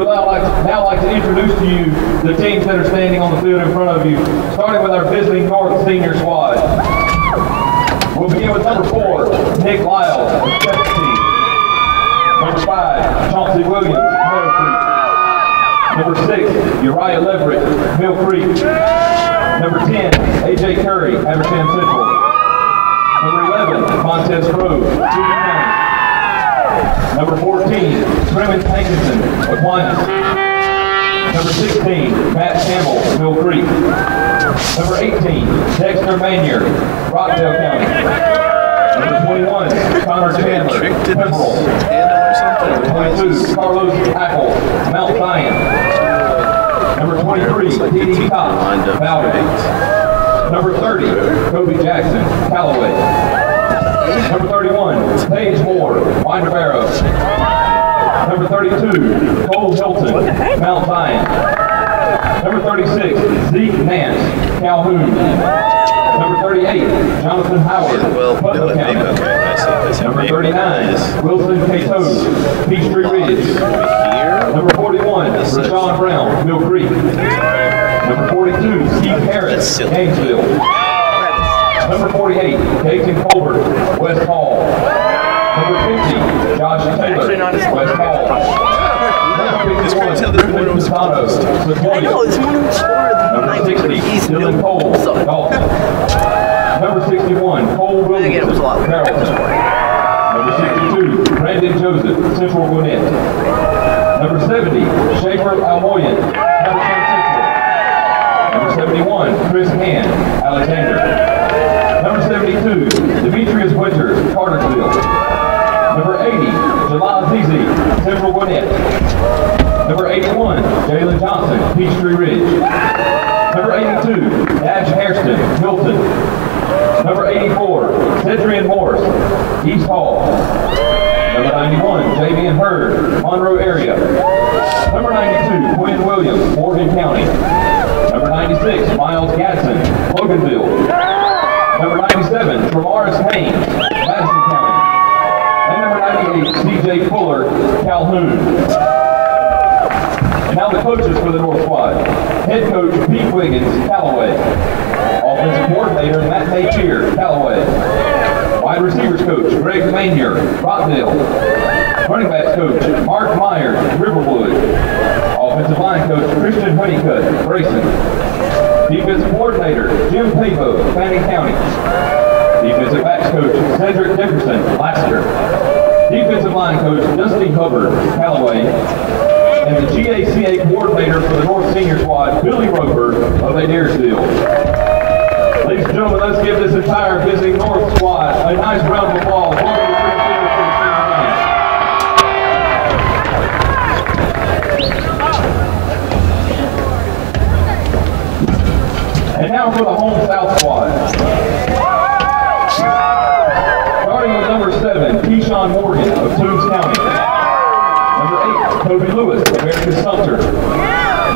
would now like to introduce to you the teams that are standing on the field in front of you, starting with our visiting North Senior Squad. We'll begin with number 4, Nick Lyles of Chesapeake Team. Number 5, Chauncey Williams, Meadow Creek. Number 6, Uriah Leverett, Mill Creek. Number 10, AJ Curry, Habersham Central. Number 11, Montez Grove, Union County. Number 14, Clemens Hankinson, Aquinas. Number 16, Matt Campbell, Mill Creek. Number 18, Dexter Manier, Rockdale County. Number 21, Connor Chandler, Pemberell. Number 22, Carlos Ackle, Mount Zion. Number 23, D.D. Cox, Bowden. Number 30, Kobe Jackson, Callaway. Number 31, Paige Moore, Winder Barrow. Number 32, Cole Hilton, Mount Zion. Number 36, Zeke Nance, Calhoun. Number 38, Jonathan Howard, Putnam County. Number 39, Wilson Cato, Peachtree Ridge. Number 41, Rashawn Brown, Mill Creek. Number 42, Steve Harris, Gainesville. Number 48, Dayton Colbert, West Hall. Number 50, Josh Taylor, West Hall. Number 51, Ruben Pisano, Sequoia. Number 60, Dylan Cole, Dalton. Number 61, Cole Williams, Carrollton. Number 62, Brandon Joseph, Central Gwinnett. Number 70, Schaefer Almoyan, Habersham Central. Number 71, Chris Hand, Alexander. Number 72, Demetrius Winters, Cartersville. Number 80, Jalal Zizi, Central Gwinnett. Number 81, Jalen Johnson, Peachtree Ridge. Number 82, Dash Hairston, Milton. Number 84, Cedrian Morris, East Hall. Number 91, Javian Hurd, Monroe area. Number 92, Quinn Williams, Morgan County. Number 96, Miles Gadsden, Loganville. Number 97, Tremaris Haynes, Madison County. And number 98, CJ Fuller, Calhoun. And now the coaches for the North Squad. Head coach, Pete Wiggins, Callaway. Offensive coordinator, Matt Napier, Callaway. Wide receivers coach, Greg Manier, Rockdale. Running backs coach, Mark Myers, Riverwood. Offensive line coach, Christian Honeycutt, Grayson. Defensive coordinator, Jim Pavo, Fanning County. Defensive backs coach, Cedric Dickerson, Lasker. Defensive line coach, Dusty Hubbard, Callaway. And the GACA coordinator for the North Senior Squad, Billy Roper of Adairsville. Ladies and gentlemen, let's give this entire visiting North Squad a nice round of applause. Welcome to the And now for the home South Squad. Starting with number 7, Keyshawn Morgan of Toombs County. Number 8, Toby Lewis of Americus Sumter.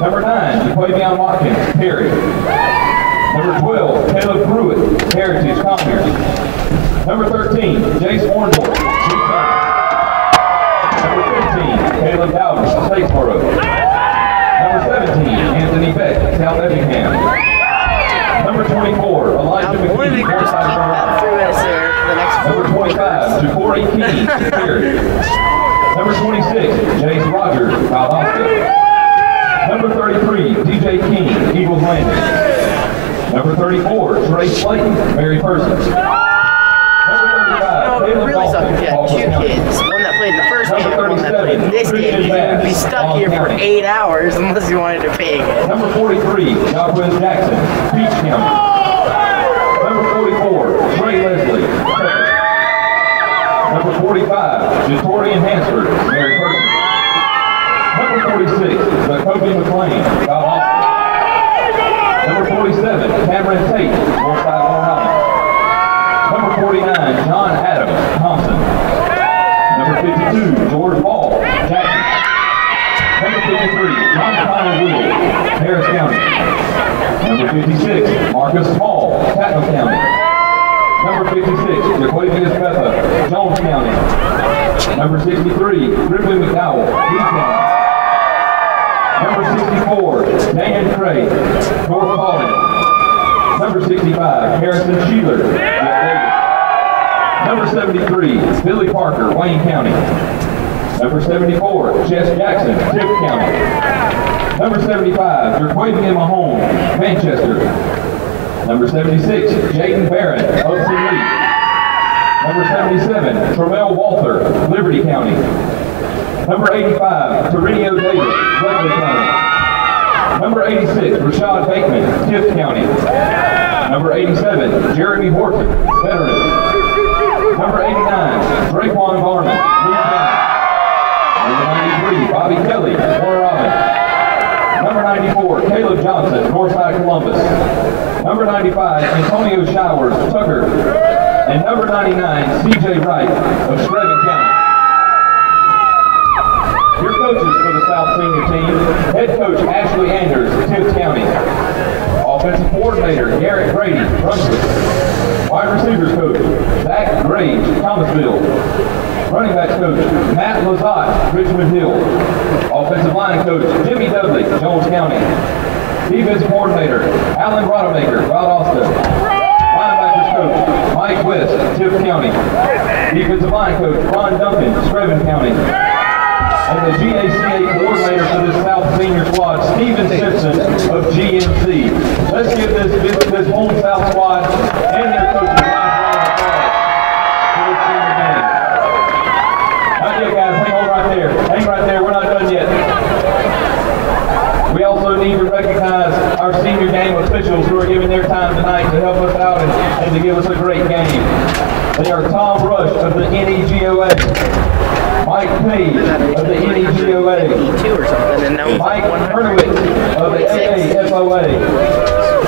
Number 9, Jaquavion Watkins, Perry. Number 12, Caleb Pruitt, Heritage Conyers. Number 13, Jace Orndorff, Number 15, Caleb Dowden, Statesboro. Number 17, Anthony Beck, South Effingham. Number 24, Elijah McKee, Number 25, Ja'Cory Key, Perry. Number 26, Jace Rogers, Valdosta. Number 33, DJ King, Eagles Landing. Number 34, Trey Slayton, Mary Persons. Number 35, Caleb Dalton, two kids. One that played in the first game and one that played in this game. You would be stuck here for 8 hours unless you wanted to pay again. Number 43, Jacquez Jackson, Peach County. Number 44, Trey Leslie, Texas. Number 45, Jatorian Hansford, Mary Persons. Number 46, Jacoby McLean, Valdosta. Number 47, Cameron Tate, Northside, Long Island. Number 49, John Adams, Thompson. Number 52, George Ball, Jackson. Number 53, John Connor Will, Harris County. Number 56, Marcus Small, Patnam County. Number 56, Jaquavius Betha, Jones County. Number 63, Griffin McDowell, Lee County. Number 64, Dan Craig, North Paulding. Number 65, Harrison Sheeler, Davis. Number 73, Billy Parker, Wayne County. Number 74, Jess Jackson, Tift County. Number 75, Jerquavian Mahone, Manchester. Number 76, Jaden Barrett, Hudson Lee. Number 77, Tremel Walter, Liberty County. Number 85, Torino Davis, Bleckley County. Number 86, Rashad Bateman, Tift County. Number 87, Jeremy Horton, Veteran. Number 89, Draquan Garman, Lee County. Number 93, Bobby Kelly, Warner Robin. Number 94, Caleb Johnson, Northside Columbus. Number 95, Antonio Showers, Tucker. And number 99, C.J. Wright of Screven County. Your coaches for the South Senior team, head coach Ashley Anders, Tift County. Offensive coordinator Garrett Grady, Brunswick. Wide receivers coach Zach Grange, Thomasville. Running backs coach Matt Lazat, Richmond Hill. Offensive line coach Jimmy Dudley, Jones County. Defensive coordinator Alan Rodemaker, Valdosta. Linebackers coach Mike West, Tift County. Defensive line coach Ron Duncan, Screven County. And the GACA coordinator for this South Senior squad, Steven Simpson of GMC. Let's give this home South squad and their coaches a nice round of applause for this senior game. Not yet, guys. Hang on right there. Hang right there. We're not done yet. We also need to recognize our senior game officials who are giving their time tonight to help us out and to give us a great game. They are Tom Rush of the NEGOA. Mike Page of the NEGOA. Mike Hernowitz of the AAFOA.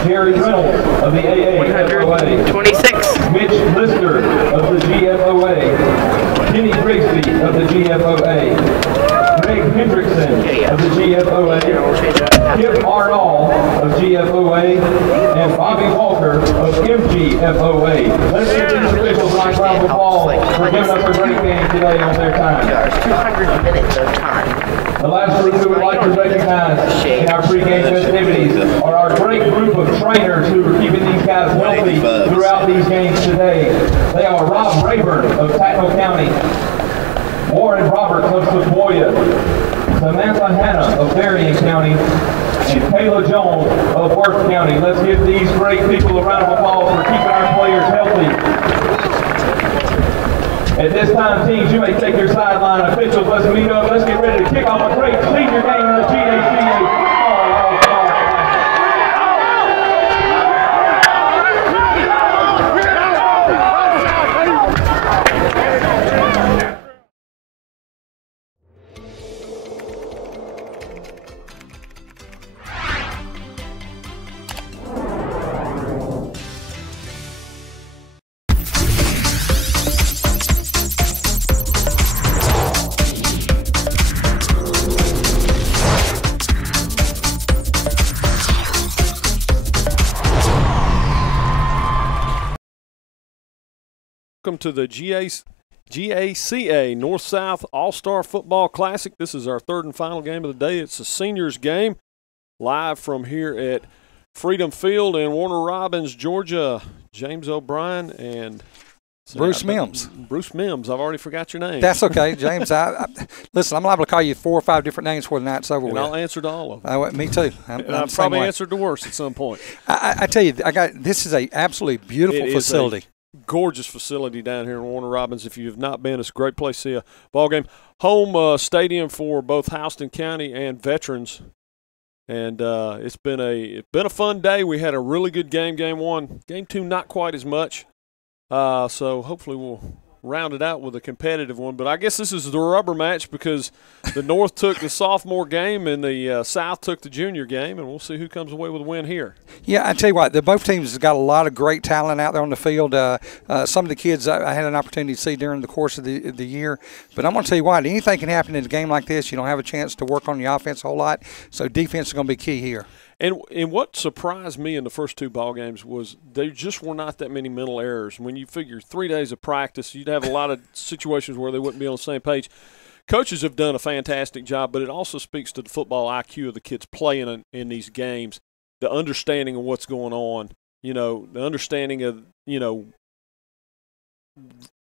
Jerry Reynolds of the AAFOA. 26. Mitch Lister of the GFOA. Kenny Grigsby of the GFOA. Greg Hendrickson of the GFOA. Kip Arnall of GFOA. And Bobby Walker of MGFOA. Let's give these officials a nice round of applause for giving us a great game today on their time. 200 minutes of time. The last group we would like to recognize in our pregame festivities are our great group of trainers who are keeping these guys healthy throughout these games today. They are Rob Rayburn of Tattnall County, Warren Roberts of Sequoia, Samantha Hanna of Berrien County, and Kayla Jones of Worth County. Let's give these great people a round of applause for keeping our players healthy. At this time, teams, you may take your sideline. Officials, let's meet up. Let's get ready to kick off a great senior game in the GACA. Welcome to the GACA North-South All-Star Football Classic. This is our third and final game of the day. It's a seniors game, live from here at Freedom Field in Warner Robins, Georgia. James O'Brien and Bruce Mims. Bruce Mims. I've already forgot your name. That's okay, James. Listen, I'm liable to call you 4 or 5 different names before the night's over with. I'll answer to all of them. Me too. I've probably answered to worse at some point. I tell you, this is a absolutely beautiful facility. Gorgeous facility down here in Warner Robins. If you have not been, it's a great place to see a ball game. Home stadium for both Houston County and veterans, and it's been a fun day. We had a really good game. Game 1, game 2, not quite as much. So hopefully we'll round it out with a competitive one. But I guess this is the rubber match because the North took the sophomore game and the South took the junior game, and we'll see who comes away with a win here. Yeah, I tell you what, both teams have got a lot of great talent out there on the field. Some of the kids I had an opportunity to see during the course of the year. But I'm going to tell you what, anything can happen in a game like this. You don't have a chance to work on your offense a whole lot, so defense is going to be key here. And what surprised me in the first 2 ball games was there just were not that many mental errors. When you figure 3 days of practice, you'd have a lot of situations where they wouldn't be on the same page. coaches have done a fantastic job, but it also speaks to the football IQ of the kids playing in these games, the understanding of what's going on, the understanding of,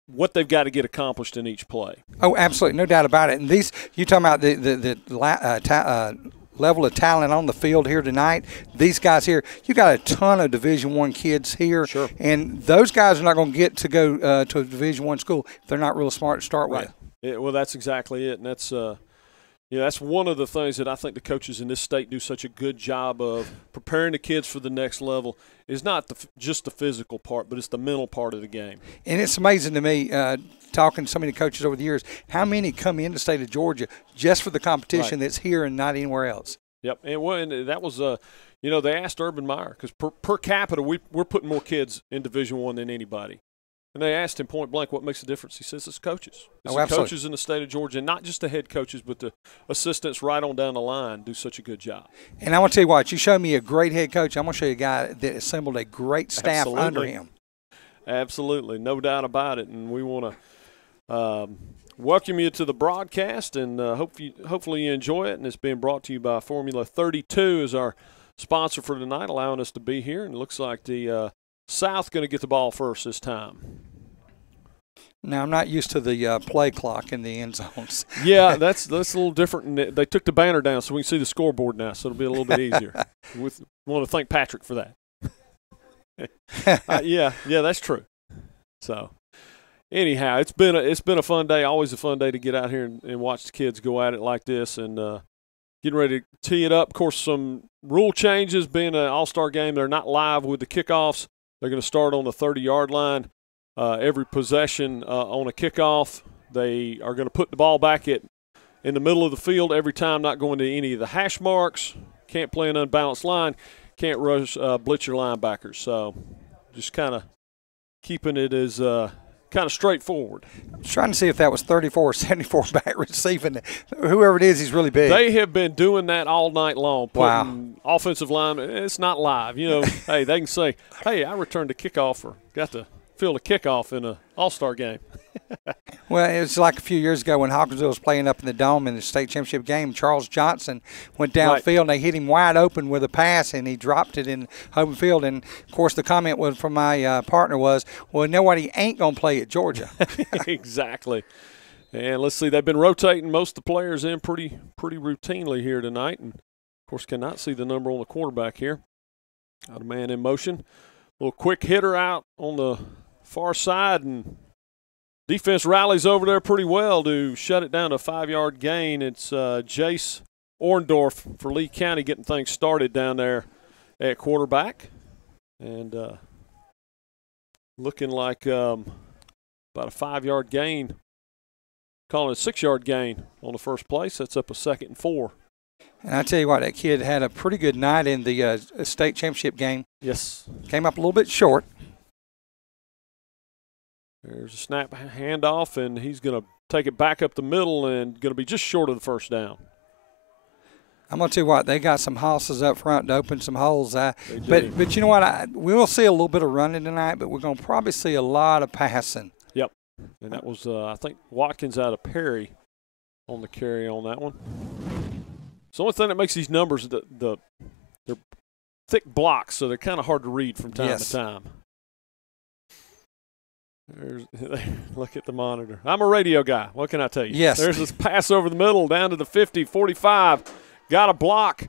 what they've got to get accomplished in each play. Oh, absolutely, no doubt about it. And these, you talking about the level of talent on the field here tonight. These guys here, you got a ton of Division I kids here, sure. And those guys are not going to get to go to a Division I school if they're not real smart to start with. Well, that's exactly it, and that's that's one of the things that I think the coaches in this state do such a good job of preparing the kids for the next level. Is not just the physical part, but it's the mental part of the game. And it's amazing to me, talking to so many coaches over the years, how many come in the state of Georgia just for the competition that's here and not anywhere else. Yep, and that was they asked Urban Meyer because per capita we're putting more kids in Division I than anybody. And they asked him point blank, what makes the difference? He says it's coaches. It's the coaches in the state of Georgia, and not just the head coaches, but the assistants right on down the line do such a good job. And I want to tell you what, you showed me a great head coach. I'm going to show you a guy that assembled a great staff under him. Absolutely, no doubt about it. And we want to welcome you to the broadcast, and hopefully you enjoy it. And it's being brought to you by Formula 32 as our sponsor for tonight, allowing us to be here. And it looks like the South going to get the ball first this time. Now, I'm not used to the play clock in the end zones. Yeah, that's a little different. They took the banner down so we can see the scoreboard now, so it'll be a little bit easier. We want to thank Patrick for that. Yeah, that's true. So, anyhow, it's been a fun day. Always a fun day to get out here and watch the kids go at it like this, and getting ready to tee it up. Of course, some rule changes. Being an all-star game, they're not live with the kickoffs. They're going to start on the 30-yard line. Every possession on a kickoff, they are going to put the ball back in the middle of the field every time, not going to any of the hash marks. Can't play an unbalanced line. Can't rush, blitz your linebackers. So just kind of keeping it as kind of straightforward. Trying to see if that was 34 or 74 back receiving. Whoever it is, he's really big. They have been doing that all night long, putting offensive linemen. It's not live. Hey, they can say, hey, I returned a kickoff or got to field a kickoff in an all-star game. Well, it was like a few years ago when Hawkinsville was playing up in the Dome in the state championship game. Charles Johnson went downfield, and they hit him wide open with a pass, and he dropped it in open field. And, of course, the comment from my partner was, well, nobody ain't going to play at Georgia. Exactly. And let's see, they've been rotating most of the players in pretty routinely here tonight. And, of course, cannot see the number on the quarterback here. Got a man in motion. A little quick hitter out on the far side, and defense rallies over there pretty well to shut it down to a 5-yard gain. It's Jace Orndorff for Lee County getting things started down there at quarterback. And looking like about a 5-yard gain, calling it a 6-yard gain on the first play. Sets up a 2nd and 4. And I tell you what, that kid had a pretty good night in the state championship game. Yes. Came up a little bit short. There's a snap handoff, and he's going to take it back up the middle and going to be just short of the first down. I'm going to tell you what, they got some hosses up front to open some holes. But you know what, we will see a little bit of running tonight, but we're going to probably see a lot of passing. Yep. And that was, I think, Watkins out of Perry on the carry on that one. It's the only thing that makes these numbers, they're thick blocks, so they're kind of hard to read from time to time. Look at the monitor. I'm a radio guy. What can I tell you? Yes. There's this pass over the middle down to the 50, 45. Got a block,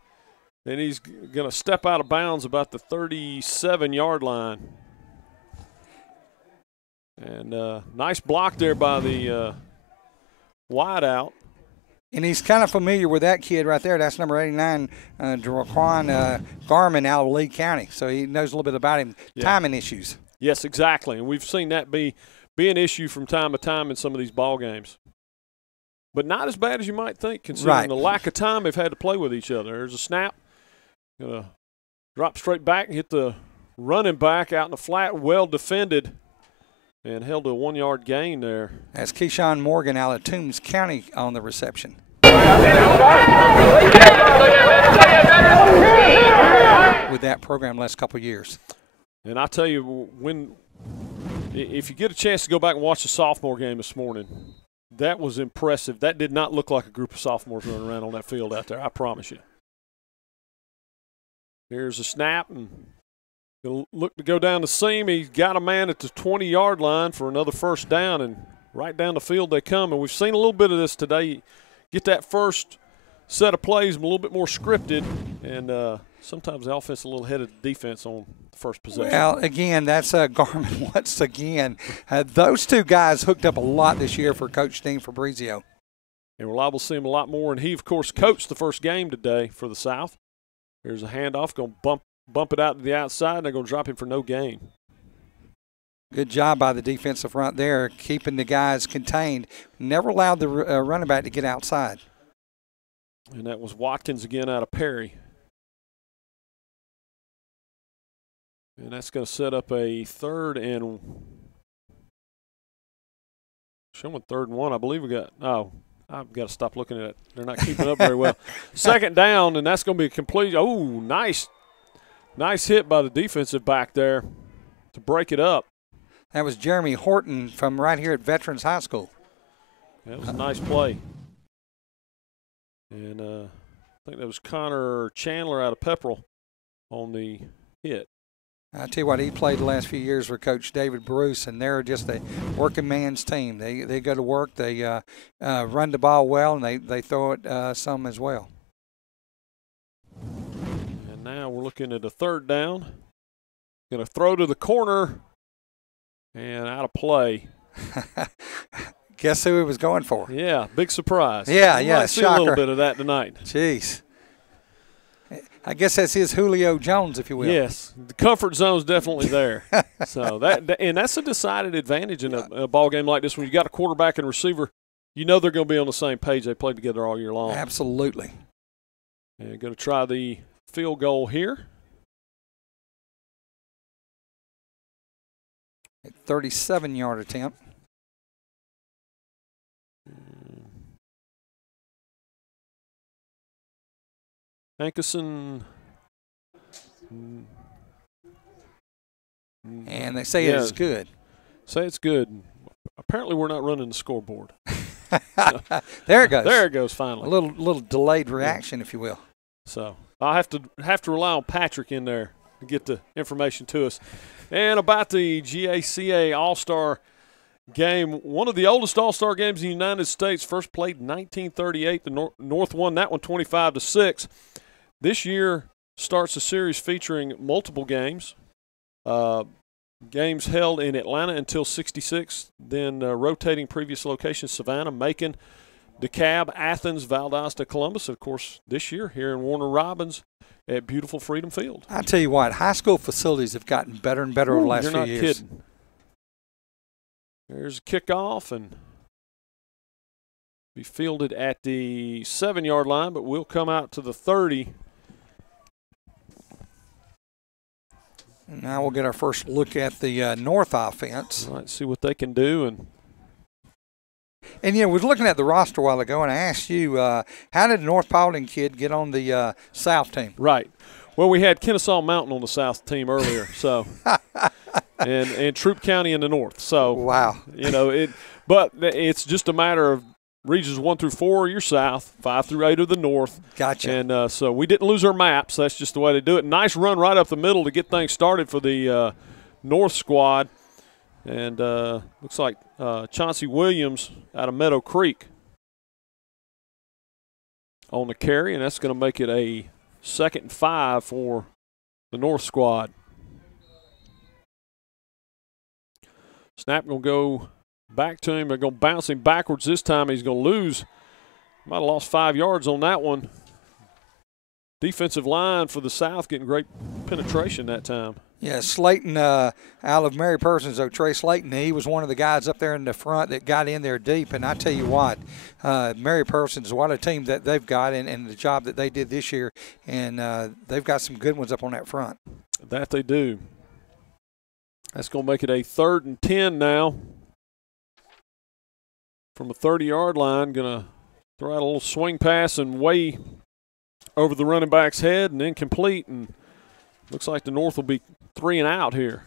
and he's going to step out of bounds about the 37-yard line. And nice block there by the wideout. And he's kind of familiar with that kid right there. That's number 89, Draquan Garman out of Lee County. So he knows a little bit about him. Yeah. Timing issues. Yes, exactly. And we've seen that be an issue from time to time in some of these ball games. But not as bad as you might think, considering the lack of time they've had to play with each other. There's a snap. Drop straight back and hit the running back out in the flat, well defended, and held a 1-yard gain there. That's Keyshawn Morgan out of Toombs County on the reception. With that program last couple of years. And I tell you, if you get a chance to go back and watch the sophomore game this morning, That was impressive. That did not look like a group of sophomores running around on that field out there, I promise you. Here's a snap, and he'll look to go down the seam. He's got a man at the 20-yard line for another first down, and right down the field they come. And we've seen a little bit of this today. Get that first set of plays a little bit more scripted, and sometimes the offense a little ahead of the defense on the first possession. Well, again, that's Garmin once again. Those two guys hooked up a lot this year for Coach Dean Fabrizio. And we're liable to see him a lot more. And he, of course, coached the first game today for the South. Here's a handoff, going to bump it out to the outside, and they're going to drop him for no gain. Good job by the defensive front there, keeping the guys contained. Never allowed the running back to get outside. And that was Watkins again out of Perry. And that's going to set up a third and one. I believe we got – oh, I've got to stop looking at it. They're not keeping up very well. Second down, and that's going to be a complete – oh, nice hit by the defensive back there to break it up. That was Jeremy Horton from right here at Veterans High School. That was a nice play. And I think that was Connor Chandler out of Pepperell on the hit. I tell you what, he played the last few years for Coach David Bruce, and they're just a working man's team. They go to work, they run the ball well, and they throw it some as well. And now we're looking at a third down. Going to throw to the corner and out of play. Guess who he was going for? Yeah, big surprise. Yeah, we might see shocker. a little bit of that tonight. Jeez. I guess that's his Julio Jones, if you will. Yes, the comfort zone's definitely there. So that's a decided advantage in a ball game like this. When you got a quarterback and receiver, you know they're going to be on the same page. They play together all year long. Absolutely. And going to try the field goal here. 37-yard attempt. Hankerson. And they say it's good. Say it's good. Apparently we're not running the scoreboard. There it goes. There it goes finally. A little delayed reaction, if you will. So I'll have to rely on Patrick in there to get the information to us. And about the GACA All-Star game, one of the oldest All-Star games in the United States, first played in 1938. The North won that one 25-6. This year starts a series featuring multiple games. Games held in Atlanta until '66, then rotating previous locations: Savannah, Macon, DeKalb, Athens, Valdosta, Columbus. Of course, this year here in Warner Robins at beautiful Freedom Field. I tell you what, high school facilities have gotten better and better over the last few years. You're not kidding. There's a kickoff and be fielded at the 7-yard line, but will come out to the 30. Now we'll get our first look at the North offense. All right, see what they can do. And, we're looking at the roster a while ago, and I asked you, how did the North Paulding kid get on the South team? Right. Well, we had Kennesaw Mountain on the South team earlier, so and Troup County in the North. So, wow. But it's just a matter of regions 1 through 4 are your South, 5 through 8 are the North. Gotcha. And so we didn't lose our maps. That's just the way to do it. Nice run right up the middle to get things started for the North squad. And looks like Chauncey Williams out of Meadow Creek on the carry, and that's going to make it a 2nd and 5 for the North squad. Snap going to go back to him. They're going to bounce him backwards this time. He's going to lose. Might have lost 5 yards on that one. Defensive line for the South getting great penetration that time. Yeah, Slayton out of Mary Persons, though, Trey Slayton, he was one of the guys up there in the front that got in there deep. And I tell you what, Mary Persons, what a team that they've got and the job that they did this year. And they've got some good ones up on that front. That they do. That's going to make it a 3rd and 10 now. From a 30-yard line, going to throw out a little swing pass and way over the running back's head and incomplete. And looks like the North will be 3 and out here.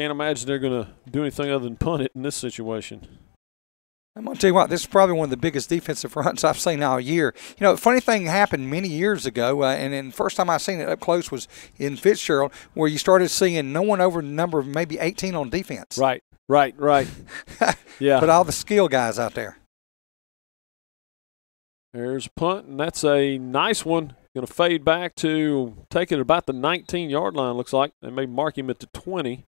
Can't imagine they're going to do anything other than punt it in this situation. I'm going to tell you what, this is probably one of the biggest defensive fronts I've seen all year. You know, funny thing happened many years ago, and then the first time I seen it up close was in Fitzgerald, where you started seeing no one over the number of maybe 18 on defense. Right. Yeah. Put all the skill guys out there. There's a punt, and that's a nice one. Going to fade back to take it about the 19-yard line, looks like. They may mark him at the 20.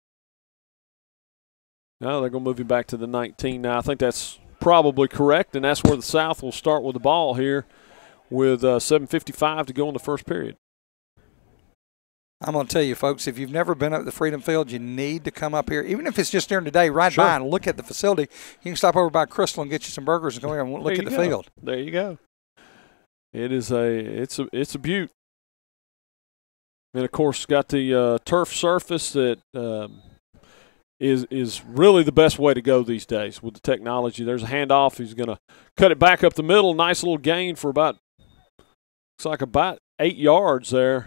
Now they're going to move him back to the 19. Now I think that's probably correct, and that's where the South will start with the ball here with 7:55 to go in the first period. I'm going to tell you, folks, if you've never been up the Freedom Field, you need to come up here. Even if it's just during the day, ride by and look at the facility. You can stop over by Crystal and get you some burgers and go here and look at the field. There you go. It is it's a beaut. And, of course, got the turf surface that is really the best way to go these days with the technology. There's a handoff. He's going to cut it back up the middle. Nice little gain for looks like about 8 yards there.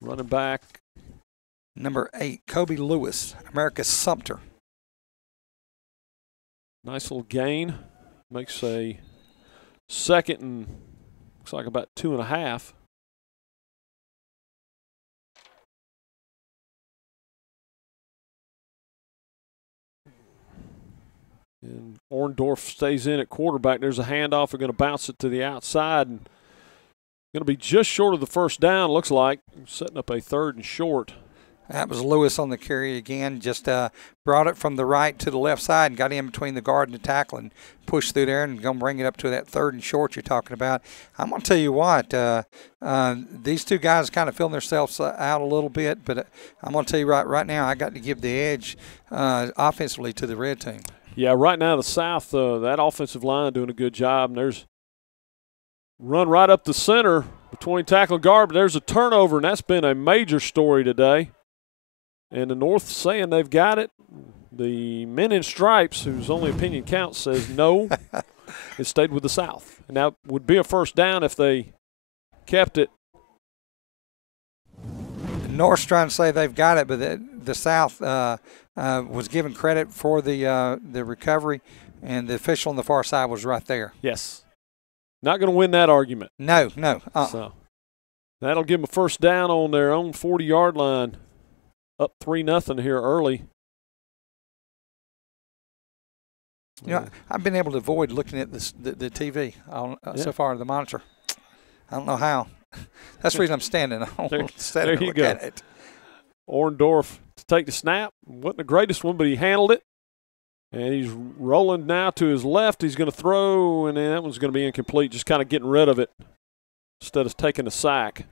Running back. Number 8, Kobe Lewis, America's Sumter. Nice little gain. Makes a second and looks like about 2.5. And Orndorff stays in at quarterback. There's a handoff. They're going to bounce it to the outside and going to be just short of the first down, looks like. Setting up a 3rd and short. That was Lewis on the carry again. Just brought it from the right to the left side and got in between the guard and the tackle and pushed through there and going to bring it up to that 3rd and short you're talking about. I'm going to tell you what, these two guys kind of filling themselves out a little bit, but I'm going to tell you right now, I got to give the edge offensively to the red team. Yeah, right now the South, that offensive line doing a good job, and there's run right up the center between tackle and guard, but there's a turnover, and that's been a major story today. And the North saying they've got it. The men in stripes, whose only opinion counts, says no. It stayed with the South. And that would be a first down if they kept it. North's trying to say they've got it, but the South was given credit for the recovery, and the official on the far side was right there. Yes. Not going to win that argument. No. So that'll give them a first down on their own 40-yard line. Up 3-0 here early. You know, I've been able to avoid looking at the TV so far, the monitor. I don't know how. That's the reason I'm standing. I don't want to stand and look at it. Orndorff to take the snap. Wasn't the greatest one, but he handled it. And he's rolling now to his left. He's going to throw, and then that one's going to be incomplete, just kind of getting rid of it instead of taking a sack.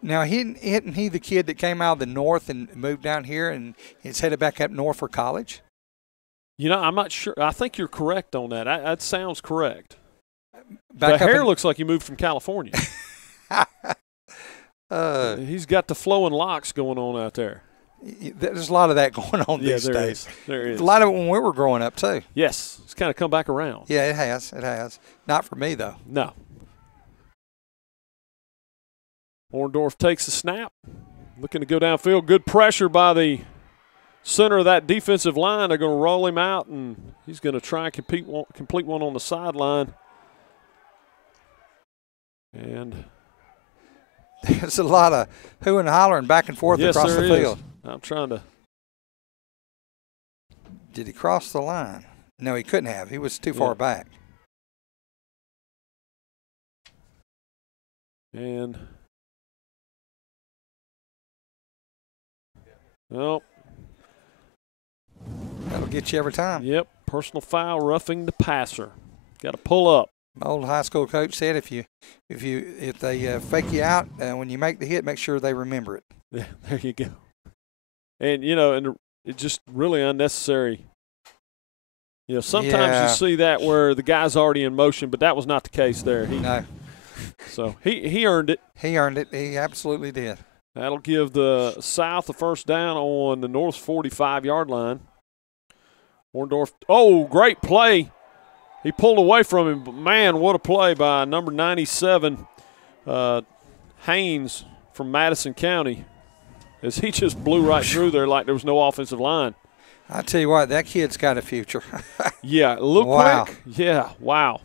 Now, isn't he the kid that came out of the North and moved down here and is headed back up north for college? You know, I'm not sure. I think you're correct on that. That sounds correct. The hair looks like he moved from California. He's got the flowing locks going on out there. There's a lot of that going on these days. There is. A lot of it when we were growing up, too. Yes. It's kind of come back around. Yeah, it has. It has. Not for me, though. No. Orndorff takes the snap, looking to go downfield. Good pressure by the center of that defensive line. They're going to roll him out, and he's going to try and complete one on the sideline. And there's a lot of hoo and hollering back and forth across the field. I'm trying to. Did he cross the line? No, he couldn't have. He was too far back. And well, that'll get you every time. Yep, personal foul, roughing the passer. Got to pull up. My old high school coach said if they fake you out when you make the hit, make sure they remember it. Yeah, there you go. And it's just really unnecessary. You know, sometimes you see that where the guy's already in motion, but that was not the case there. No. So he earned it. He earned it. He absolutely did. That'll give the South a first down on the North 45-yard line. Orndorff, great play. He pulled away from him, but, man, what a play by number 97, Haynes from Madison County. as he just blew right through there like there was no offensive line. I tell you what, that kid's got a future. Yeah, a little wow. quick. Yeah, wow.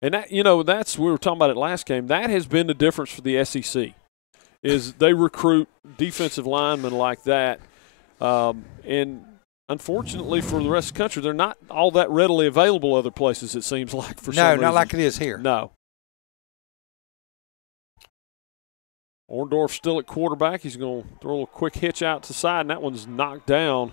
And that, that's, we were talking about it last game. That has been the difference for the SEC, is they recruit defensive linemen like that. And unfortunately for the rest of the country, they're not all that readily available other places, it seems like, for some reason. No, not like it is here. No. Orndorff still at quarterback. He's going to throw a little quick hitch out to the side, and that one's knocked down.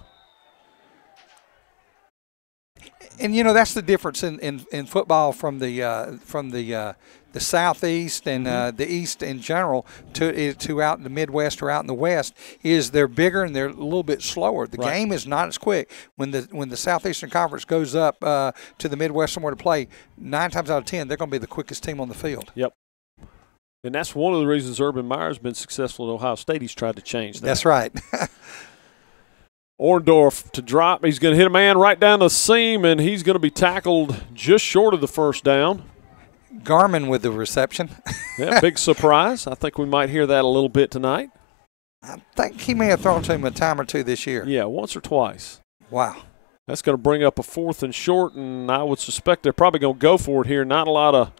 And that's the difference in football from the Southeast and the East in general to out in the Midwest or out in the West, is they're bigger and they're a little bit slower. The game is not as quick. When the Southeastern Conference goes up to the Midwest somewhere to play, 9 times out of 10 they're going to be the quickest team on the field. Yep. And that's one of the reasons Urban Meyer's been successful at Ohio State. He's tried to change that. That's right. Orndorff to drop. He's going to hit a man right down the seam, and he's going to be tackled just short of the first down. Garmin with the reception. Yeah, big surprise. I think we might hear that a little bit tonight. I think he may have thrown to him a time or two this year. Yeah, once or twice. Wow. That's going to bring up a 4th and short, and I would suspect they're probably going to go for it here. Not a lot of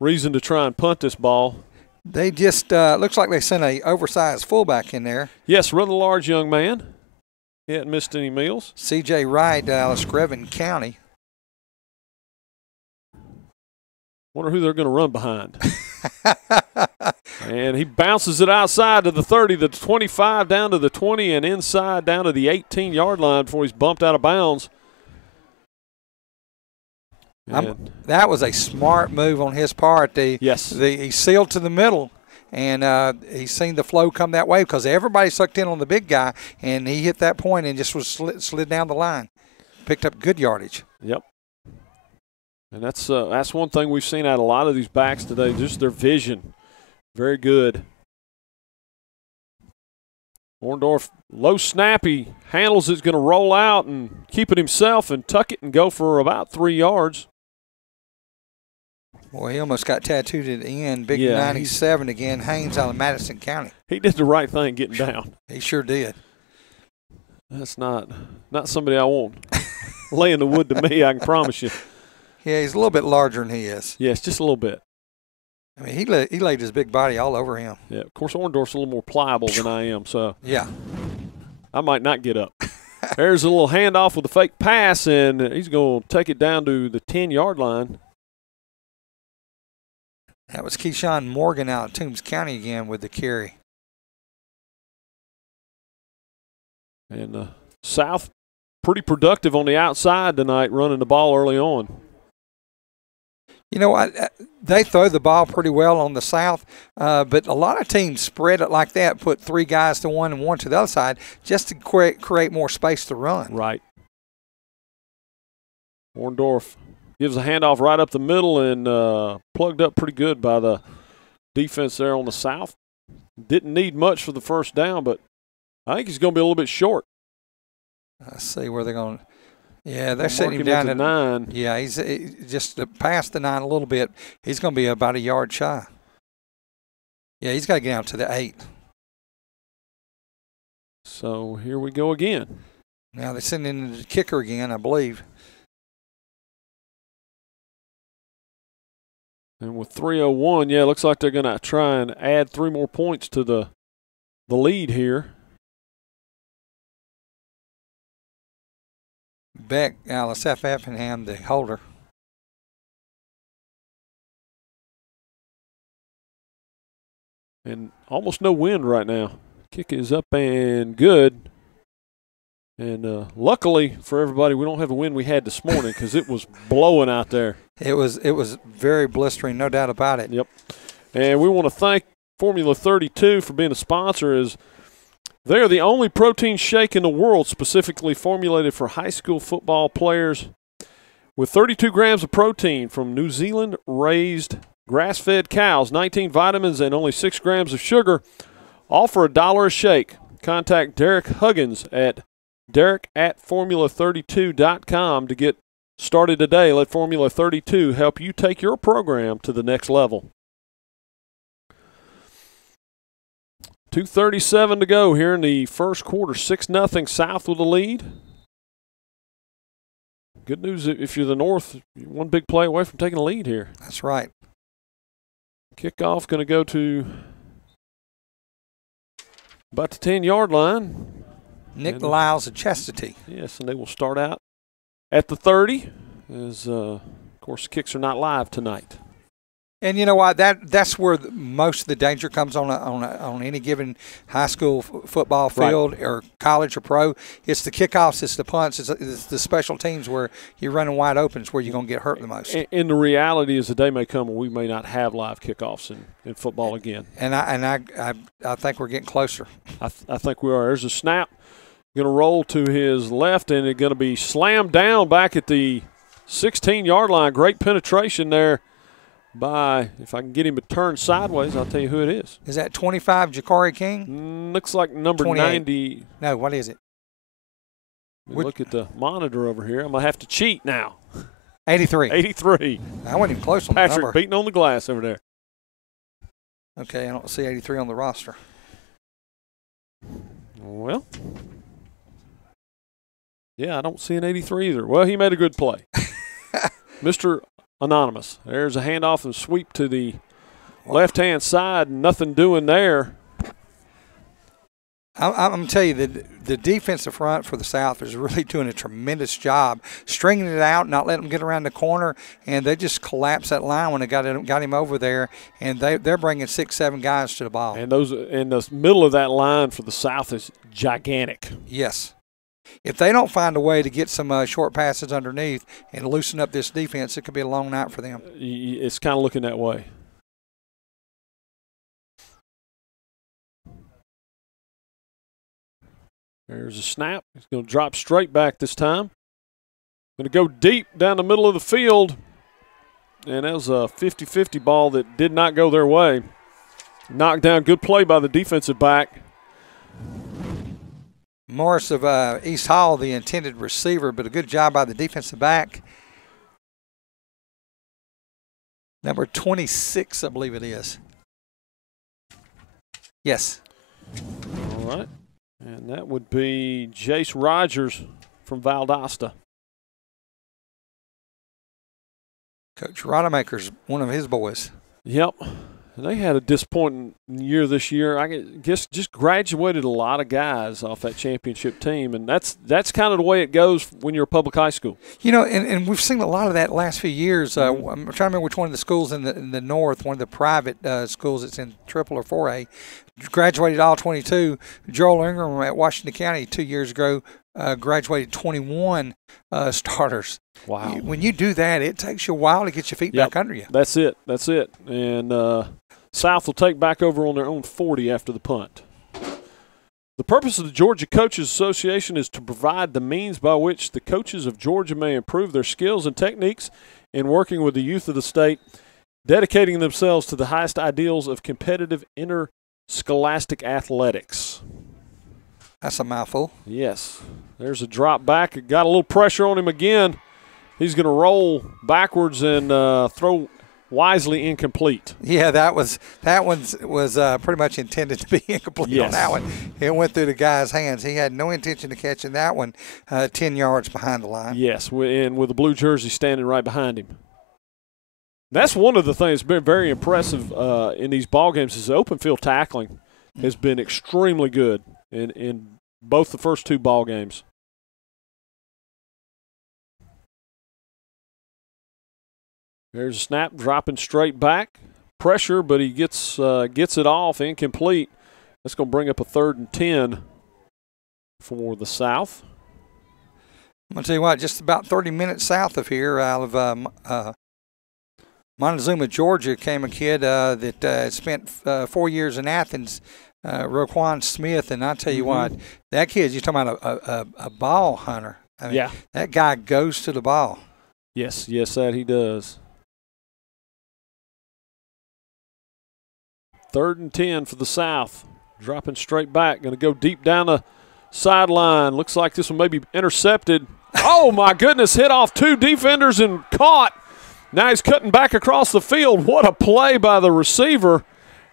reason to try and punt this ball. They just looks like they sent a oversized fullback in there. Yes, rather large young man. He hadn't missed any meals. C.J. Wright, Screven County. Wonder who they're going to run behind. And he bounces it outside to the 30, the 25, down to the 20, and inside down to the 18-yard line before he's bumped out of bounds. That was a smart move on his part. Yes. He sealed to the middle, and he's seen the flow come that way because everybody sucked in on the big guy, and he hit that point and just was slid down the line. Picked up good yardage. Yep. And that's one thing we've seen out of a lot of these backs today, just their vision. Very good. Orndorff, low snap, he handles it's going to roll out and keep it himself and tuck it and go for about 3 yards. Boy, he almost got tattooed at the end. Big 97 again, Haynes out of Madison County. He did the right thing getting down. He sure did. That's not somebody I want laying the wood to me, I can promise you. Yeah, he's a little bit larger than he is. Yes, just a little bit. I mean, he laid his big body all over him. Yeah, of course, Orndorff's a little more pliable than I am, so yeah, I might not get up. There's a little handoff with a fake pass, and he's going to take it down to the 10-yard line. That was Keyshawn Morgan out of Toombs County again with the carry. And South pretty productive on the outside tonight, running the ball early on. You know, they throw the ball pretty well on the South, but a lot of teams spread it like that, put 3 guys to one and 1 to the other side just to create more space to run. Right. Orndorff gives a handoff right up the middle and plugged up pretty good by the defense there on the South. Didn't need much for the first down, but I think he's going to be a little bit short. Let's see where they're going. Yeah, they're setting him down at 9. Yeah, he's just past the 9 a little bit. He's going to be about a yard shy. Yeah, he's got to get out to the 8. So here we go again. Now they're sending in the kicker again, I believe. And with 3:01, yeah, it looks like they're going to try and add 3 more points to the lead here. Beck, Alice F. Effingham, the holder. And almost no wind right now. Kick is up and good. And luckily for everybody, we don't have the wind we had this morning because it was blowing out there. It was very blistering, no doubt about it. Yep. And we want to thank Formula 32 for being a sponsor. As they are the only protein shake in the world specifically formulated for high school football players with 32 grams of protein from New Zealand-raised grass-fed cows, 19 vitamins, and only 6 grams of sugar, all for $1 a shake. Contact Derek Huggins at Derek@Formula32.com to get started today. Let Formula 32 help you take your program to the next level. 2:37 to go here in the first quarter. 6-0 South with the lead. Good news if you're the North, you're one big play away from taking a lead here. That's right. Kickoff going to go to about the 10-yard line. Nick Lyles of Chastity. Yes, and they will start out at the 30 as, of course, kicks are not live tonight. And you know what? That's where most of the danger comes on any given high school football field, right, or college or pro. It's the kickoffs, it's the punts, it's the special teams where you're running wide open. It's where you're going to get hurt the most. And the reality is the day may come when we may not have live kickoffs in football again. And I think we're getting closer. I think we are. There's a snap. Going to roll to his left, and it's going to be slammed down back at the 16-yard line. Great penetration there by, if I can get him to turn sideways, I'll tell you who it is. Is that 25, Ja'Cory King? Looks like number 28. 90. No, what is it? Look at the monitor over here. I'm going to have to cheat now. 83. 83. I wasn't even close on the Patrick number. beating on the glass over there. Okay, I don't see 83 on the roster. Well, yeah, I don't see an 83 either. Well, he made a good play. Mr. Anonymous. There's a handoff and sweep to the left-hand side. Nothing doing there. I'm going to tell you that the defensive front for the South is really doing a tremendous job stringing it out, not letting them get around the corner, and they just collapsed that line when they got him over there, and they're bringing 6-7 guys to the ball. And those in the middle of that line for the South is gigantic. Yes. If they don't find a way to get some short passes underneath and loosen up this defense, it could be a long night for them. It's kind of looking that way. There's a snap. He's going to drop straight back this time. Going to go deep down the middle of the field. And that was a 50-50 ball that did not go their way. Knocked down. Good play by the defensive back. Morris of East Hall, the intended receiver, but a good job by the defensive back. Number 26, I believe it is. Yes. All right. And that would be Jace Rogers from Valdosta. Coach Rodemaker's one of his boys. Yep. And they had a disappointing year this year. I guess just graduated a lot of guys off that championship team, and that's kind of the way it goes when you're a public high school. You know, and we've seen a lot of that last few years. I'm trying to remember which one of the schools in the north, one of the private schools that's in triple or 4A, graduated all 22. Joel Ingram at Washington County 2 years ago graduated 21 starters. Wow. When you do that, it takes you a while to get your feet back under you. That's it. And South will take back over on their own 40 after the punt. The purpose of the Georgia Coaches Association is to provide the means by which the coaches of Georgia may improve their skills and techniques in working with the youth of the state, dedicating themselves to the highest ideals of competitive interscholastic athletics. That's a mouthful. Yes. There's a drop back. It got a little pressure on him again. He's going to roll backwards and throw wisely incomplete. Yeah, that one was pretty much intended to be incomplete on that one. It went through the guy's hands. He had no intention of catching that one 10 yards behind the line. Yes, and with the blue jersey standing right behind him. That's one of the things that's been very impressive in these ball games is the open field tackling has been extremely good in both the first two ball games. There's a snap, dropping straight back. Pressure, but he gets it off, incomplete. That's going to bring up a 3rd and 10 for the South. I'm going to tell you what, just about 30 minutes south of here, out of Montezuma, Georgia, came a kid that spent 4 years in Athens, Roquan Smith, and I tell you what, that kid, you're talking about a ball hunter. I mean, that guy goes to the ball. Yes, that he does. 3rd and 10 for the South. Dropping straight back. Going to go deep down the sideline. Looks like this one may be intercepted. Oh, my goodness. Hit off 2 defenders and caught. Now he's cutting back across the field. What a play by the receiver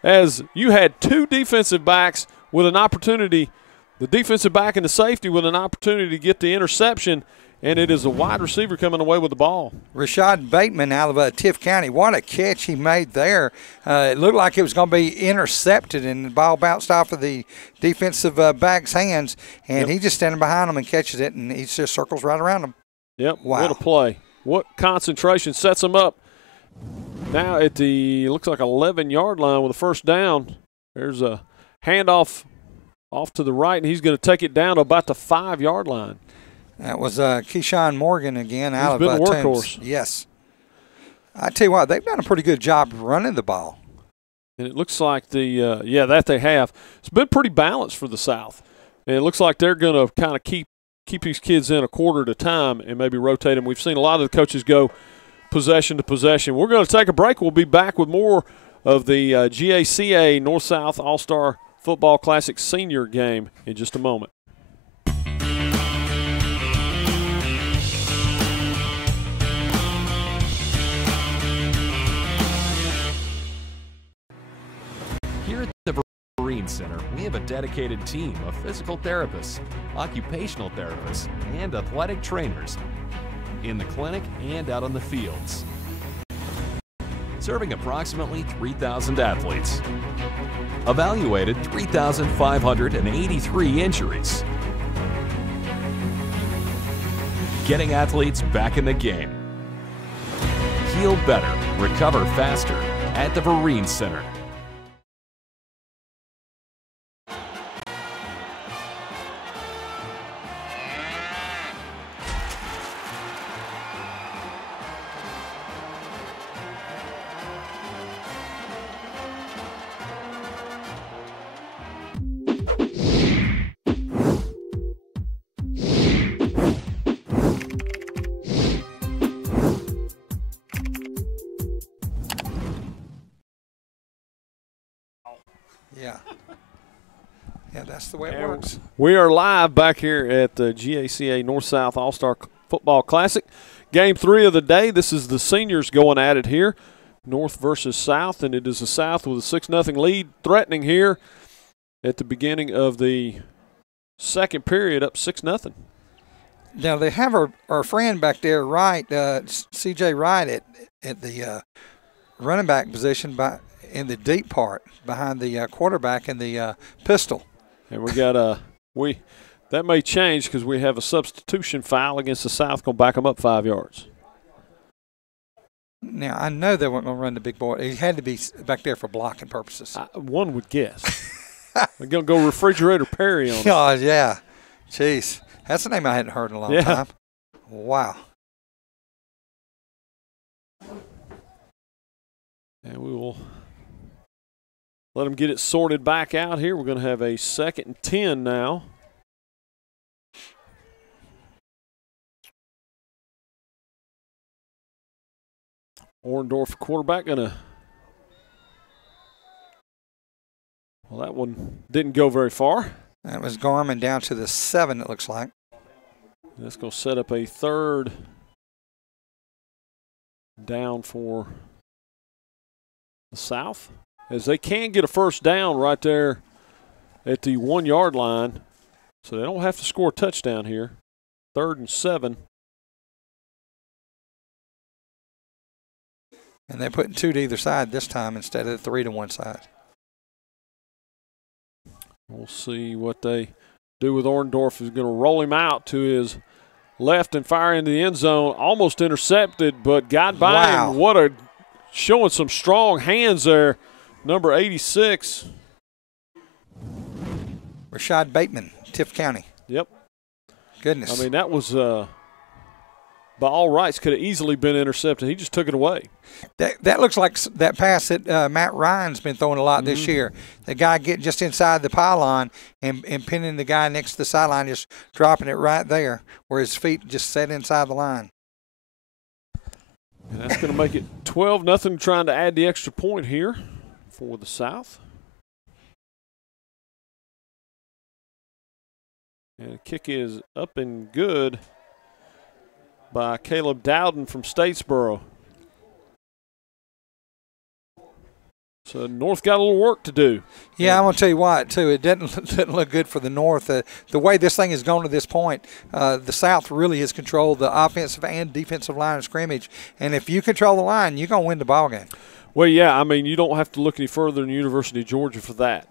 as you had 2 defensive backs with an opportunity, the defensive back and the safety with an opportunity to get the interception, and it is a wide receiver coming away with the ball. Rashad Bateman out of Tiff County. What a catch he made there. It looked like it was going to be intercepted, and the ball bounced off of the defensive back's hands, and he's just standing behind him and catches it, and he just circles right around him. Yep, wow. What a play. What concentration sets him up. Now at the, looks like 11-yard line with a first down. There's a handoff off to the right, and he's going to take it down to about the 5-yard line. That was Keyshawn Morgan again out He's of been a workhorse. Yes. I tell you what, they've done a pretty good job running the ball. And it looks like that they have. It's been pretty balanced for the South. And it looks like they're going to kind of keep these kids in a quarter at a time and maybe rotate them. We've seen a lot of the coaches go possession to possession. We're going to take a break. We'll be back with more of the GACA North-South All-Star Football Classic Senior game in just a moment. Here at the Marine Center, we have a dedicated team of physical therapists, occupational therapists, and athletic trainers in the clinic and out on the fields, serving approximately 3,000 athletes, evaluated 3,583 injuries, getting athletes back in the game. Heal better, recover faster at the Marine Center. Yeah, that's the way it works. We are live back here at the GACA North-South All-Star Football Classic. Game 3 of the day. This is the seniors going at it here, North versus South, and it is the South with a 6-0 lead threatening here at the beginning of the second period, up 6-0. Now, they have our friend back there, Wright, C.J. Wright, at the running back position in the deep part behind the quarterback and the pistol. And we got that may change because we have a substitution foul against the South, going to back them up 5 yards. Now, I know they weren't going to run the big boy. He had to be back there for blocking purposes. One would guess. We're going to go Refrigerator Perry on it. Oh, yeah. Jeez. That's a name I hadn't heard in a long time. Wow. And we will let them get it sorted back out here. We're going to have a 2nd and 10 now. Orndorff quarterback going to – well, that one didn't go very far. That was Garmin down to the 7, it looks like. That's going to set up a 3rd down for the South, as they can get a first down right there at the 1-yard line, so they don't have to score a touchdown here. 3rd and 7. And they're putting 2 to either side this time instead of 3 to one side. We'll see what they do with Orndorff. Is going to roll him out to his left and fire into the end zone. Almost intercepted, but got by him. What a showing some strong hands there. Number 86. Rashad Bateman, Tiff County. Yep. Goodness. I mean, that was by all rights could have easily been intercepted. He just took it away. That looks like that pass that Matt Ryan's been throwing a lot this year. The guy getting just inside the pylon and pinning the guy next to the sideline, just dropping it right there where his feet just set inside the line. And that's going to make it 12-0, trying to add the extra point here for the South. And the kick is up and good by Caleb Dowden from Statesboro. So North got a little work to do. Yeah, I'm going to tell you what, too. It didn't look good for the North. The way this thing has gone to this point, the South really has controlled the offensive and defensive line of scrimmage. And if you control the line, you're going to win the ball game. Well, yeah, I mean, you don't have to look any further than the University of Georgia for that.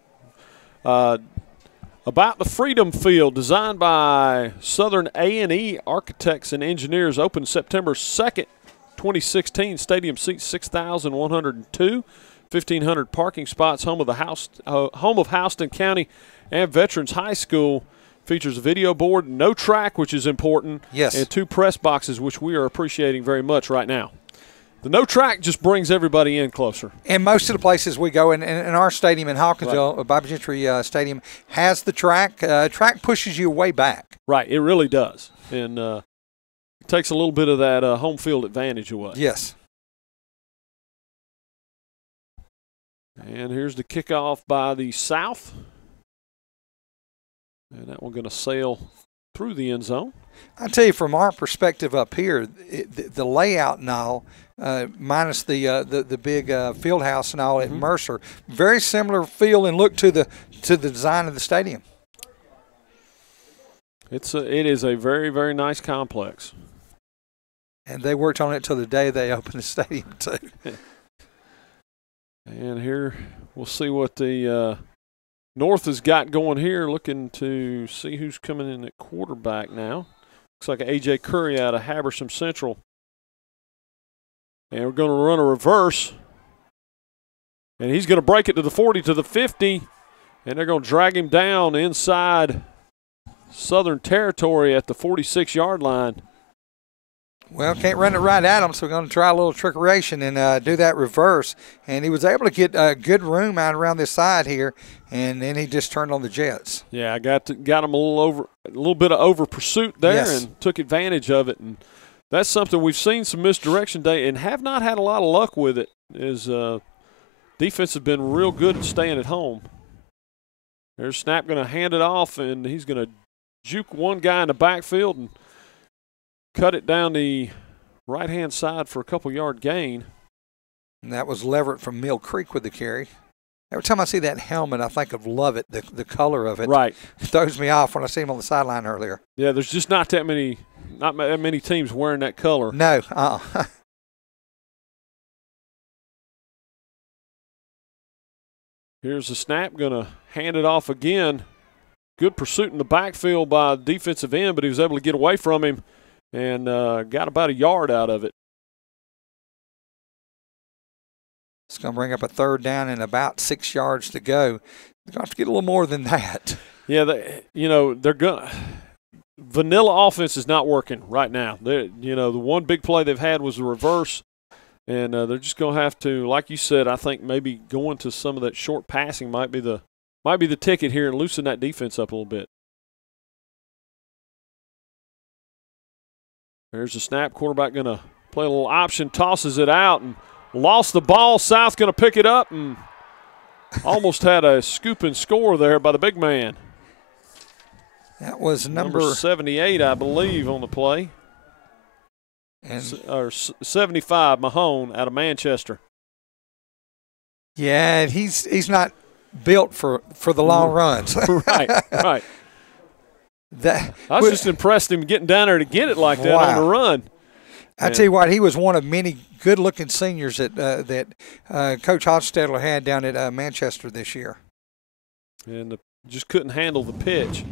About the Freedom Field, designed by Southern A&E Architects and Engineers, opened September 2nd, 2016. Stadium seats 6,102. 1,500 parking spots, home of Houston County and Veterans High School. Features a video board, no track, which is important, yes, and 2 press boxes, which we are appreciating very much right now. The no track just brings everybody in closer. And most of the places we go, in our stadium in Hawkinsville, right, Bobby Gentry Stadium, has the track. Track pushes you way back. Right, it really does. And it takes a little bit of that home field advantage away. Yes. And here's the kickoff by the South. And that one going to sail through the end zone. I tell you, from our perspective up here, the layout and all, minus the big field house and all at Mercer, very similar feel and look to the design of the stadium. It is a very, very nice complex. And they worked on it till the day they opened the stadium too. And here we'll see what the North has got going here, looking to see who's coming in at quarterback now. Looks like A.J. Curry out of Habersham Central. And we're going to run a reverse. And he's going to break it to the 40, to the 50. And they're going to drag him down inside Southern territory at the 46-yard line. Well, can't run it right at him, so we're going to try a little trickeration and do that reverse. And he was able to get good room out around this side here, and then he just turned on the jets. Yeah, I got him a little bit of over pursuit there, yes, and took advantage of it. And that's something we've seen some misdirection day and have not had a lot of luck with it. Is defense has been real good at staying at home. There's Snap going to hand it off, and he's going to juke one guy in the backfield and cut it down the right-hand side for a couple-yard gain. And that was Leverett from Mill Creek with the carry. Every time I see that helmet, I think of Lovett, the color of it. Right. It throws me off when I see him on the sideline earlier. Yeah, there's just not that many teams wearing that color. No. Here's the snap, going to hand it off again. Good pursuit in the backfield by the defensive end, but he was able to get away from him and got about a yard out of it. It's going to bring up a third down and about 6 yards to go. They're going to have to get a little more than that. Yeah, they're going. Vanilla offense is not working right now. The one big play they've had was the reverse, and they're just going to have to, like you said, I think maybe going to some of that short passing might be the ticket here and loosen that defense up a little bit. There's the snap. Quarterback going to play a little option, tosses it out, and lost the ball. South going to pick it up and almost had a scoop and score there by the big man. That was number 78, I believe, on the play. Or 75, Mahone out of Manchester. Yeah, he's not built for the long runs. Right. I was just impressed him getting down there to get it like that on the run. I tell you what, he was one of many good-looking seniors that Coach Hostetler had down at Manchester this year. And just couldn't handle the pitch.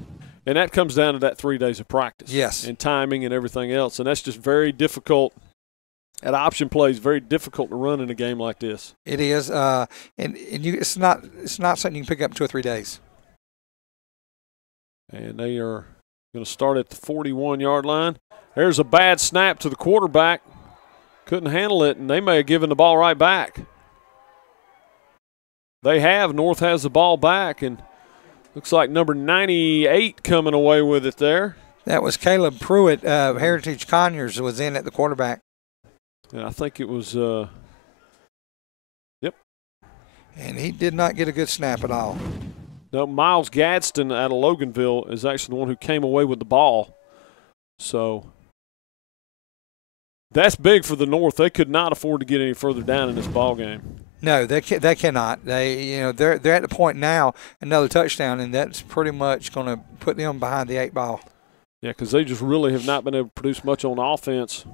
And that comes down to that 3 days of practice. Yes. And timing and everything else. And that's just very difficult. At option plays, very difficult to run in a game like this. It is. It's not something you can pick up in 2 or 3 days. And they are going to start at the 41-yard line. There's a bad snap to the quarterback. Couldn't handle it, and they may have given the ball right back. They have. North has the ball back, and looks like number 98 coming away with it there. That was Caleb Pruitt. Heritage Conyers was in at the quarterback. And I think it was yep. And he did not get a good snap at all. No, Miles Gadsden out of Loganville is actually the one who came away with the ball. So that's big for the North. They could not afford to get any further down in this ball game. No, they cannot. They're at the point now, another touchdown, and that's pretty much going to put them behind the 8 ball. Yeah, because they just really have not been able to produce much on offense.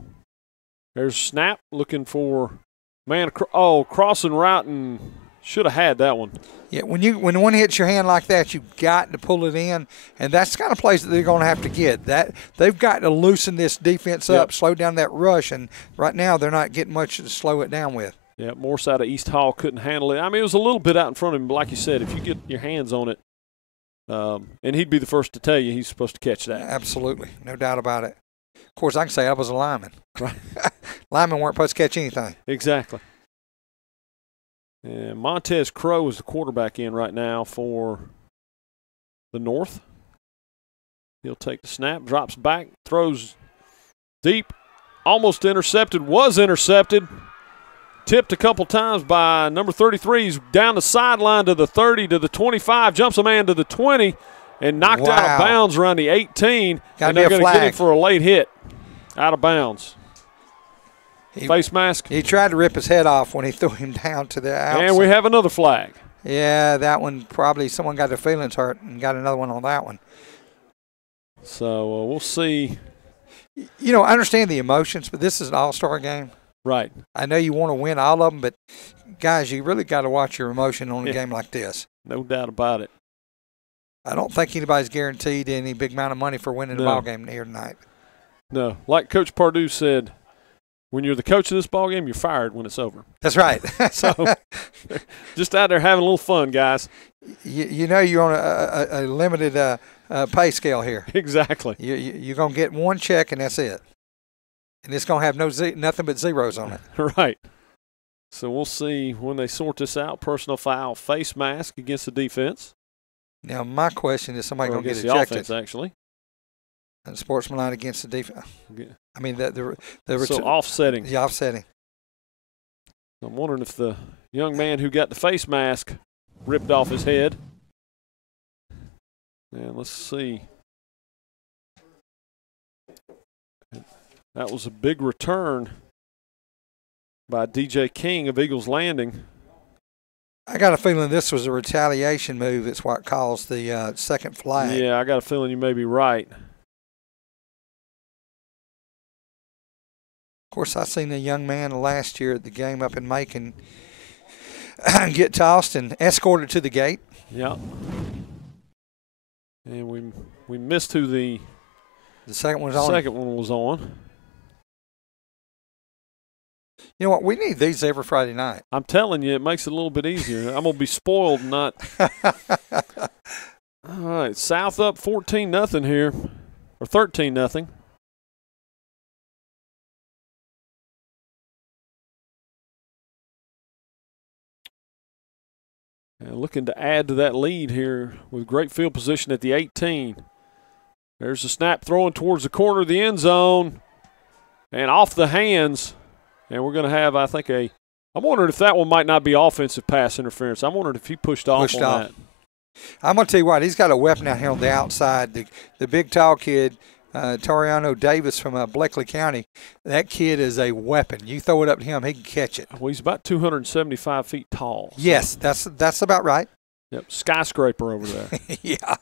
There's snap looking for man. Crossing route, and should have had that one. Yeah, when one hits your hand like that, you've got to pull it in, and that's the kind of plays that they're going to have to get. That they've got to loosen this defense up, slow down that rush, and right now they're not getting much to slow it down with. Yeah, Morse out of East Hall couldn't handle it. I mean, it was a little bit out in front of him, but like you said, if you get your hands on it, and he'd be the first to tell you he's supposed to catch that. Absolutely, no doubt about it. Of course, I can say I was a lineman. Right. Linemen weren't supposed to catch anything. Exactly. And Montez Crow is the quarterback in right now for the North. He'll take the snap, drops back, throws deep, almost intercepted, was intercepted. Tipped a couple times by number 33. He's down the sideline to the 30, to the 25, jumps a man to the 20, and knocked out of bounds around the 18. And they're going to get him for a late hit out of bounds. Face mask. He tried to rip his head off when he threw him down to the outside. And we have another flag. Yeah, that one probably someone got their feelings hurt and got another one on that one. So we'll see. I understand the emotions, but this is an all-star game. Right. I know you want to win all of them, but, guys, you really got to watch your emotion on a game like this. No doubt about it. I don't think anybody's guaranteed any big amount of money for winning the ball game here tonight. No. Like Coach Pardue said, when you're the coach of this ball game, you're fired when it's over. That's right. So just out there having a little fun, guys. You're on a limited pay scale here. Exactly. You're going to get one check, and that's it. And it's going to have nothing but zeros on it. Right. So we'll see when they sort this out. Personal foul, face mask against the defense. Now, my question is somebody going to get the ejected? Offense, actually. And sportsmanlike against the defense. I mean, so offsetting. The offsetting. I'm wondering if the young man who got the face mask ripped off his head. And let's see. That was a big return by DJ King of Eagles Landing. I got a feeling this was a retaliation move. That's what caused the second flag. Yeah, I got a feeling you may be right. Of course, I seen a young man last year at the game up in Macon get tossed and escorted to the gate. Yeah. And we missed who the second one was on. Second one was on. You know what? We need these every Friday night. I'm telling you, it makes it a little bit easier. I'm going to be spoiled and not. All right, South up 14-0 here, or 13-0. And looking to add to that lead here with great field position at the 18. There's the snap throwing towards the corner of the end zone and off the hands. And we're going to have, I think, I'm wondering if that one might not be offensive pass interference. I'm wondering if he pushed off on that. I'm going to tell you what, he's got a weapon out here on the outside. The big, tall kid, Toriano Davis from Bleckley County, that kid is a weapon. You throw it up to him, he can catch it. Well, he's about 275 feet tall. So. Yes, that's about right. Yep, skyscraper over there. Yeah.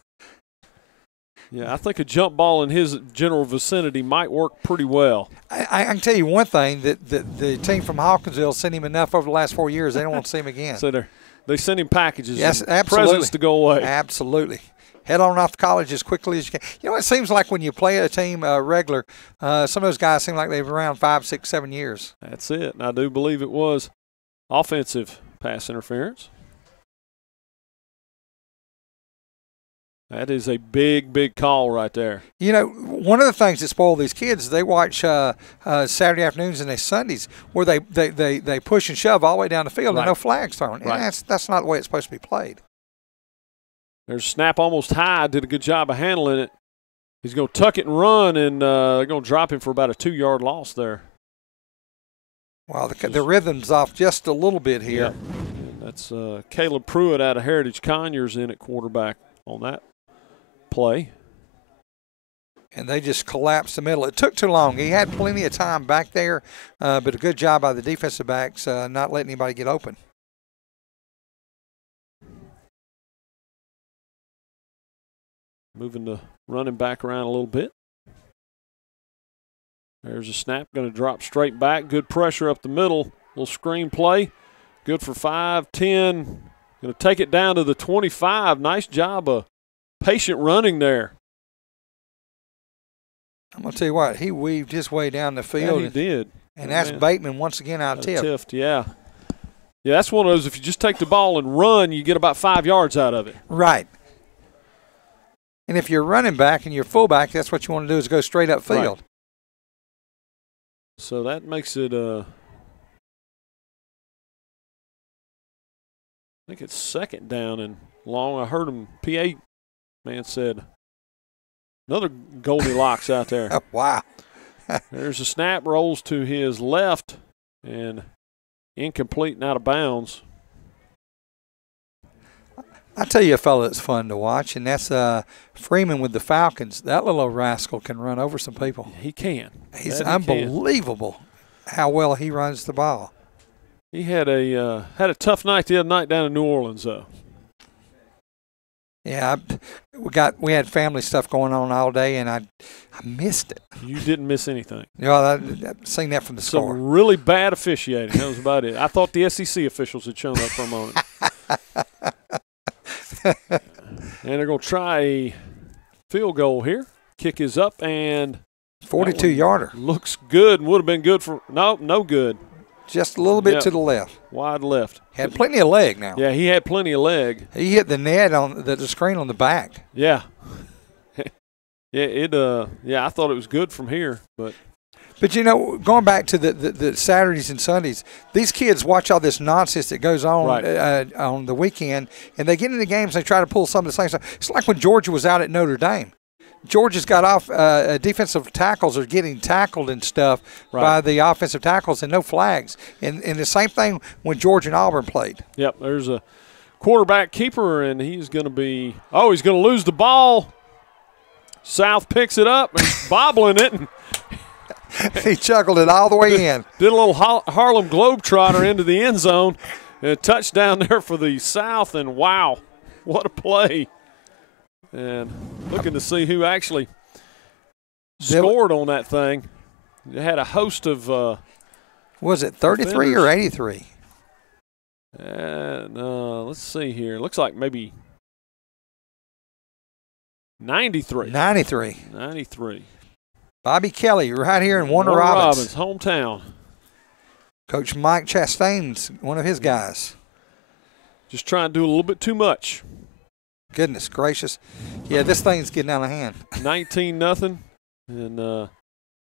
Yeah, I think a jump ball in his general vicinity might work pretty well. I can tell you one thing, that the team from Hawkinsville sent him enough over the last 4 years, they don't want to see him again. So they send him packages, yes, and presents to go away. Absolutely. Head on off to college as quickly as you can. You know, it seems like when you play a team regular, some of those guys seem like they've been around 5, 6, 7 years. That's it. And I do believe it was offensive pass interference. That is a big, big call right there. You know, one of the things that spoil these kids is they watch Saturday afternoons and Sundays where they push and shove all the way down the field and no flags thrown. Right. And that's not the way it's supposed to be played. There's a snap almost high. Did a good job of handling it. He's going to tuck it and run, and they're going to drop him for about a 2-yard loss there. Wow, the rhythm's off just a little bit here. Yeah. And that's Caleb Pruitt out of Heritage Conyers in at quarterback on that play. And they just collapsed the middle. It took too long. He had plenty of time back there, but a good job by the defensive backs not letting anybody get open. moving the running back around a little bit. There's a snap, going to drop straight back. Good pressure up the middle. Little screen play. Good for 5, 10. Going to take it down to the 25. Nice job of patient running there. I'm going to tell you what, he weaved his way down the field. Yeah, he did. And that's Bateman once again out tipped. Yeah. Yeah, that's one of those, if you just take the ball and run, you get about 5 yards out of it. Right. And if you're running back and you're fullback, that's what you want to do is go straight up field. Right. So that makes it, I think it's second down and long. I heard him, PA man said, another Goldilocks out there. Oh, wow. There's a snap, rolls to his left, and incomplete and out of bounds. I tell you a fellow that's fun to watch, and that's Freeman with the Falcons. That little rascal can run over some people. He can. He's unbelievable how well he runs the ball. He had a tough night the other night down in New Orleans, though. Yeah, we had family stuff going on all day, and I missed it. You didn't miss anything. You know, I've seen that from the score. Some really bad officiating. That was about it. I thought the SEC officials had shown up for a moment. And they're going to try a field goal here. Kick is up, and 42-yarder. Looks good and would have been good for – no good. Just a little bit to the left. Wide left. Had plenty of leg now. Yeah, he had plenty of leg. He hit the net on the screen on the back. Yeah. I thought it was good from here, but you know, going back to the Saturdays and Sundays, these kids watch all this nonsense that goes on on the weekend, and they get into games and they try to pull some of the same stuff. It's like when Georgia was out at Notre Dame. Georgia's got off defensive tackles are getting tackled and stuff by the offensive tackles and no flags. And the same thing when Georgia and Auburn played. Yep, there's a quarterback keeper, and he's going to he's going to lose the ball. South picks it up and bobbling it. And he chuckled it all the way in. Did a little Harlem Globetrotter into the end zone. And a touchdown there for the South, and wow, what a play. And looking to see who actually scored on that thing. They had a host of was it 33 or 83? Let's see here. Looks like maybe 93. 93. Bobby Kelly right here in Warner Robbins, hometown. Coach Mike Chastain's one of his guys. Just trying to do a little bit too much. Goodness gracious. Yeah, this thing's getting out of hand. 19-0, and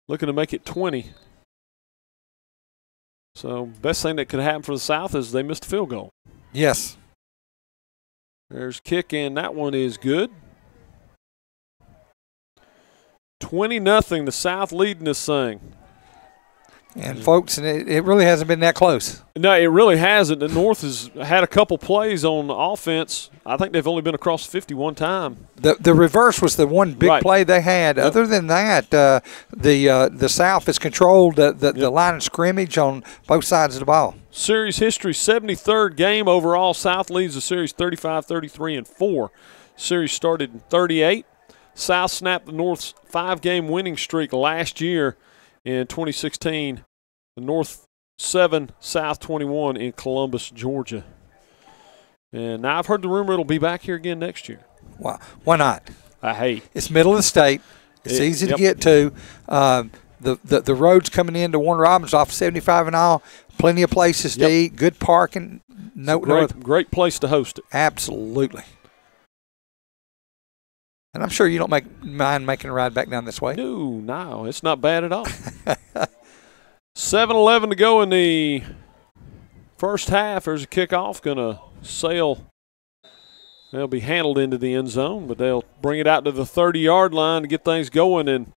looking to make it 20. So best thing that could happen for the South is they missed a field goal. Yes. There's kick, and that one is good. 20-0, the South leading this thing. And, folks, it really hasn't been that close. No, it really hasn't. The North has had a couple plays on offense. I think they've only been across 50 one time. The reverse was the one big play they had. Yep. Other than that, the South has controlled the line of scrimmage on both sides of the ball. Series history, 73rd game overall. South leads the series 35-33 and 4. Series started in 38. South snapped the North's 5-game winning streak last year. In 2016, the North 7, South 21 in Columbus, Georgia. And now I've heard the rumor it'll be back here again next year. Wow. Why not? Hey. It's middle of the state. It's easy to get to. The roads coming into Warner Robbins off 75 and all, plenty of places to eat, good parking. Great place to host it. Absolutely. And I'm sure you don't mind making a ride back down this way. No, it's not bad at all. 7-11 to go in the first half. There's a kickoff, going to sail. They'll be handled into the end zone, but they'll bring it out to the 30-yard line to get things going. And,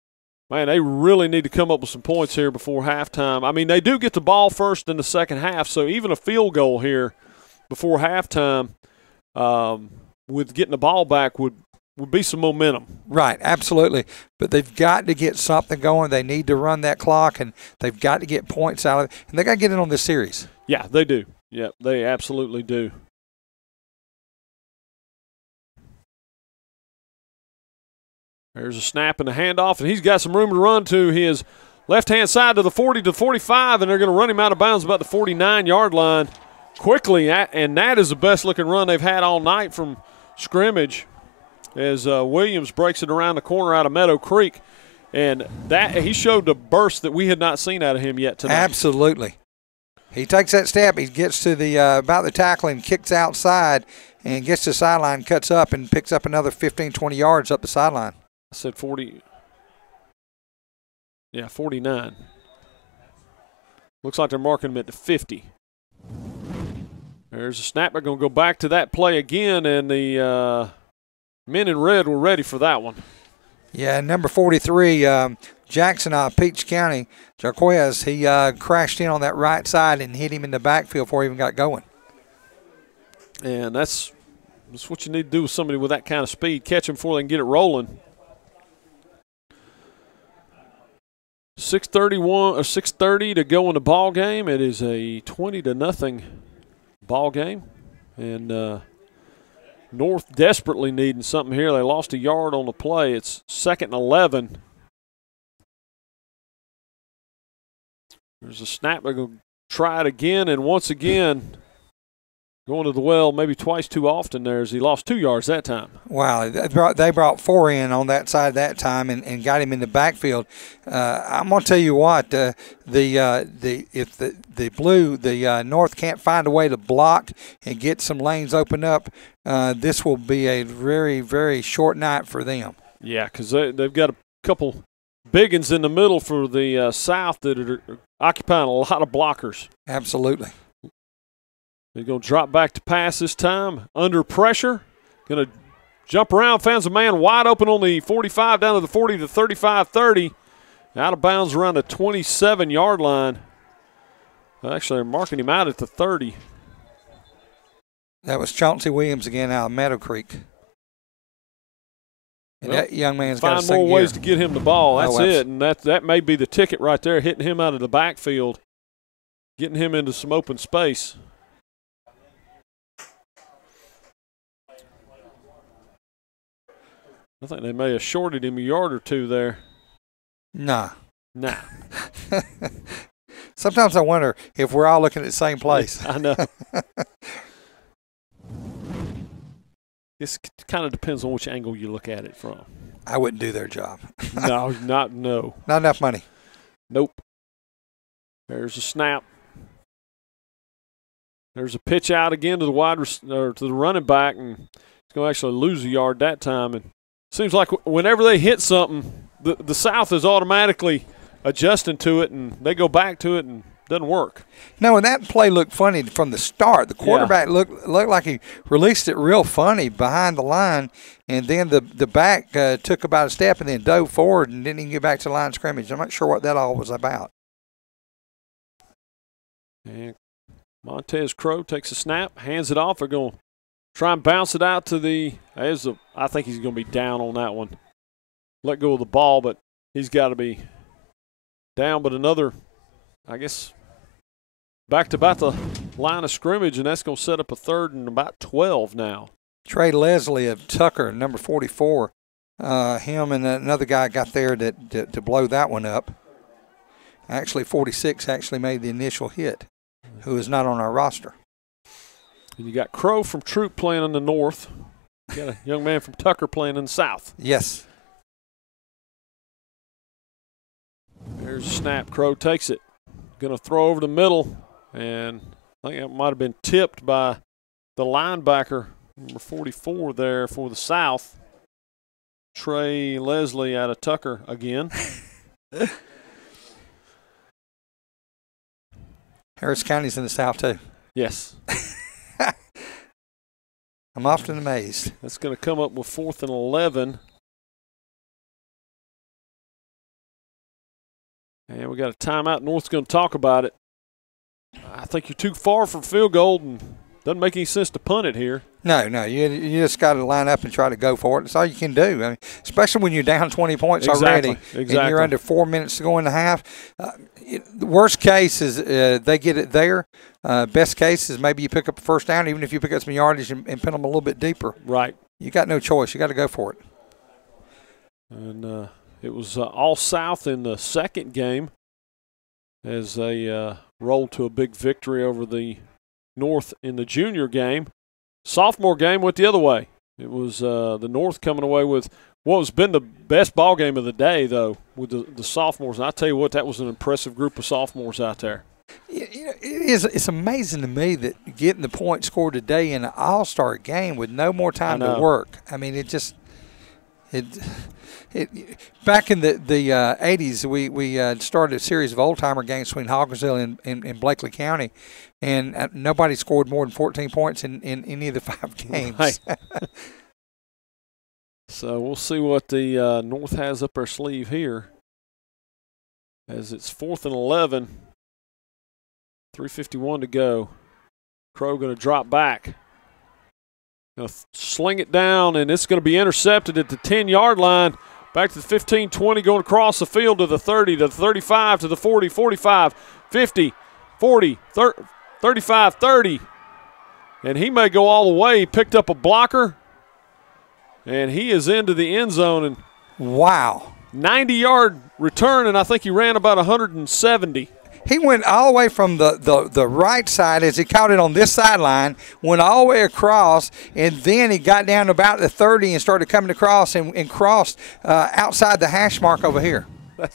man, they really need to come up with some points here before halftime. I mean, they do get the ball first in the second half, so even a field goal here before halftime with getting the ball back would be some momentum. Right, absolutely. But they've got to get something going. They need to run that clock, and they've got to get points out of it. And they got to get it on this series. Yeah, they do. Yeah, they absolutely do. There's a snap and a handoff, and he's got some room to run to his left-hand side to the 40 to 45, and they're going to run him out of bounds about the 49-yard line quickly, and that is the best-looking run they've had all night from scrimmage as Williams breaks it around the corner out of Meadow Creek. And that he showed the burst that we had not seen out of him yet tonight. Absolutely. He takes that step. He gets to the about the tackle and kicks outside and gets to the sideline, cuts up, and picks up another 15, 20 yards up the sideline. I said 40. Yeah, 49. Looks like they're marking him at the 50. There's a snap. They're going to go back to that play again, and the men in red were ready for that one. Yeah, number 43, Jackson, Peach County, Jarquez, he crashed in on that right side and hit him in the backfield before he even got going. And that's what you need to do with somebody with that kind of speed. Catch them before they can get it rolling. 6:30 to go in the ball game. It is a 20-0 ball game, and North desperately needing something here. They lost a yard on the play. It's 2nd and 11. There's a snap. They're going to try it again, and once again, going to the well maybe twice too often there as he lost 2 yards that time. Wow, they brought 4 in on that side that time and got him in the backfield. I'm going to tell you what, if the North can't find a way to block and get some lanes opened up, this will be a very, very short night for them. Yeah, because they've got a couple big uns in the middle for the South that are occupying a lot of blockers. Absolutely. They're going to drop back to pass this time. Under pressure. Going to jump around. Finds a man wide open on the 45 down to the 40 to 35-30. Out of bounds around the 27-yard line. Actually, they're marking him out at the 30. That was Chauncey Williams again out of Meadow Creek. And well, that young man's got find more ways to get him the ball. That's it. And that may be the ticket right there, hitting him out of the backfield, getting him into some open space. I think they may have shorted him a yard or two there. Nah. Sometimes I wonder if we're all looking at the same place. I know. It kind of depends on which angle you look at it from. I wouldn't do their job. No. Not enough money. Nope. There's a snap. There's a pitch out again to the to the running back, and he's going to actually lose a yard that time. And seems like whenever they hit something, the South is automatically adjusting to it, and they go back to it, and it doesn't work. No, and that play looked funny from the start. The quarterback looked like he released it real funny behind the line, and then the back took about a step and then dove forward and didn't even get back to the line of scrimmage. I'm not sure what that all was about. And Montez Crow takes a snap, hands it off. They're going to try and bounce it out to I think he's going to be down on that one. Let go of the ball, but he's got to be down. But another, I guess, back to about the line of scrimmage, and that's going to set up a 3rd and about 12 now. Trey Leslie of Tucker, number 44, him and another guy got there to blow that one up. Actually, 46 actually made the initial hit, who is not on our roster. And you got Crow from Troop playing in the north. You got a young man from Tucker playing in the south. Yes. There's a snap. Crow takes it. Going to throw over the middle, and I think it might have been tipped by the linebacker, number 44 there for the South. Trey Leslie out of Tucker again. Harris County's in the South, too. Yes. I'm often amazed. That's going to come up with 4th and 11. And we got a timeout. North's going to talk about it. I think you're too far from field goal, and doesn't make any sense to punt it here. No. You just got to line up and try to go for it. That's all you can do. I mean, especially when you're down 20 points already, and you're under 4 minutes to go in the half. The worst case is they get it there. Best case is maybe you pick up a first down, even if you pick up some yardage and pin them a little bit deeper. Right. You got no choice. You got to go for it. And it was all South in the second game as they rolled to a big victory over the North in the junior game. Sophomore game went the other way. It was the North coming away with what has been the best ball game of the day, though, with the sophomores. And I tell you what, that was an impressive group of sophomores out there. You know, it's amazing to me that getting the point scored today in an all-star game with no more time to work. I mean, it just back in the 80s, we started a series of old-timer games between Hawkinsville and Blakely County, and nobody scored more than 14 points in any of the 5 games. Right. So we'll see what the North has up their sleeve here as it's 4th and 11. 3:51 to go. Crow going to drop back. Going to sling it down, and it's going to be intercepted at the 10-yard line. Back to the 15, 20, going across the field to the 30, to the 35, to the 40, 45, 50, 40, 35, 30. And he may go all the way. He picked up a blocker, and he is into the end zone. And wow. 90-yard return, and I think he ran about 170. He went all the way from the right side as he caught it on this sideline, went all the way across, and then he got down to about the 30 and started coming across and crossed outside the hash mark over here.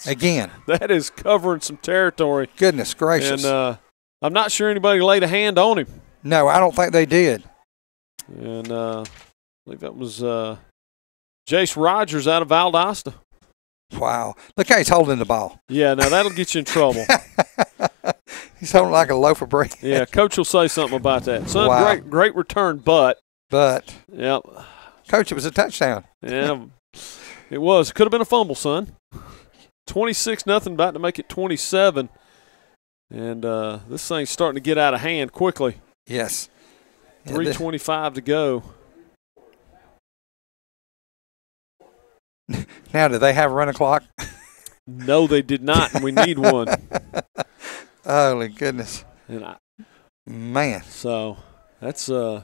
Again. That is covering some territory. Goodness gracious. And I'm not sure anybody laid a hand on him. No, I don't think they did. And I believe that was Jace Rogers out of Valdosta. Wow. Look how he's holding the ball. Yeah, now that'll get you in trouble. He's holding like a loaf of bread. Yeah, Coach will say something about that. Son, wow. great return, but. Yep. Coach, it was a touchdown. Yeah, it was. Could have been a fumble, son. 26-0, about to make it 27. And this thing's starting to get out of hand quickly. Yes. 3:25 to go. Now, do they have a running clock? No, they did not, and we need one. Holy goodness. Man. So that's you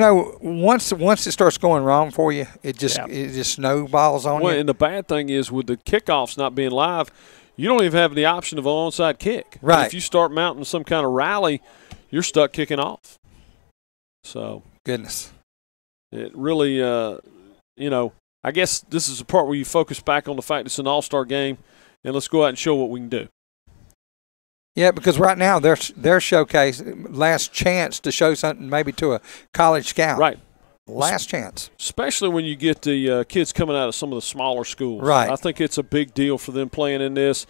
know, once it starts going wrong for you, it just snowballs on you. And the bad thing is with the kickoffs not being live, you don't even have the option of an onside kick. Right. And if you start mounting some kind of rally, you're stuck kicking off. So goodness. It really, you know, I guess this is the part where you focus back on the fact it's an all-star game, and let's go out and show what we can do. Yeah, because right now their showcase, last chance to show something maybe to a college scout. Right. Last chance. Especially when you get the kids coming out of some of the smaller schools. Right. I think it's a big deal for them playing in this.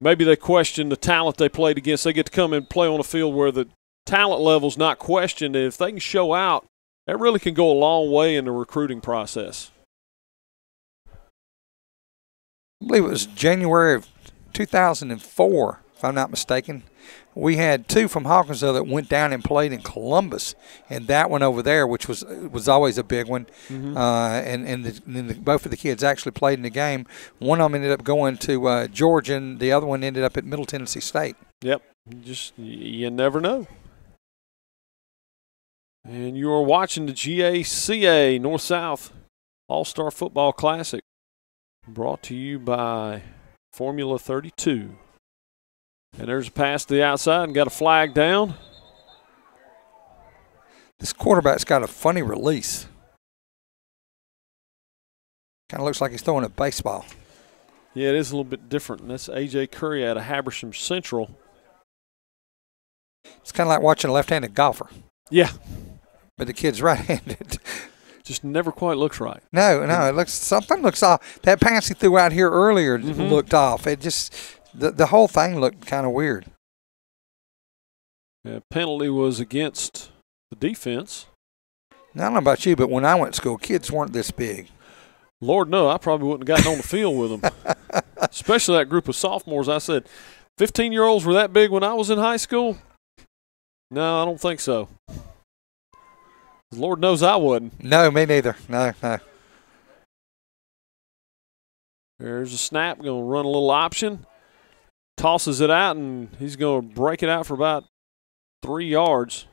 Maybe they question the talent they played against. They get to come and play on a field where the talent level's not questioned. And if they can show out, that really can go a long way in the recruiting process. I believe it was January of 2004, if I'm not mistaken. We had 2 from Hawkinsville that went down and played in Columbus, and that one over there, which was always a big one. Mm-hmm. And both of the kids actually played in the game. One of them ended up going to Georgia, and the other one ended up at Middle Tennessee State. Yep, you never know. And you are watching the GACA North-South All-Star Football Classic, brought to you by Formula 32. And there's a pass to the outside and got a flag down. This quarterback's got a funny release. Kind of looks like he's throwing a baseball. Yeah, it is a little bit different. And that's A.J. Curry out of Habersham Central. It's kind of like watching a left-handed golfer. Yeah. But the kid's right-handed. Just never quite looks right. No, it something looks off. That pass he threw out here earlier looked off. It just the whole thing looked kind of weird. Yeah, penalty was against the defense. Now, I don't know about you, but when I went to school, kids weren't this big. Lord, no, I probably wouldn't have gotten on the field with them. Especially that group of sophomores. I said, 15-year-olds were that big when I was in high school? No, I don't think so. Lord knows I wouldn't. No, me neither. No. There's a snap. Going to run a little option. Tosses it out, and he's going to break it out for about 3 yards.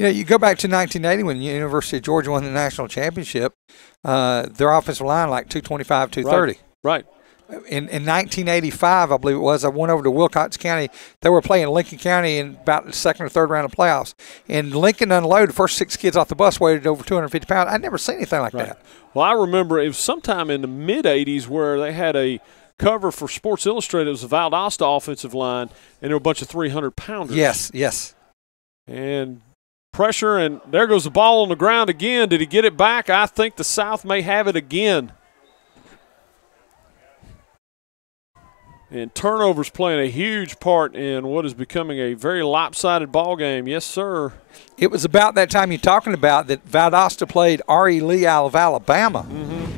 You know, you go back to 1980 when the University of Georgia won the national championship. Their offensive line like 225, 230. Right. In 1985, I believe it was, I went over to Wilcox County. They were playing Lincoln County in about the second or third round of playoffs. And Lincoln unloaded. The first 6 kids off the bus weighed over 250 pounds. I'd never seen anything like that. Well, I remember it was sometime in the mid-'80s where they had a cover for Sports Illustrated. It was the Valdosta offensive line, and there were a bunch of 300-pounders. Yes. And pressure, and there goes the ball on the ground again. Did he get it back? I think the South may have it again. And turnovers playing a huge part in what is becoming a very lopsided ball game. Yes, sir. It was about that time you're talking about that Valdosta played R.E. Lee out of Alabama.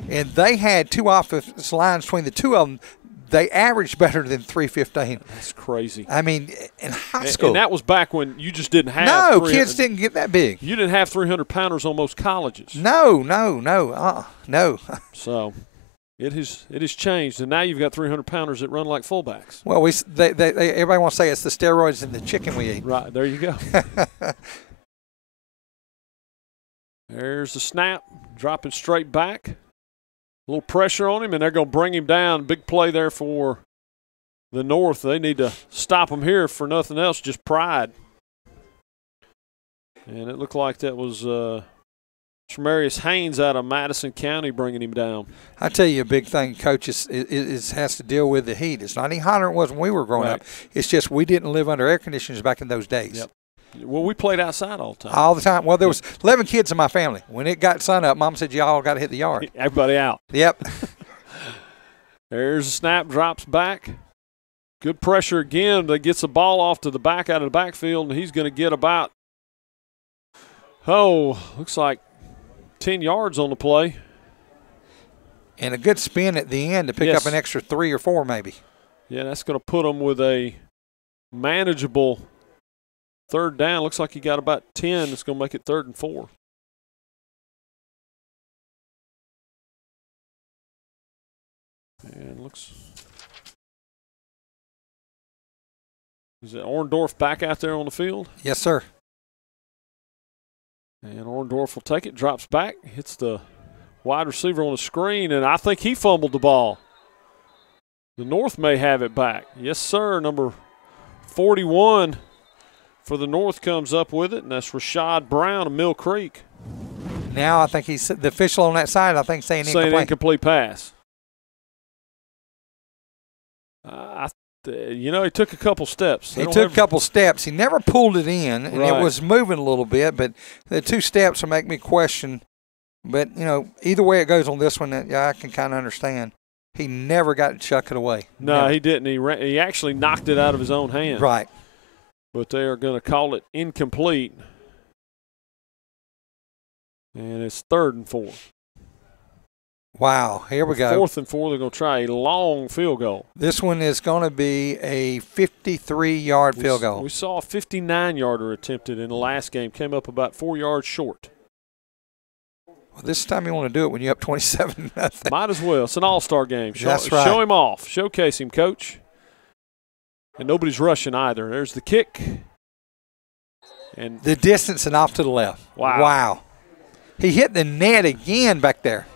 And they had 2 offensive lines between the 2 of them. They averaged better than 315. That's crazy. I mean, in high school. And that was back when you just didn't have. No, kids didn't get that big. You didn't have 300-pounders on most colleges. No. So it has changed, and now you've got 300-pounders that run like fullbacks. Well, everybody wants to say it's the steroids and the chicken we eat. Right, there you go. There's the snap, dropping straight back. A little pressure on him, and they're going to bring him down. Big play there for the North. They need to stop him here for nothing else, just pride. And it looked like that was Tremarius Haynes out of Madison County bringing him down. I tell you, a big thing, Coach, has to deal with the heat. It's not any hotter than it was when we were growing up. It's just we didn't live under air conditioners back in those days. Yep. Well, we played outside all the time. All the time. Well, there was 11 kids in my family. When it got sun up, Mom said, y'all got to hit the yard. Everybody out. Yep. There's a snap, drops back. Good pressure again. That gets the ball off to the back out of the backfield, and he's going to get about, looks like 10 yards on the play. And a good spin at the end to pick up an extra 3 or 4 maybe. Yeah, that's going to put them with a manageable third down. Looks like he got about 10. It's going to make it 3rd and 4. And looks. Is it Orndorff back out there on the field? Yes, sir. And Orndorff will take it, drops back, hits the wide receiver on the screen, and I think he fumbled the ball. The North may have it back. Yes, sir. Number 41 for the North comes up with it, and that's Rashad Brown of Mill Creek. Now I think he's the official on that side. I think saying incomplete pass. He took a couple steps. He took a couple steps. He never pulled it in, and it was moving a little bit, but the 2 steps will make me question. But, either way it goes on this one, I can kind of understand. He never got to chuck it away. No, he didn't. He actually knocked it out of his own hand. Right. But they are going to call it incomplete. And it's 3rd and 4. Wow, here we go. 4th and 4, they're going to try a long field goal. This one is going to be a 53-yard field goal. We saw a 59-yarder attempted in the last game, came up about 4 yards short. Well, this time you want to do it when you're up 27-0. Might as well. It's an all-star game. That's right. Show him off. Showcase him, Coach. And nobody's rushing either. There's the kick. And the distance and off to the left. Wow. He hit the net again back there.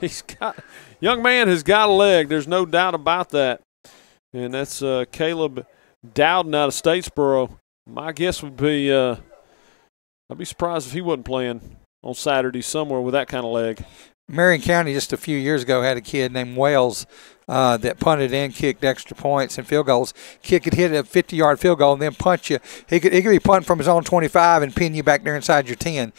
Young man has got a leg. There's no doubt about that. And that's Caleb Dowden out of Statesboro. My guess would be I'd be surprised if he wasn't playing on Saturday somewhere with that kind of leg. Marion County just a few years ago had a kid named Wells that punted and kicked extra points and field goals. Kid could hit a 50-yard field goal and then punch you. He could be punting from his own 25 and pin you back there inside your 10.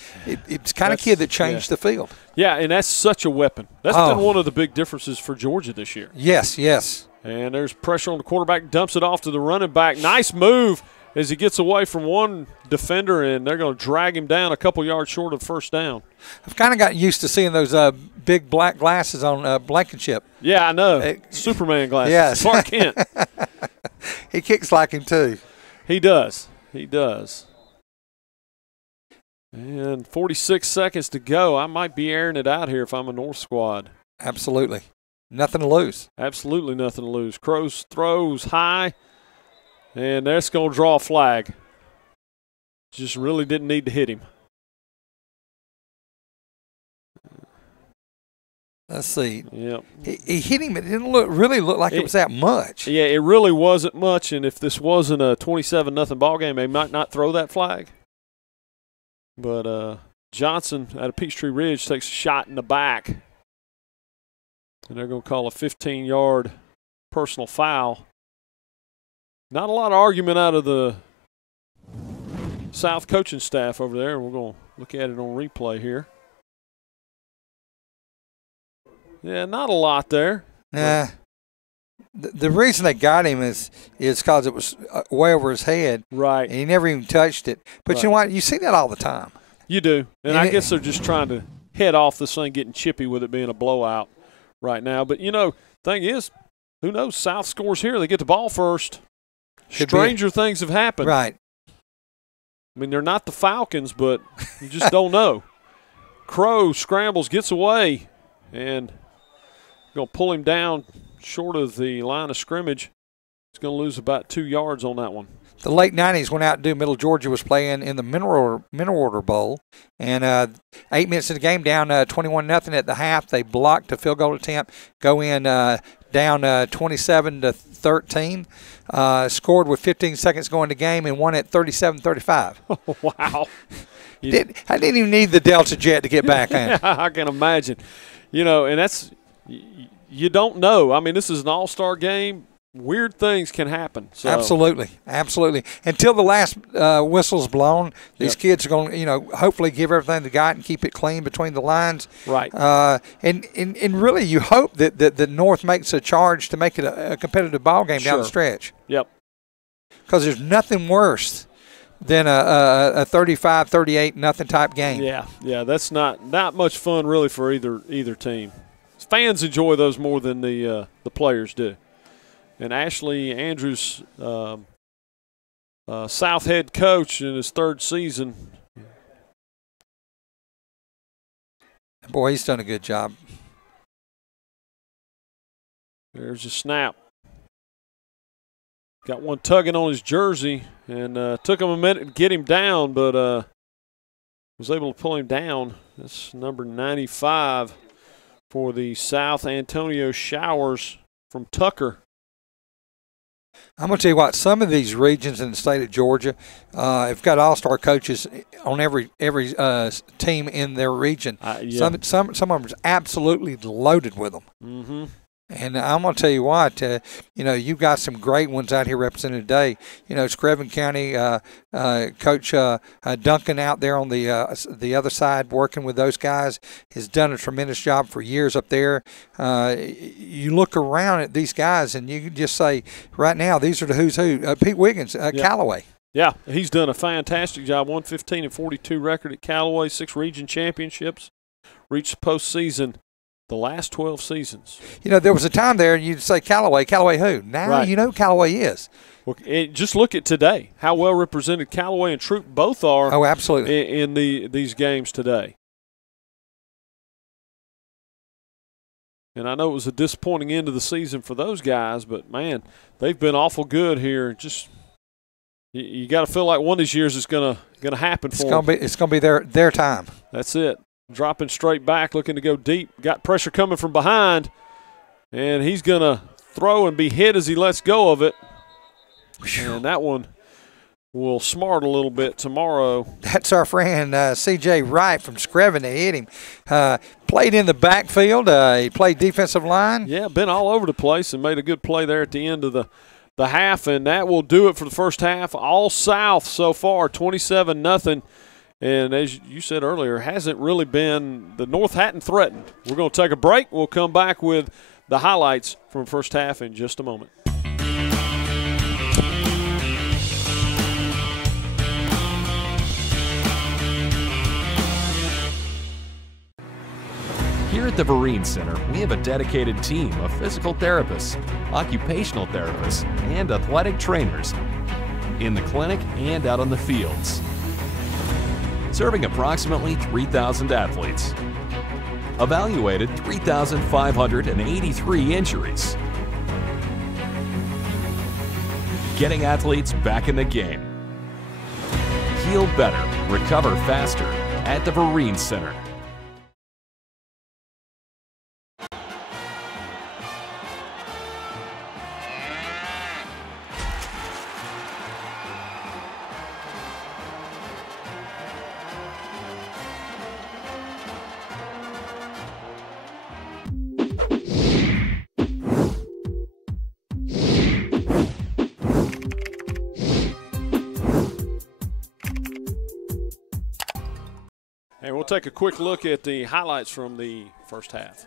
It's kind of kid that changed the field. Yeah, and that's such a weapon. That's been one of the big differences for Georgia this year. Yes. And there's pressure on the quarterback, dumps it off to the running back. Nice move as he gets away from one defender, and they're going to drag him down a couple yards short of first down. I've kind of gotten used to seeing those big black glasses on Blankenship. Yeah, I know. Superman glasses. Yes. Clark Kent. He kicks like him, too. He does. And 46 seconds to go. I might be airing it out here if I'm a North squad. Absolutely. Nothing to lose. Absolutely nothing to lose. Crows throws high, and that's going to draw a flag. Just really didn't need to hit him. Let's see. Yep. He hit him. It didn't really look like it was that much. Yeah, it really wasn't much. And if this wasn't a 27-0 ball game, they might not throw that flag. But Johnson out of Peachtree Ridge takes a shot in the back. And they're going to call a 15-yard personal foul. Not a lot of argument out of the South coaching staff over there. We're going to look at it on replay here. Yeah, not a lot there. Nah. The reason they got him is because it was way over his head. Right. And he never even touched it. But you know what? You see that all the time. You do. And I guess they're just trying to head off this thing, getting chippy with it being a blowout right now. But, you know, thing is, who knows? South scores here. They get the ball first. Stranger things have happened. Right. I mean, they're not the Falcons, but you just don't know. Crow scrambles, gets away, and going to pull him down short of the line of scrimmage. He's going to lose about 2 yards on that one. The late 90s went out to do. Middle Georgia was playing in the Mineral Order Bowl, and 8 minutes of the game down 21-0 at the half. They blocked a field goal attempt, go in down 27-13, scored with 15 seconds going to game, and won at 37-35. Oh, wow. I didn't even need the Delta Jet to get back in. Yeah, I can imagine. You know, and that's – you don't know. I mean, this is an all-star game. Weird things can happen. So. Absolutely. Until the last whistle's blown, these kids are going to, hopefully give everything they got and keep it clean between the lines. Right. And really, you hope that the North makes a charge to make it a competitive ball game down the stretch. Yep. Because there's nothing worse than a 35-38 type game. Yeah. That's not much fun really for either team. Fans enjoy those more than the players do. And Ashley Andrews, South head coach in his third season. Boy, he's done a good job. There's a snap. Got one tugging on his jersey, and took him a minute to get him down, but was able to pull him down. That's number 95 for the South Antonio Showers from Tucker. I'm going to tell you what, some of these regions in the state of Georgia have got all-star coaches on every team in their region. Yeah. Some of them are absolutely loaded with them. Mm-hmm. And I'm going to tell you what, you've got some great ones out here represented today. Screven County Coach Duncan out there on the other side working with those guys has done a tremendous job for years up there. You look around at these guys and you can just say, right now, these are the who's who. Pete Wiggins, Callaway. Yeah, he's done a fantastic job. 115-42 record at Callaway, 6 region championships, reached postseason the last 12 seasons. There was a time there you'd say Callaway who? Now right. You know Callaway is. Well, just look at today, how well represented Callaway and Troop both are. Oh, absolutely. In these games today. And I know it was a disappointing end of the season for those guys, but, man, they've been awful good here. Just you got to feel like one of these years is going to happen for them. It's going to be their time. That's it. Dropping straight back, looking to go deep. Got pressure coming from behind, and he's going to throw and be hit as he lets go of it. And that one will smart a little bit tomorrow. That's our friend C.J. Wright from Screven that hit him. Played in the backfield. He played defensive line. Yeah, been all over the place and made a good play there at the end of the half, and that will do it for the first half. All South so far, 27-0. And as you said earlier, hasn't really been – the North hadn't threatened. We're going to take a break. We'll come back with the highlights from first half in just a moment. Here at the Vereen Center, we have a dedicated team of physical therapists, occupational therapists, and athletic trainers in the clinic and out on the fields, serving approximately 3,000 athletes, evaluated 3,583 injuries, getting athletes back in the game. Heal better, recover faster at the Vereen Center. take a quick look at the highlights from the first half.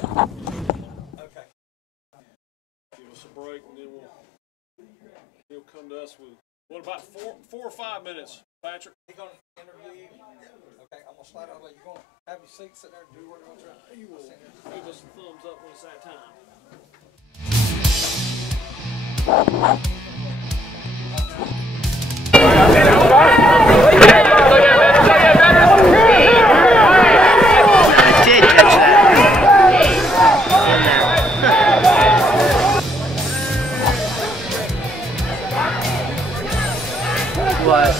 Okay. Give us a break, and then he'll come to us with, what, about four or 5 minutes, Patrick? He's going to interview you. Okay, I'm going to slide over. You're going to have your seat, sit there, and do what you're going to do. You will give us a thumbs up when it's that time. I did catch that. What?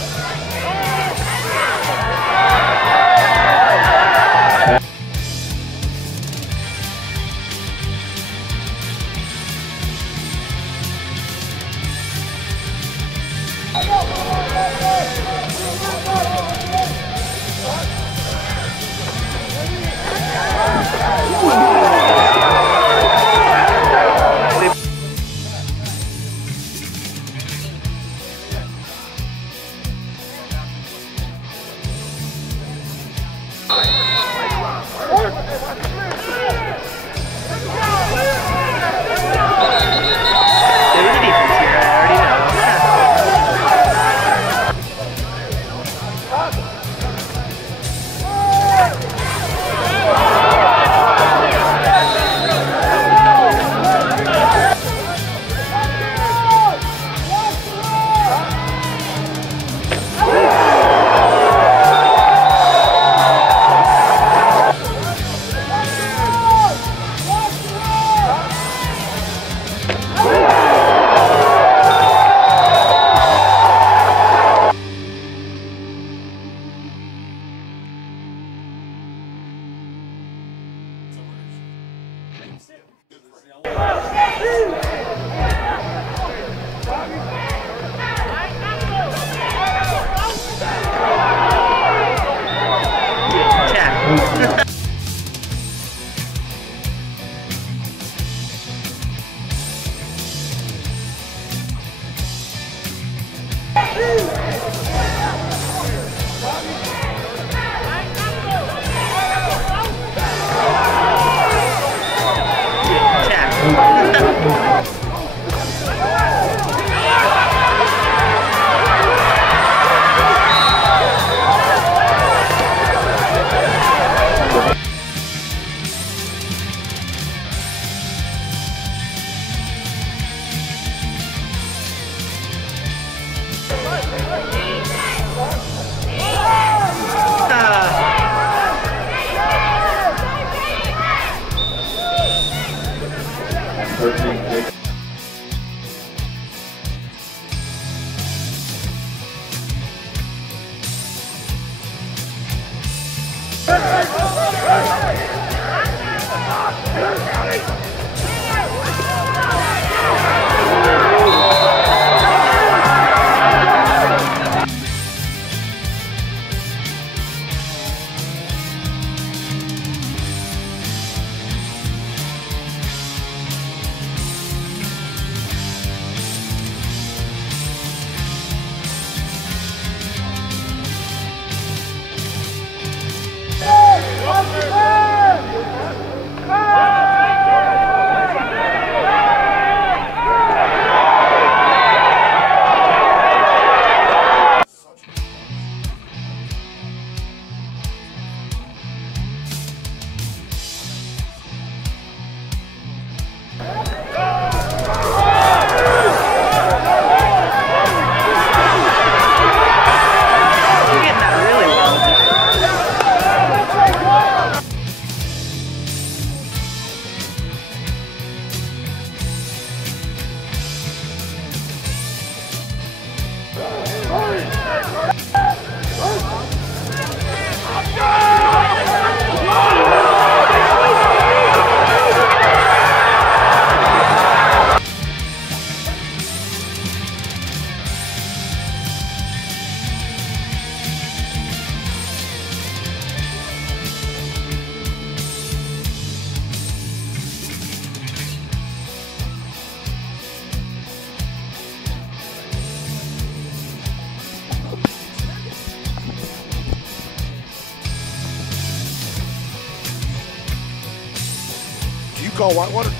call Whitewater?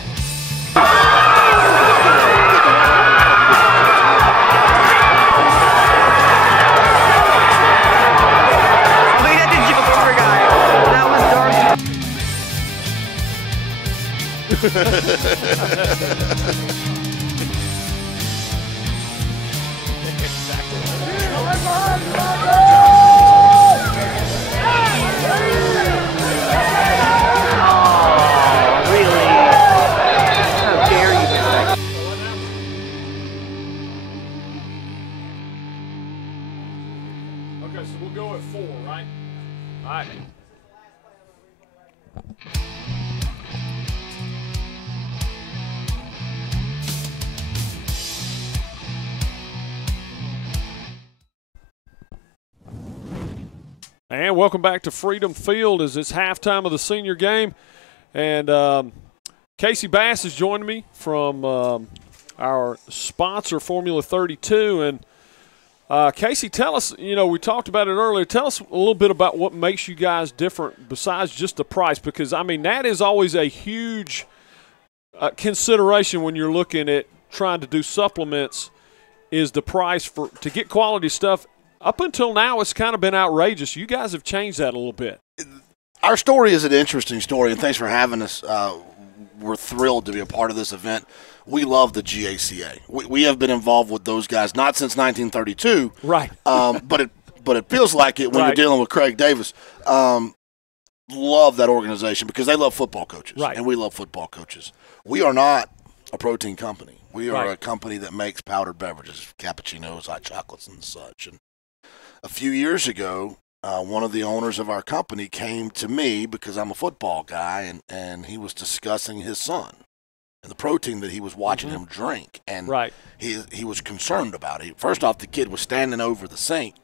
Okay, so we'll go at 4, right? All right. And welcome back to Freedom Field as it's halftime of the senior game. And Casey Bass has joined me from our sponsor, Formula 32. And Casey, tell us, we talked about it earlier. Tell us a little bit about what makes you guys different besides just the price, because, I mean, that is always a huge consideration when you're looking at trying to do supplements is the price to get quality stuff. Up until now, it's kind of been outrageous. You guys have changed that a little bit. Our story is an interesting story, and thanks for having us. We're thrilled to be a part of this event. We love the GACA. We have been involved with those guys, not since 1932. Right. But it feels like it when you're dealing with Craig Davis. Love that organization because they love football coaches, and we love football coaches. We are not a protein company. We are a company that makes powdered beverages, cappuccinos, hot chocolates, and such. And a few years ago, one of the owners of our company came to me because I'm a football guy, and he was discussing his son and the protein that he was watching him drink. And he was concerned about it. First off, the kid was standing over the sink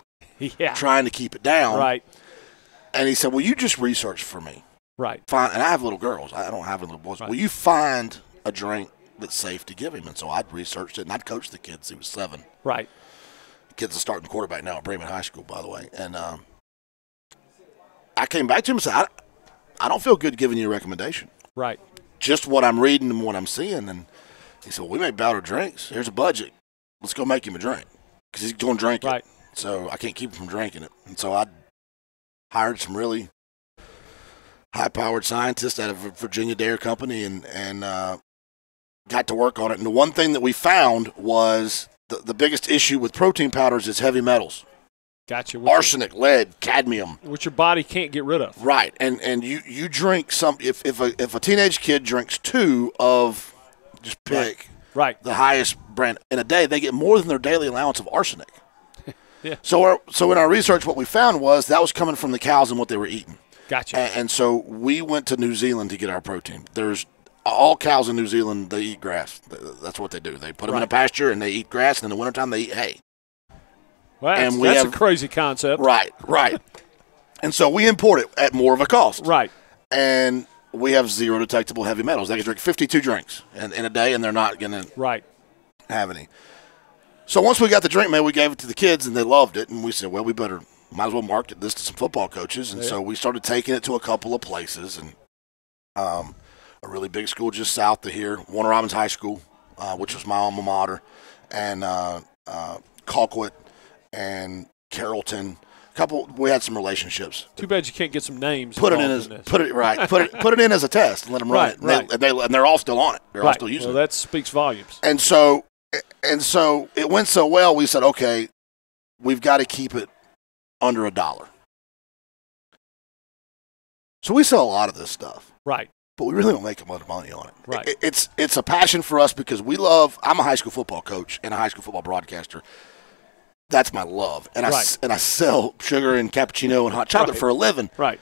trying to keep it down. Right. And he said, will you just research for me? Right. And I have little girls. I don't have any little boys. Right. Will you find a drink that's safe to give him? And so I'd researched it, and I'd coached the kids. He was 7. Right. The kid's a starting quarterback now at Bremen High School, by the way. And I came back to him and said, I don't feel good giving you a recommendation. Right. Just what I'm reading and what I'm seeing. And he said, well, we make powdered drinks. Here's a budget. Let's go make him a drink because he's going to drink it. So I can't keep him from drinking it. And so I hired some really high-powered scientists out of Virginia Dairy Company and got to work on it. And the one thing that we found was the biggest issue with protein powders is heavy metals. Gotcha. Arsenic, lead, cadmium. Which your body can't get rid of. Right. And you drink some – if a teenage kid drinks 2 of – just pick the highest brand in a day, they get more than their daily allowance of arsenic. Yeah. So in our research, what we found was that was coming from the cows and what they were eating. Gotcha. And so we went to New Zealand to get our protein. There's all cows in New Zealand, they eat grass. That's what they do. They put them in a pasture and they eat grass, and in the wintertime they eat hay. Well, that's a crazy concept. Right. And so we import it at more of a cost. Right. And we have 0 detectable heavy metals. They can drink 52 drinks in a day, and they're not going to have any. So once we got the drink made, we gave it to the kids, and they loved it. And we said, well, might as well market this to some football coaches. And so we started taking it to a couple of places. And a really big school just south of here, Warner Robbins High School, which was my alma mater, and Colquitt and Carrollton. We had some relationships. Too bad you can't get some names. Put it in as a test and let them run it. And they're all still on it. They're all still using it. That speaks volumes. And so it went so well. We said, okay, we've got to keep it under $1. So we sell a lot of this stuff. Right. But we really don't make a lot of money on it. Right. It's a passion for us because I'm a high school football coach and a high school football broadcaster. That's my love. And I sell sugar and cappuccino and hot chocolate for a living. Right.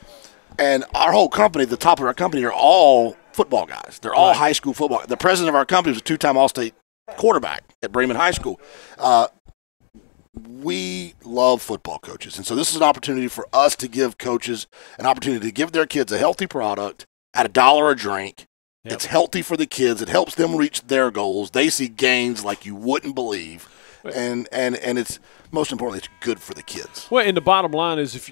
And our whole company, the top of our company, are all football guys. They're all high school football. The president of our company was a 2-time All-State quarterback at Bremen High School. We love football coaches. And so this is an opportunity for us to give coaches an opportunity to give their kids a healthy product at $1 a drink. Yep. It's healthy for the kids. It helps them reach their goals. They see gains like you wouldn't believe. And it's most importantly, it's good for the kids. Well, and the bottom line is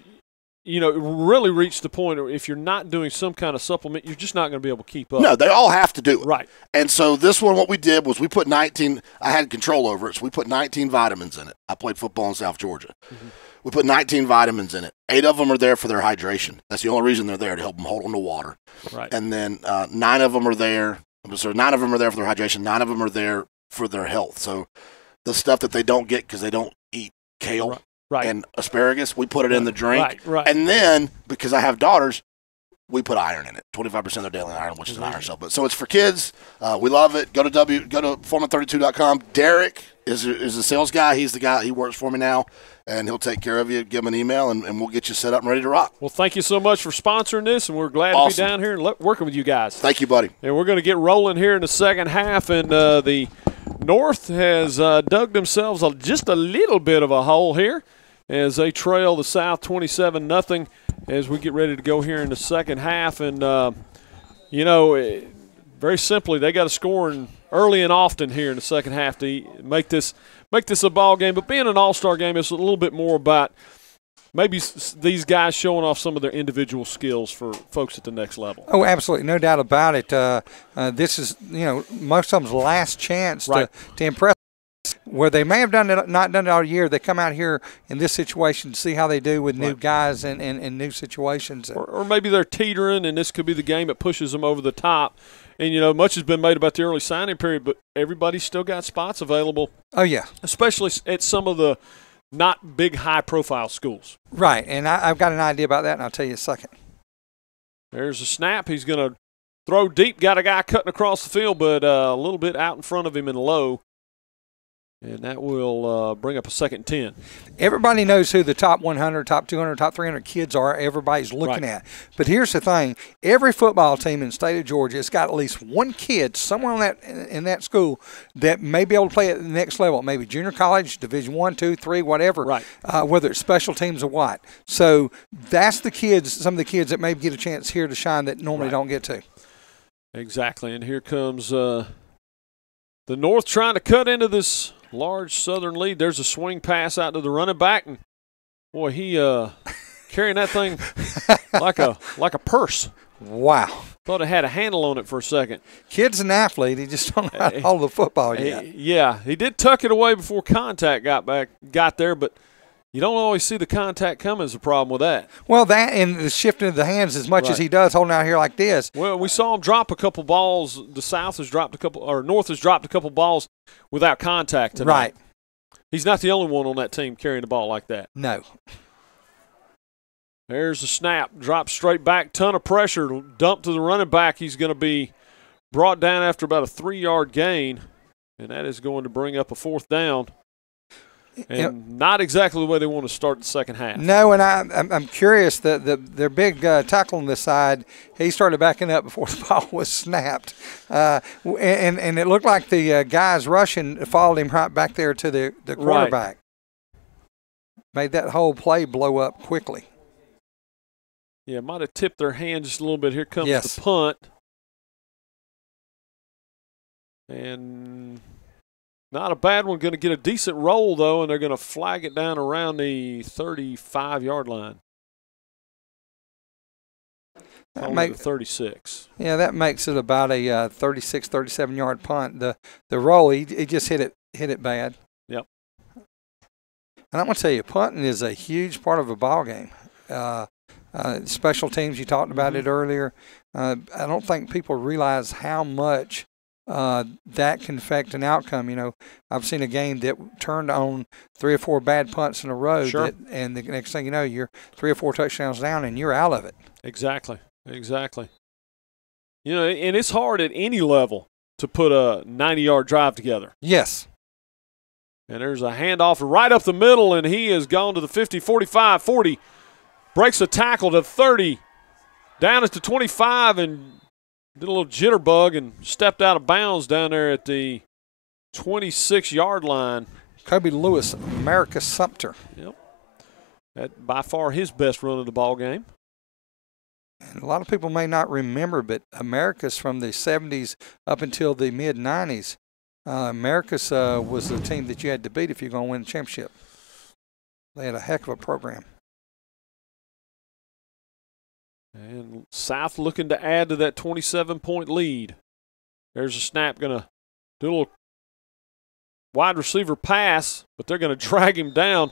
really reached the point where if you're not doing some kind of supplement, you're just not going to be able to keep up. No, they all have to do it. Right. And so this one, what we did was we put 19 – I had control over it, so we put 19 vitamins in it. I played football in South Georgia. Mm-hmm. We put 19 vitamins in it. 8 of them are there for their hydration. That's the only reason they're there, to help them hold on to water. Right. And then 9 of them are there. So 9 of them are there for their hydration. 9 of them are there for their health. So the stuff that they don't get because they don't eat kale and asparagus, we put it in the drink. Right. And then, because I have daughters, we put iron in it. 25% of their daily iron, which is an iron supplement. So it's for kids. We love it. Go to foreman32.com. Derek is the sales guy. He's the guy. He works for me now. And he'll take care of you. Give him an email, and we'll get you set up and ready to rock. Well, thank you so much for sponsoring this, and we're glad to be down here and working with you guys. Thank you, buddy. And we're going to get rolling here in the second half, and the North has dug themselves just a little bit of a hole here as they trail the South 27-0 as we get ready to go here in the second half. And, very simply, they got to score early and often here in the second half to make this a ball game. But being an all-star game is a little bit more about maybe these guys showing off some of their individual skills for folks at the next level. Oh, absolutely. No doubt about it. This is, most of them's last chance to impress. Where they may have not done it all year, they come out here in this situation to see how they do with new guys and new situations. Or maybe they're teetering, and this could be the game that pushes them over the top. And, much has been made about the early signing period, but everybody's still got spots available. Oh, yeah. Especially at some of the not big, high-profile schools. Right, and I've got an idea about that, and I'll tell you in a second. There's a snap. He's going to throw deep. Got a guy cutting across the field, but a little bit out in front of him and low. And that will bring up a 2nd and 10. Everybody knows who the top 100, top 200, top 300 kids are. Everybody's looking at. But here's the thing. Every football team in the state of Georgia has got at least one kid somewhere in that school that may be able to play at the next level, maybe junior college, Division 1, 2, 3, whatever, whether it's special teams or what. So that's the kids, some of the kids that maybe get a chance here to shine that normally don't get to. Exactly. And here comes the North trying to cut into this large Southern lead. There's a swing pass out to the running back, and boy, he carrying that thing like a purse. Wow! Thought it had a handle on it for a second. Kid's an athlete. He just don't know how to hold the football yet. Yeah, he did tuck it away before contact got there, but you don't always see the contact coming as a problem with that. Well, that and the shifting of the hands as much as he does holding out here like this. Well, we saw him drop a couple balls. The South has dropped North has dropped a couple balls without contact tonight. Right. He's not the only one on that team carrying the ball like that. No. There's the snap. Dropped straight back. Ton of pressure. Dumped to the running back. He's going to be brought down after about a 3-yard gain, and that is going to bring up a 4th down. And not exactly the way they want to start the second half. No, and I'm curious that their big tackle on this side, he started backing up before the ball was snapped. And it looked like the guys rushing followed him right back there to the quarterback. Made that whole play blow up quickly. Yeah, might have tipped their hand just a little bit. Here comes the punt. And not a bad one. Going to get a decent roll, though, and they're going to flag it down around the 35-yard line. That makes 36. Yeah, that makes it about a 36, 37-yard punt. The roll, he just hit it bad. Yep. And I'm going to tell you, punting is a huge part of a ball game. Special teams, you talked about it earlier. I don't think people realize how much that can affect an outcome. I've seen a game that turned on 3 or 4 bad punts in a row, and the next thing you know, you're 3 or 4 touchdowns down, and you're out of it. Exactly. And it's hard at any level to put a 90-yard drive together. Yes. And there's a handoff right up the middle, and he has gone to the 50, 45, 40, breaks a tackle to 30, down at the 25, and did a little jitterbug and stepped out of bounds down there at the 26-yard line. Kobe Lewis, America Sumter. Yep. That by far his best run of the ball game. And a lot of people may not remember, but Americus from the 70s up until the mid-90s, Americus was the team that you had to beat if you're going to win the championship. They had a heck of a program. And South looking to add to that 27-point lead. There's a snap, going to do a little wide receiver pass, but they're going to drag him down.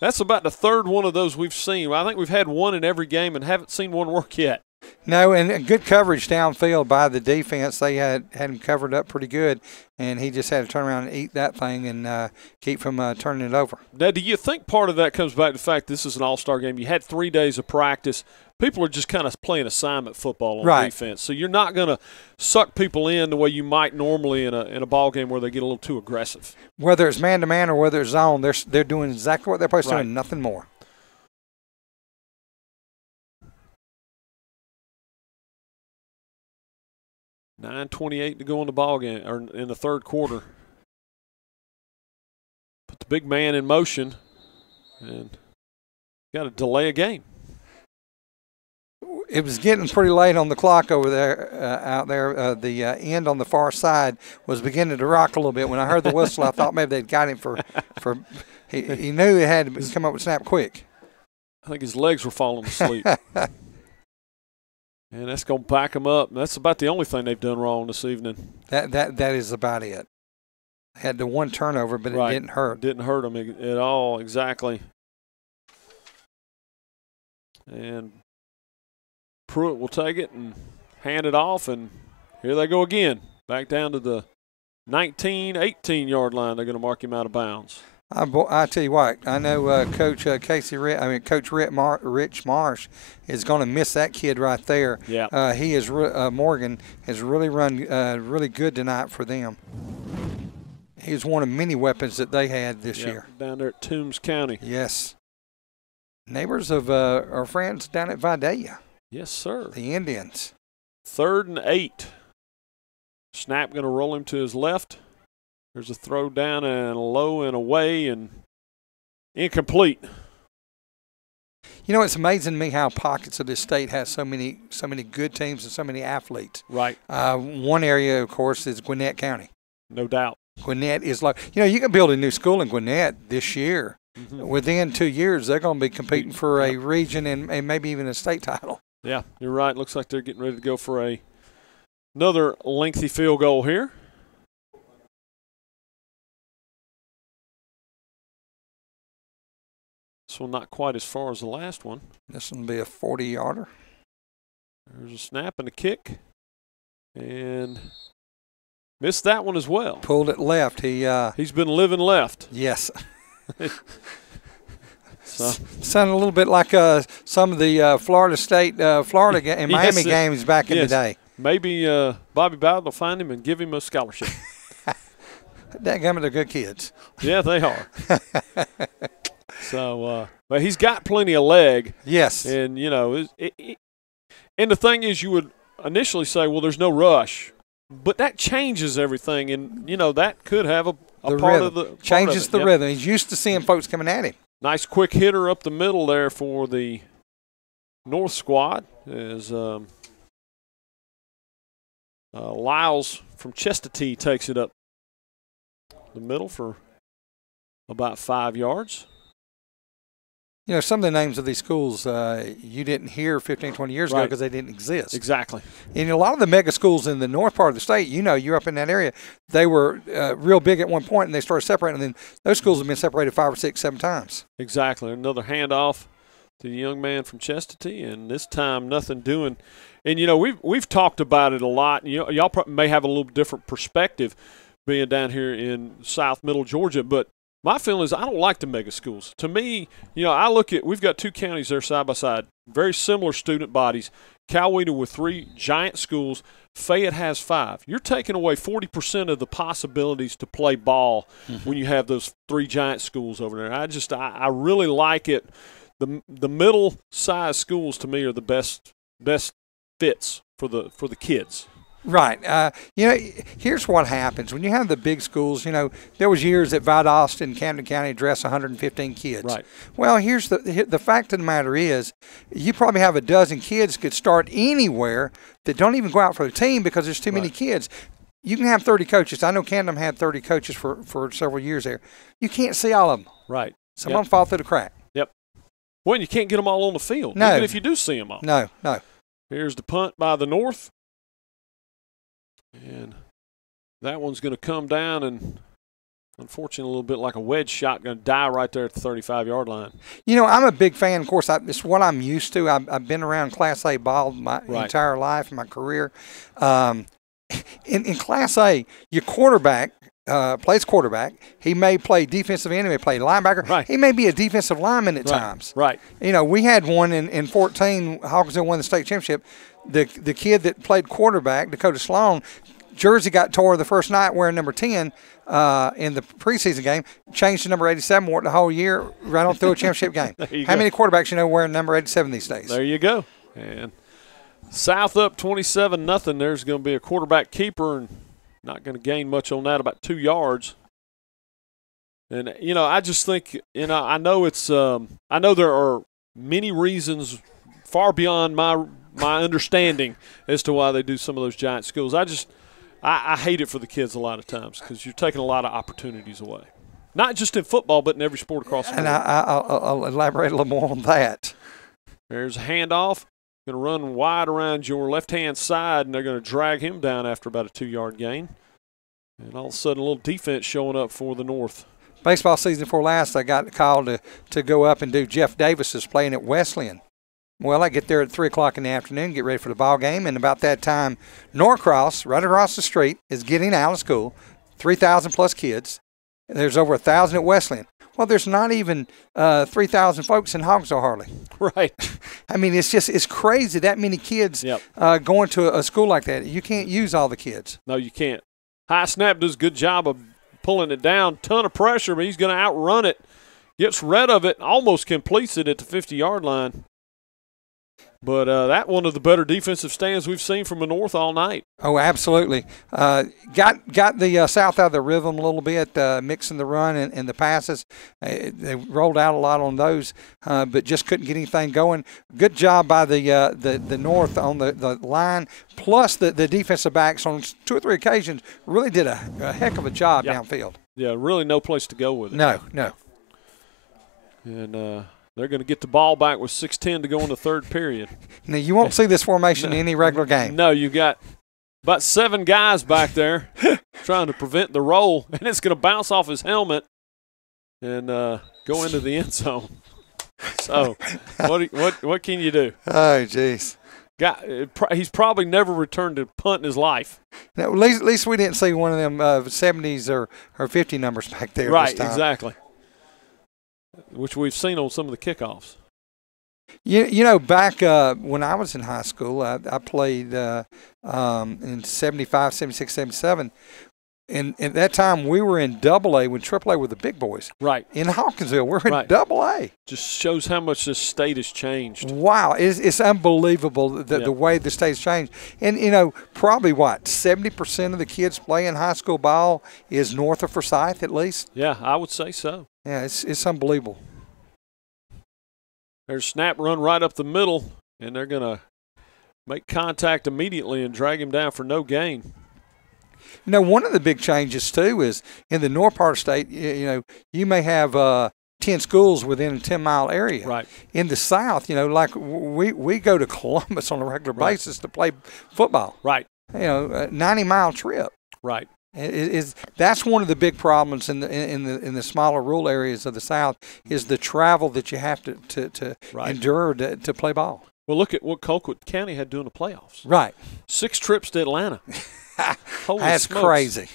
That's about the third one of those we've seen. I think we've had one in every game and haven't seen one work yet. No, and good coverage downfield by the defense. They had him covered up pretty good, and he just had to turn around and eat that thing and keep from turning it over. Now, do you think part of that comes back to the fact this is an all-star game? You had 3 days of practice. People are just kind of playing assignment football on defense. So you're not going to suck people in the way you might normally in a ball game where they get a little too aggressive. Whether it's man-to-man or whether it's zone, they're doing exactly what they're supposed to do and nothing more. $9:28 to go in the ball game, or in the third quarter. Put the big man in motion, and got to delay a game. It was getting pretty late on the clock over there, out there. The end on the far side was beginning to rock a little bit. When I heard the whistle, I thought maybe they'd got him for he knew he had to come up with snap quick. I think his legs were falling asleep. And that's going to back them up. That's about the only thing they've done wrong this evening. That is about it. Had the one turnover, but it didn't hurt. It didn't hurt them at all, exactly. And Pruitt will take it and hand it off, and here they go again. Back down to the 19, 18-yard line. They're going to mark him out of bounds. I tell you what, I know Coach Coach Rich Marsh is going to miss that kid right there. Yeah. He is Morgan has really run really good tonight for them. He was one of many weapons that they had this year. Down there at Toombs County. Yes. Neighbors of our friends down at Vidalia. Yes, sir. The Indians. 3rd and 8. Snap going to roll him to his left. There's a throw down and low and away and incomplete. You know, it's amazing to me how pockets of this state has so many good teams and so many athletes. Right. One area, of course, is Gwinnett County. No doubt. Gwinnett is like, you can build a new school in Gwinnett this year. Mm-hmm. Within 2 years, they're going to be competing for a region and maybe even a state title. Yeah, you're right. Looks like they're getting ready to go for another lengthy field goal here. This one not quite as far as the last one. This one will be a 40-yarder. There's a snap and a kick. And missed that one as well. Pulled it left. He's been living left. Yes. So. Sounded a little bit like some of the Florida State, and Miami games back in the day. Maybe Bobby Bowden will find him and give him a scholarship. Dadgummit, they're good kids. Yeah, they are. So, but he's got plenty of leg. Yes. And, and the thing is, you would initially say, well, there's no rush. But that changes everything, and, that could have a part rhythm. of the changes the rhythm. He's used to seeing folks coming at him. Nice quick hitter up the middle there for the North squad as Lyles from Chestatee takes it up the middle for about 5 yards. Some of the names of these schools you didn't hear 15, 20 years ago because they didn't exist. Exactly. And a lot of the mega schools in the north part of the state, you're up in that area, they were real big at one point and they started separating. And then those schools have been separated 5 or 6, 7 times. Exactly. Another handoff to the young man from Chestatee, and this time nothing doing. And, we've talked about it a lot. And, y'all may have a little different perspective being down here in South Middle Georgia, but my feeling is I don't like the mega schools. To me, I look at, we've got 2 counties there side by side, very similar student bodies. Coweta with 3 giant schools. Fayette has 5. You're taking away 40% of the possibilities to play ball when you have those 3 giant schools over there. I really like it. The middle-sized schools to me are the best fits for the kids. Right. Here's what happens. When you have the big schools, there was years that Valdosta and Camden County addressed 115 kids. Right. Well, here's the fact of the matter is you probably have a dozen kids could start anywhere that don't even go out for the team because there's too many kids. You can have 30 coaches. I know Camden had 30 coaches for several years there. You can't see all of them. Right. Some of them fall through the crack. Yep. Well, you can't get them all on the field. No. Even if you do see them all. No. Here's the punt by the North. And that one's going to come down and, unfortunately, a little bit like a wedge shot, going to die right there at the 35-yard line. You know, I'm a big fan. Of course, it's what I'm used to. I've been around Class A ball my entire life, my career. In Class A, your quarterback plays quarterback. He may play defensive end. He may play linebacker. Right. He may be a defensive lineman at times. Right. You know, we had one in 14. Hawkinsville won the state championship. The kid that played quarterback, Dakota Sloan, jersey got tore the first night wearing number 10 in the preseason game, changed to number 87, wore it the whole year, right on through a championship game. How many quarterbacks you know wearing number 87 these days? There you go. And South up 27-0. There's going to be a quarterback keeper and not going to gain much on that, about 2 yards. And, you know, I just think, you know, I know there are many reasons far beyond my understanding as to why they do some of those giant schools. I hate it for the kids a lot of times because you're taking a lot of opportunities away. Not just in football, but in every sport across the world. And I'll elaborate a little more on that. There's a handoff. Going to run wide around your left-hand side, and they're going to drag him down after about a 2-yard gain. And all of a sudden, a little defense showing up for the North. Baseball season before last, I got called to go up and do Jeff Davis's playing at Wesleyan. Well, I get there at 3 o'clock in the afternoon, get ready for the ball game, and about that time, Norcross, right across the street, is getting out of school, 3,000-plus kids. There's over 1,000 at Wesleyan. Well, there's not even 3,000 folks in Hawkinsville hardly. Right. I mean, it's crazy that many kids going to a school like that. You can't use all the kids. No, you can't. High snap does a good job of pulling it down. Ton of pressure, but he's going to outrun it. Gets rid of it, almost completes it at the 50-yard line. But that one of the better defensive stands we've seen from the North all night. Oh, absolutely. Got the South out of the rhythm a little bit, mixing the run and the passes. They rolled out a lot on those, but just couldn't get anything going. Good job by the North on the line, plus the defensive backs on 2 or 3 occasions really did a heck of a job downfield. Yeah, really no place to go with it. No. And they're going to get the ball back with 6:10 to go in the third period. Now, you won't see this formation in any regular game. No, you got about 7 guys back there trying to prevent the roll, and it's going to bounce off his helmet and go into the end zone. So what can you do? Oh, jeez. He's probably never returned to punt in his life. Now, at least we didn't see one of them 70s or 50 numbers back there. Right, this time. Exactly. Which we've seen on some of the kickoffs. You know, back when I was in high school, I played in 75, 76, 77. And at that time, we were in AA when AAA were the big boys. Right. In Hawkinsville, we're in AA. Just shows how much this state has changed. Wow. It's unbelievable the way the state's changed. And, you know, probably, 70% of the kids playing high school ball is north of Forsyth at least? Yeah, I would say so. Yeah, it's unbelievable. There's a snap run right up the middle, and they're going to make contact immediately and drag him down for no gain. You know, one of the big changes, too, is in the north part of the state, you know, you may have 10 schools within a 10-mile area. Right. In the south, you know, like we go to Columbus on a regular basis to play football. Right. You know, a 90-mile trip. Right. That's one of the big problems in the smaller rural areas of the South is the travel that you have to endure to play ball. Well, look at what Colquitt County had doing the playoffs. Right. 6 trips to Atlanta. Holy That's smokes. crazy.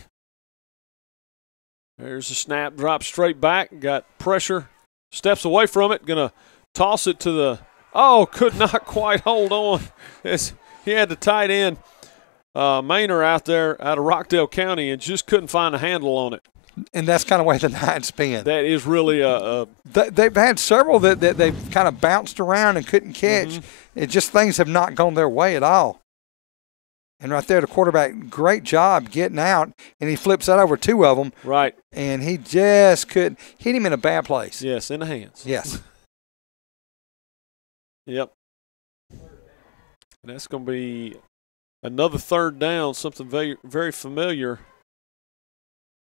There's a snap, drop straight back, got pressure, steps away from it, going to toss it to the could not quite hold on. He had the tight end. Maynor out there out of Rockdale County and just couldn't find a handle on it. And that's kind of the way the night's been. That is really they've had several that they've kind of bounced around and couldn't catch. Mm-hmm. It just things have not gone their way at all. And right there, the quarterback, great job getting out, and he flips that over 2 of them. Right. And he just could hit him in a bad place. Yes, in the hands. Yes. Yep. And that's going to be another 3rd down, something very, very familiar.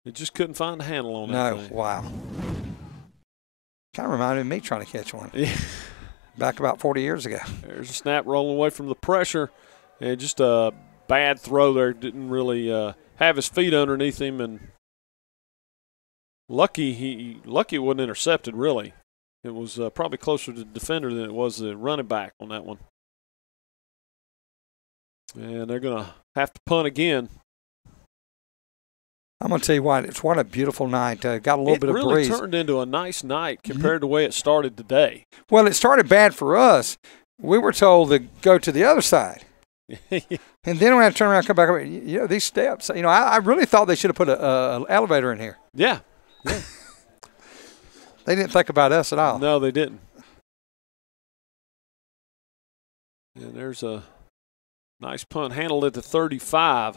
They just couldn't find a handle on that thing. Wow. Kind of reminded me trying to catch one. Yeah. Back about 40 years ago. There's a snap rolling away from the pressure, and just a bad throw there. Didn't really have his feet underneath him, and lucky it wasn't intercepted, really. It was probably closer to the defender than it was the running back on that one. And they're going to have to punt again. I'm going to tell you what, it's what a beautiful night. Got a little bit of breeze. It really turned into a nice night compared to the way it started today. Well, it started bad for us. We were told to go to the other side. And then we had to turn around and come back. You know, these steps, you know, I really thought they should have put an elevator in here. Yeah. They didn't think about us at all. No, they didn't. And there's a nice punt handled at the 35.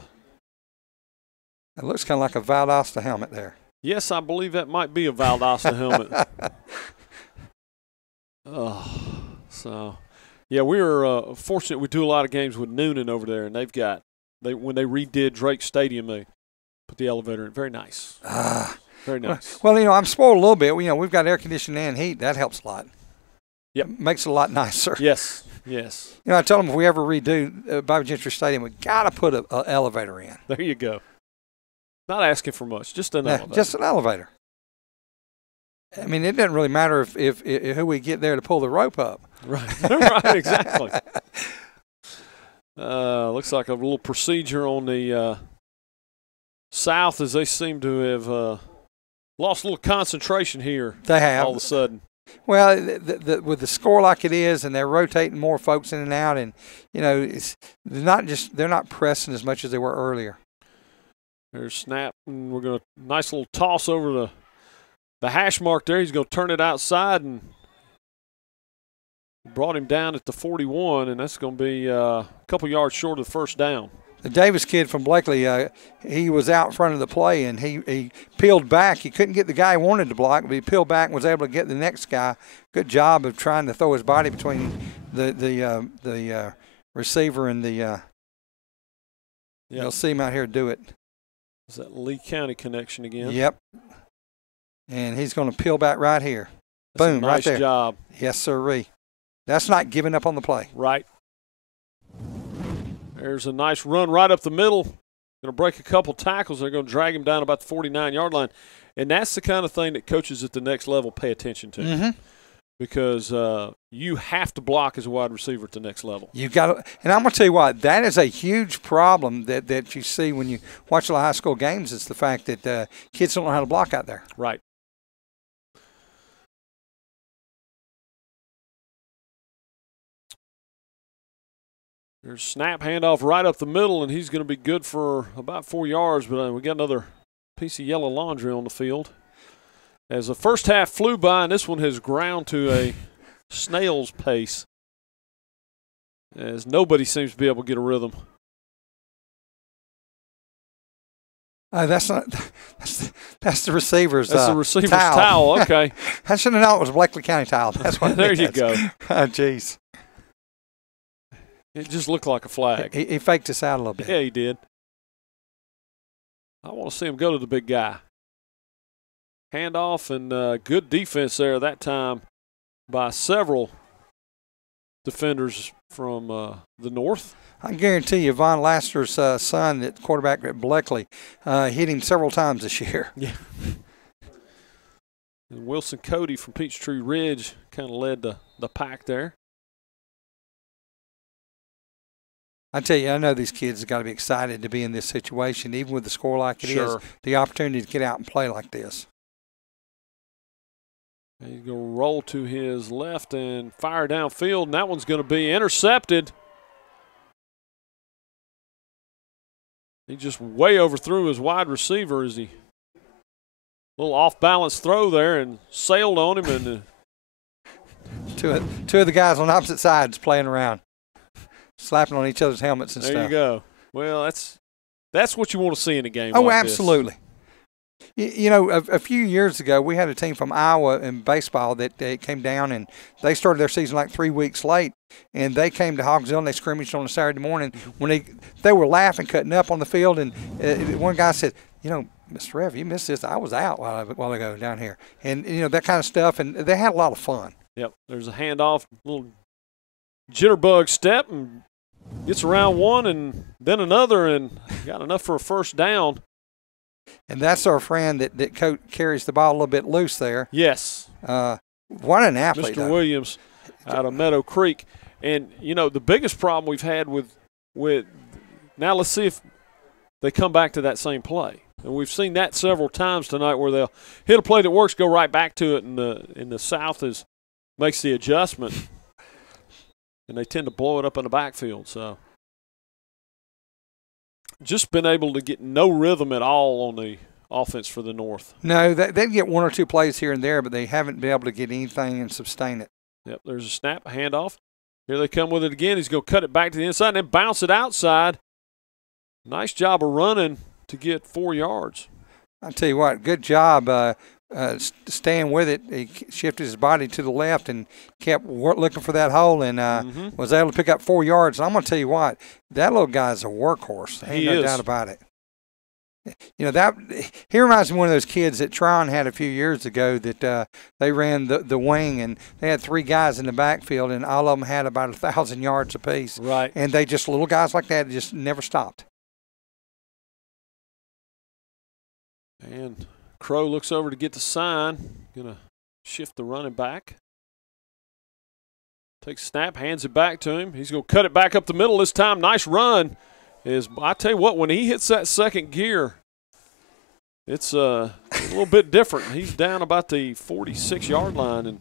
It looks kind of like a Valdosta helmet there. Yes, I believe that might be a Valdosta helmet. Yeah, we were fortunate. We do a lot of games with Noonan over there, and when they redid Drake Stadium, they put the elevator in. Very nice. Very nice. Well, you know, I'm spoiled a little bit. You know, we've got air conditioning and heat. That helps a lot. Yep. Makes it a lot nicer. Yes. You know, I told them if we ever redo Bobby Gentry Stadium, we got to put an elevator in. There you go. Not asking for much, just an elevator. Just an elevator. I mean, it doesn't really matter if who we get there to pull the rope up. Right, right, exactly. Looks like a little procedure on the South, as they seem to have lost a little concentration here. They have. All of a sudden. Well, with the score like it is, and they're rotating more folks in and out, and you know, they're not pressing as much as they were earlier. There's snap, and we're going to nice little toss over the hash mark there. He's going to turn it outside, and brought him down at the 41, and that's going to be a couple yards short of the first down. The Davis kid from Blakely, he was out in front of the play, and he peeled back. He couldn't get the guy he wanted to block, but he peeled back and was able to get the next guy. Good job of trying to throw his body between the receiver and the You'll see him out here do it. Is that Lee County connection again? Yep. And he's going to peel back right here. That's Boom, a nice right there. Job. Yes, sirree. That's not giving up on the play. Right. There's a nice run right up the middle. Going to break a couple tackles. They're going to drag him down about the 49-yard line. And that's the kind of thing that coaches at the next level pay attention to. Mm-hmm. Because you have to block as a wide receiver at the next level. You've got to, and I'm going to tell you what, that is a huge problem that you see when you watch a lot of high school games. It's the fact that kids don't know how to block out there. Right. There's snap handoff right up the middle, and he's going to be good for about 4 yards. But we got another piece of yellow laundry on the field. As the first half flew by, and this one has ground to a snail's pace, as nobody seems to be able to get a rhythm. That's the receiver's. That's the receiver's towel. Okay. I should have known it was a Blakely County towel. That's what. There you go. Oh, jeez. It just looked like a flag. He faked us out a little bit. Yeah, he did. I want to see him go to the big guy. Handoff and good defense there that time by several defenders from the north. I guarantee you, Von Laster's son, that quarterback at Blakely, hit him several times this year. Yeah. And Wilson Cody from Peachtree Ridge kind of led the pack there. I tell you, I know these kids have got to be excited to be in this situation, even with the score like it is, the opportunity to get out and play like this. He's going to roll to his left and fire downfield, and that one's going to be intercepted. He just way overthrew his wide receiver as he little off-balance throw there and sailed on him. And two of the guys on opposite sides playing around, slapping on each other's helmets and stuff. There you go. Well, that's what you want to see in a game. Oh, like absolutely. You know, a few years ago, we had a team from Iowa in baseball that came down, and they started their season like 3 weeks late, and they came to Hogsville, and they scrimmaged on a Saturday morning. When they were laughing, cutting up on the field, and one guy said, you know, Mr. Rev, you missed this. I was out a while ago down here. And, you know, that kind of stuff, and they had a lot of fun. Yep, there's a handoff, little jitterbug step, and gets around one and then another, and got enough for a first down. And that's our friend that carries the ball a little bit loose there. Yes. What an athlete, Mr. Williams out of Meadow Creek. And, you know, the biggest problem we've had with now let's see if they come back to that same play. And we've seen that several times tonight where they'll hit a play that works, go right back to it, and the South makes the adjustment. And they tend to blow it up in the backfield. So just been able to get no rhythm at all on the offense for the North. No, they get one or two plays here and there, but they haven't been able to get anything and sustain it. Yep, there's a snap, a handoff. Here they come with it again. He's going to cut it back to the inside and then bounce it outside. Nice job of running to get 4 yards. I'll tell you what, good job staying with it. He shifted his body to the left and kept looking for that hole and was able to pick up 4 yards. And I'm going to tell you what, that little guy's a workhorse. Ain't no doubt about it. You know, he reminds me of one of those kids that Tryon had a few years ago that they ran the wing, and they had 3 guys in the backfield, and all of them had about 1,000 yards apiece. Right. And they just, little guys like that, just never stopped. And Crow looks over to get the sign. Going to shift the running back. Takes a snap, hands it back to him. He's going to cut it back up the middle this time. Nice run. I tell you what, when he hits that second gear, it's a little bit different. He's down about the 46-yard line. And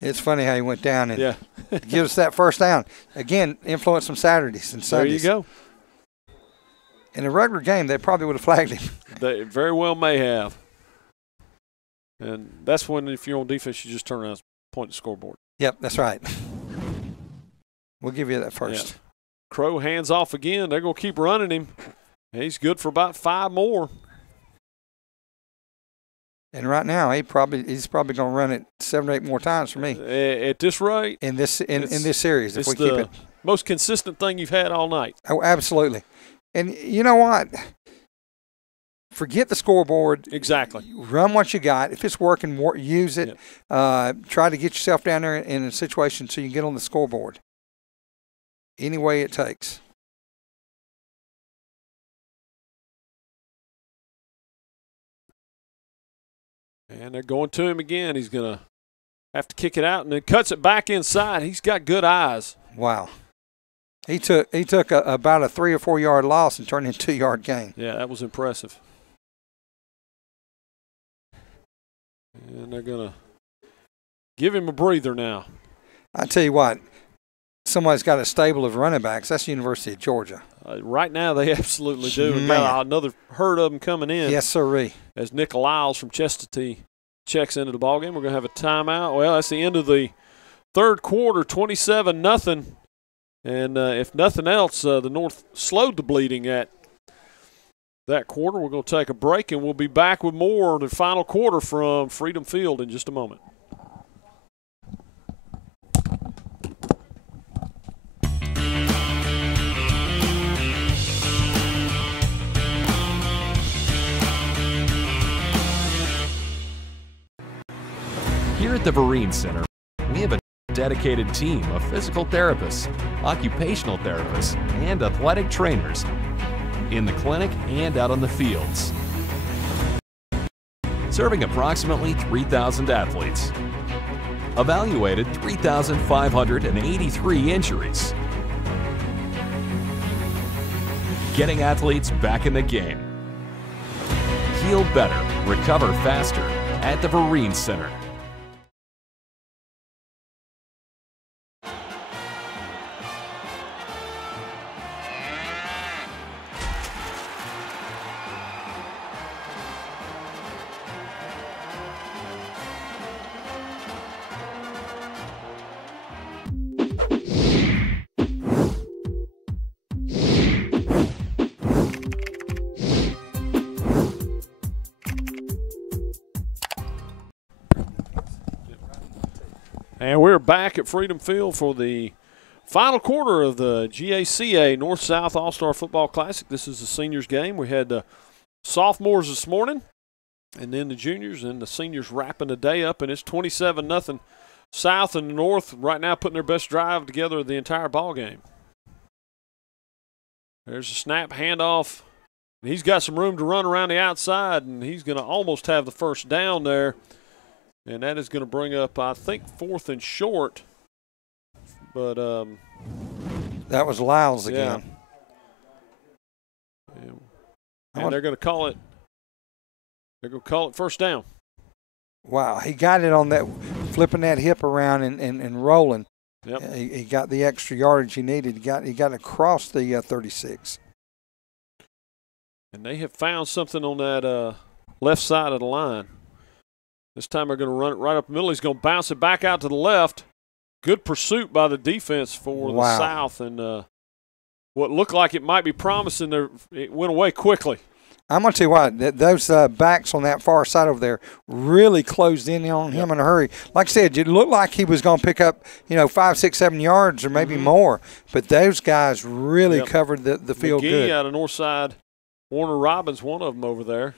it's funny how he went down and gives us that first down. Again, influence from Saturdays and Sundays. There you go. In a regular game, they probably would have flagged him. They very well may have. And that's when, if you're on defense, you just turn around and point the scoreboard. Yep, that's right. We'll give you that first. Yeah. Crow hands off again. They're going to keep running him. He's good for about 5 more. And right now, he's probably going to run it 7 or 8 more times for me. At this rate, in this series, if we keep it. Most consistent thing you've had all night. Oh, absolutely. And you know what? Forget the scoreboard. Exactly. Run what you got. If it's working, use it. Yep. Try to get yourself down there in a situation so you can get on the scoreboard. Any way it takes. And they're going to him again. He's going to have to kick it out and then cuts it back inside. He's got good eyes. Wow. He took about a 3 or 4 yard loss and turned into a 2-yard gain. Yeah, that was impressive. And they're going to give him a breather now. I tell you what, somebody's got a stable of running backs. That's the University of Georgia. Right now, they absolutely do. And got another herd of them coming in. Yes, sirree. As Nick Lyles from Chestatee checks into the ballgame. We're going to have a timeout. Well, that's the end of the third quarter, 27-0. And if nothing else, the North slowed the bleeding at that quarter. We're going to take a break, and we'll be back with more of the final quarter from Freedom Field in just a moment. Here at the Vereen Center, we have a dedicated team of physical therapists, occupational therapists, and athletic trainers in the clinic and out on the fields, serving approximately 3,000 athletes, evaluated 3,583 injuries, getting athletes back in the game. Heal better, recover faster at the Vereen Center. And we're back at Freedom Field for the final quarter of the GACA North-South All-Star Football Classic. This is the seniors game. We had the sophomores this morning, and then the juniors and the seniors wrapping the day up, and it's 27-0 South and the North right now putting their best drive together the entire ball game. There's a snap handoff. He's got some room to run around the outside, and he's going to almost have the first down there. And that is going to bring up, I think, 4th and short. But that was Lyles again. Yeah. And they're going to call it. They're going to call it first down. Wow, he got it on that, flipping that hip around and rolling. Yep. He got the extra yardage he needed. He got across the 36. And they have found something on that left side of the line. This time they're going to run it right up the middle. He's going to bounce it back out to the left. Good pursuit by the defense for the South. And what looked like it might be promising, it went away quickly. I'm going to tell you what, those backs on that far side over there really closed in on him in a hurry. Like I said, it looked like he was going to pick up, 5, 6, 7 yards or maybe more. But those guys really covered the field McGee good. Out of north side. Warner Robbins, one of them over there.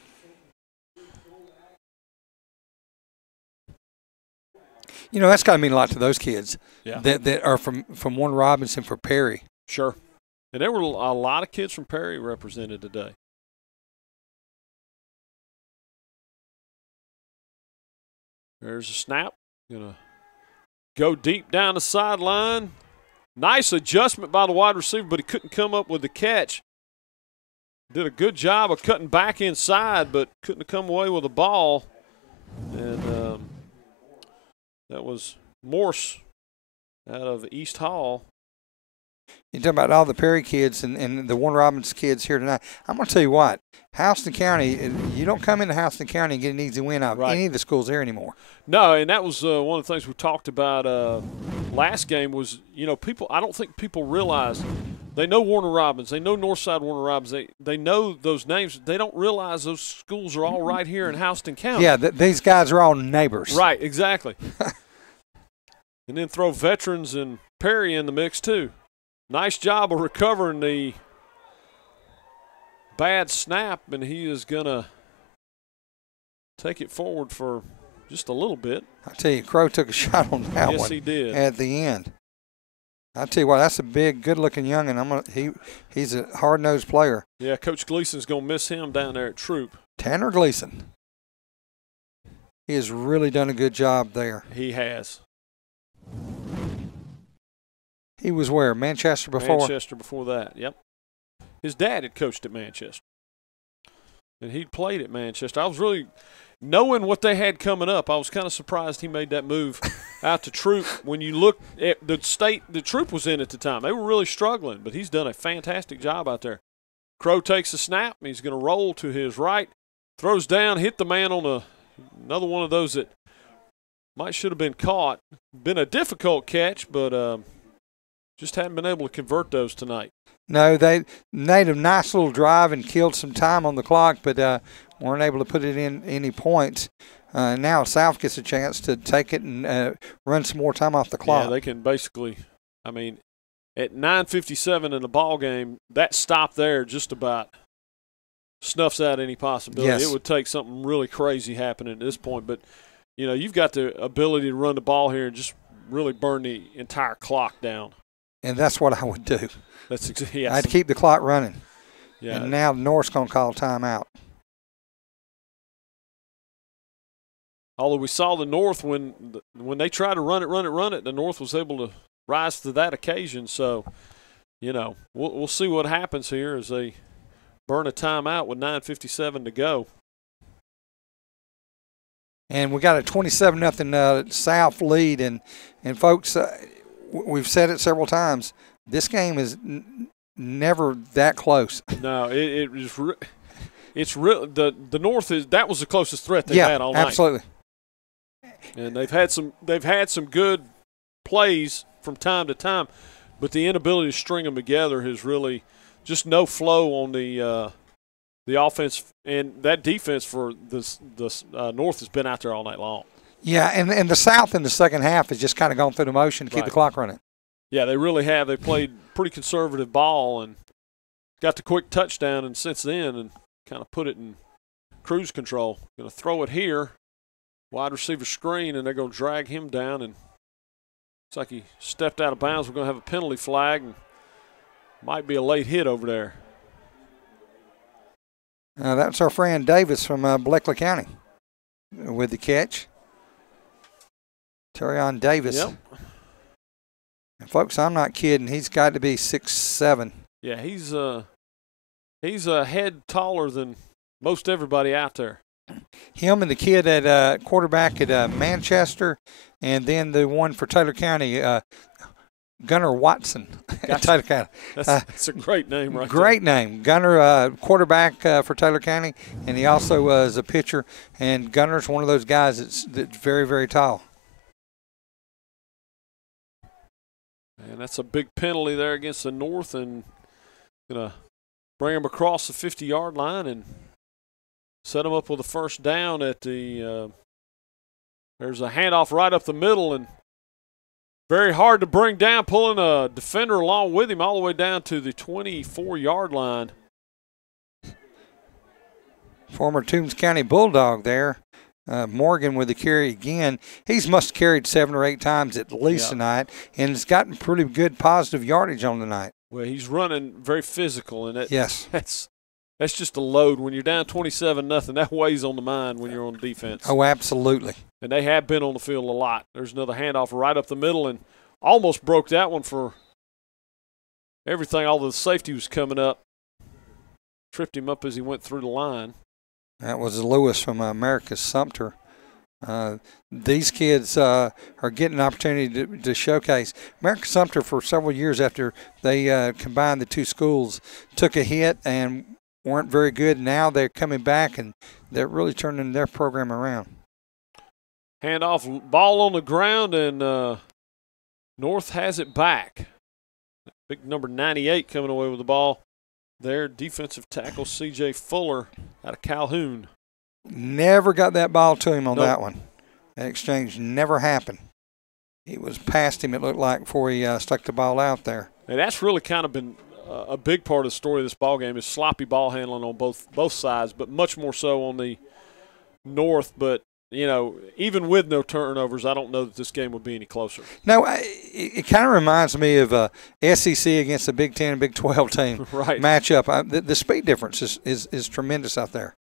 That's got to mean a lot to those kids that are from Warner Robbins and for Perry. Sure. And there were a lot of kids from Perry represented today. There's a snap. Going to go deep down the sideline. Nice adjustment by the wide receiver, but he couldn't come up with the catch. Did a good job of cutting back inside, but couldn't have come away with the ball. And that was Morse out of East Hall. You're talking about all the Perry kids and the Warner Robbins kids here tonight. I'm going to tell you what, Houston County, you don't come into Houston County and get an easy win out of any of the schools there anymore. No, and that was one of the things we talked about last game was, I don't think people realize they know Warner Robbins. They know Northside Warner Robbins. They know those names. They don't realize those schools are all right here in Houston County. Yeah, these guys are all neighbors. Right, exactly. And then throw Veterans and Perry in the mix too. Nice job of recovering the bad snap, and he is going to take it forward for just a little bit. I tell you, Crow took a shot on that one. Yes, he did. At the end. I tell you what, that's a big, good-looking youngin'. He's a hard-nosed player. Yeah, Coach Gleason's going to miss him down there at Troop. Tanner Gleason. He has really done a good job there. He has. He was where? Manchester before? Manchester before that, yep. His dad had coached at Manchester. And he'd played at Manchester. I was really, knowing what they had coming up, I was kind of surprised he made that move out to Troop. When you look at the state the Troop was in at the time, they were really struggling, but he's done a fantastic job out there. Crow takes a snap. He's going to roll to his right, throws down, hit the man on another one of those that should have been caught. Been a difficult catch, but just hadn't been able to convert those tonight. No, they made a nice little drive and killed some time on the clock, but weren't able to put it in any points. Now South gets a chance to take it and run some more time off the clock. Yeah, they can basically, at 9:57 in the ball game, that stop there just about snuffs out any possibility. Yes. It would take something really crazy happening at this point. But, you've got the ability to run the ball here and just really burn the entire clock down. And that's what I would do. Yes. I'd keep the clock running. Yeah. And now North's going to call timeout. Although we saw the North when they tried to run it, the North was able to rise to that occasion. So, we'll see what happens here as they burn a timeout with 9:57 to go. And we got a 27-0 South lead. And folks, we've said it several times, this game is never that close. No, it's real. The North that was the closest threat they've had all night. Absolutely. And they've had some good plays from time to time, but the inability to string them together has really just no flow on the offense, and that defense for the North has been out there all night long. Yeah, and the South in the second half has just kind of gone through the motion to keep the clock running. Yeah, they really have. They played pretty conservative ball and got the quick touchdown, and since then, and kind of put it in cruise control. Going to throw it here, wide receiver screen, and they're going to drag him down and Looks like he stepped out of bounds. We're going to have a penalty flag, and might be a late hit over there. That's our friend Davis from Bleckley County with the catch. Terrion Davis. Yep. And folks, I'm not kidding. He's got to be 6'7". Yeah, he's a head taller than most everybody out there. Him and the kid at quarterback at Manchester, and then the one for Taylor County, Gunnar Watson. Gotcha. Taylor County. That's a great name right Great name. Gunnar, quarterback for Taylor County, and he also was a pitcher. And Gunnar's one of those guys that's very, very tall. And that's a big penalty there against the North, and going to bring him across the 50-yard line and set him up with a first down at the there's a handoff right up the middle, and very hard to bring down, pulling a defender along with him all the way down to the 24-yard line. Former Toombs County Bulldog there. Morgan with the carry again. He's must have carried 7 or 8 times at least tonight, and has gotten pretty good positive yardage on the night. Well, he's running very physical, and that's just a load. When you're down 27-0, that weighs on the mind when you're on defense. Oh, absolutely. And they have been on the field a lot. There's another handoff right up the middle, and almost broke that one for everything. All the safety was coming up. Tripped him up as he went through the line. That was Lewis from America's Sumter. These kids are getting an opportunity to showcase. America's Sumter, for several years after they combined the two schools, took a hit and weren't very good. Now they're coming back, and they're really turning their program around. Handoff, ball on the ground, and North has it back. Big number 98 coming away with the ball. Their defensive tackle, C.J. Fuller, out of Calhoun. Never got that ball to him on that one. That exchange never happened. He was past him, it looked like, before he stuck the ball out there. And that's really kind of been a big part of the story of this ball game, is sloppy ball handling on both sides, but much more so on the North. But, you know, even with no turnovers, I don't know that this game would be any closer. No, it kind of reminds me of a SEC against a Big Ten and Big 12 team right. matchup. The speed difference is tremendous out there.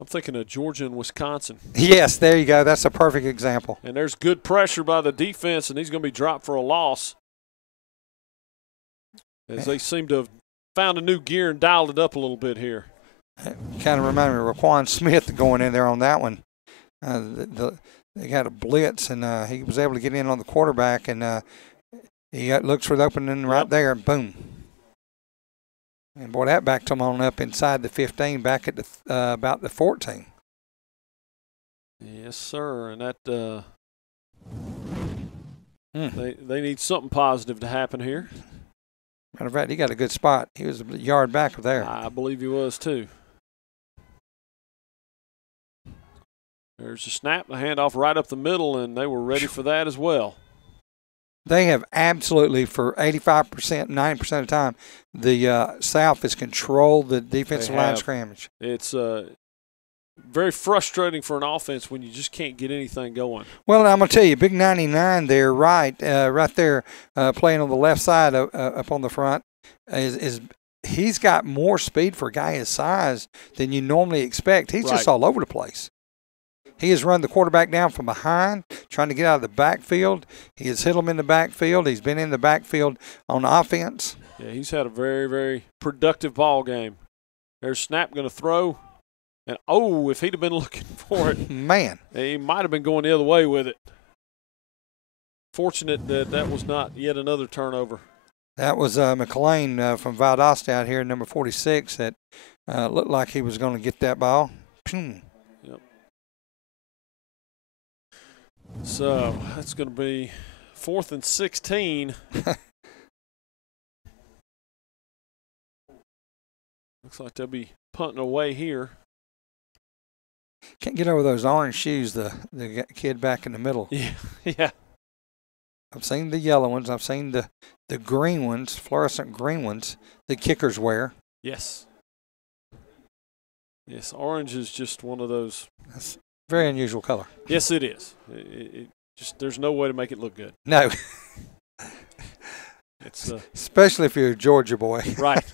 I'm thinking of Georgia and Wisconsin. Yes, there you go. That's a perfect example. And there's good pressure by the defense, and he's going to be dropped for a loss, as they seem to have found a new gear and dialed it up a little bit here. Kind of reminded me of Raquan Smith going in there on that one. They got a blitz, and he was able to get in on the quarterback, and he looks for the opening right there, and boom. And, boy, that backed him on up inside the 15, back at the about the 14. Yes, sir. And that they need something positive to happen here. Matter of fact, he got a good spot. He was a yard back of there. I believe he was, too. There's a snap, the handoff right up the middle, and they were ready for that as well. They have absolutely, for 85%, 90% of the time, the South has controlled the defensive line scrimmage. It's very frustrating for an offense when you just can't get anything going. Well, I'm going to tell you, Big 99 there, right there, playing on the left side up on the front, is he's got more speed for a guy his size than you normally expect. He's just all over the place. He has run the quarterback down from behind, trying to get out of the backfield. He has hit him in the backfield. He's been in the backfield on offense. Yeah, he's had a very, very productive ball game. There's snap, going to throw. And, if he'd have been looking for it. Man. He might have been going the other way with it. Fortunate that was not yet another turnover. That was McLean from Valdosta out here, number 46, that looked like he was going to get that ball. Yep. So that's going to be 4th and 16. Looks like they'll be punting away here. Can't get over those orange shoes, the kid back in the middle. Yeah. I've seen the yellow ones. I've seen the green ones, fluorescent green ones, the kickers wear. Yes. Yes, orange is just one of those. That's very unusual color. Yes, it is. Just there's no way to make it look good. No. It's especially if you're a Georgia boy. Right.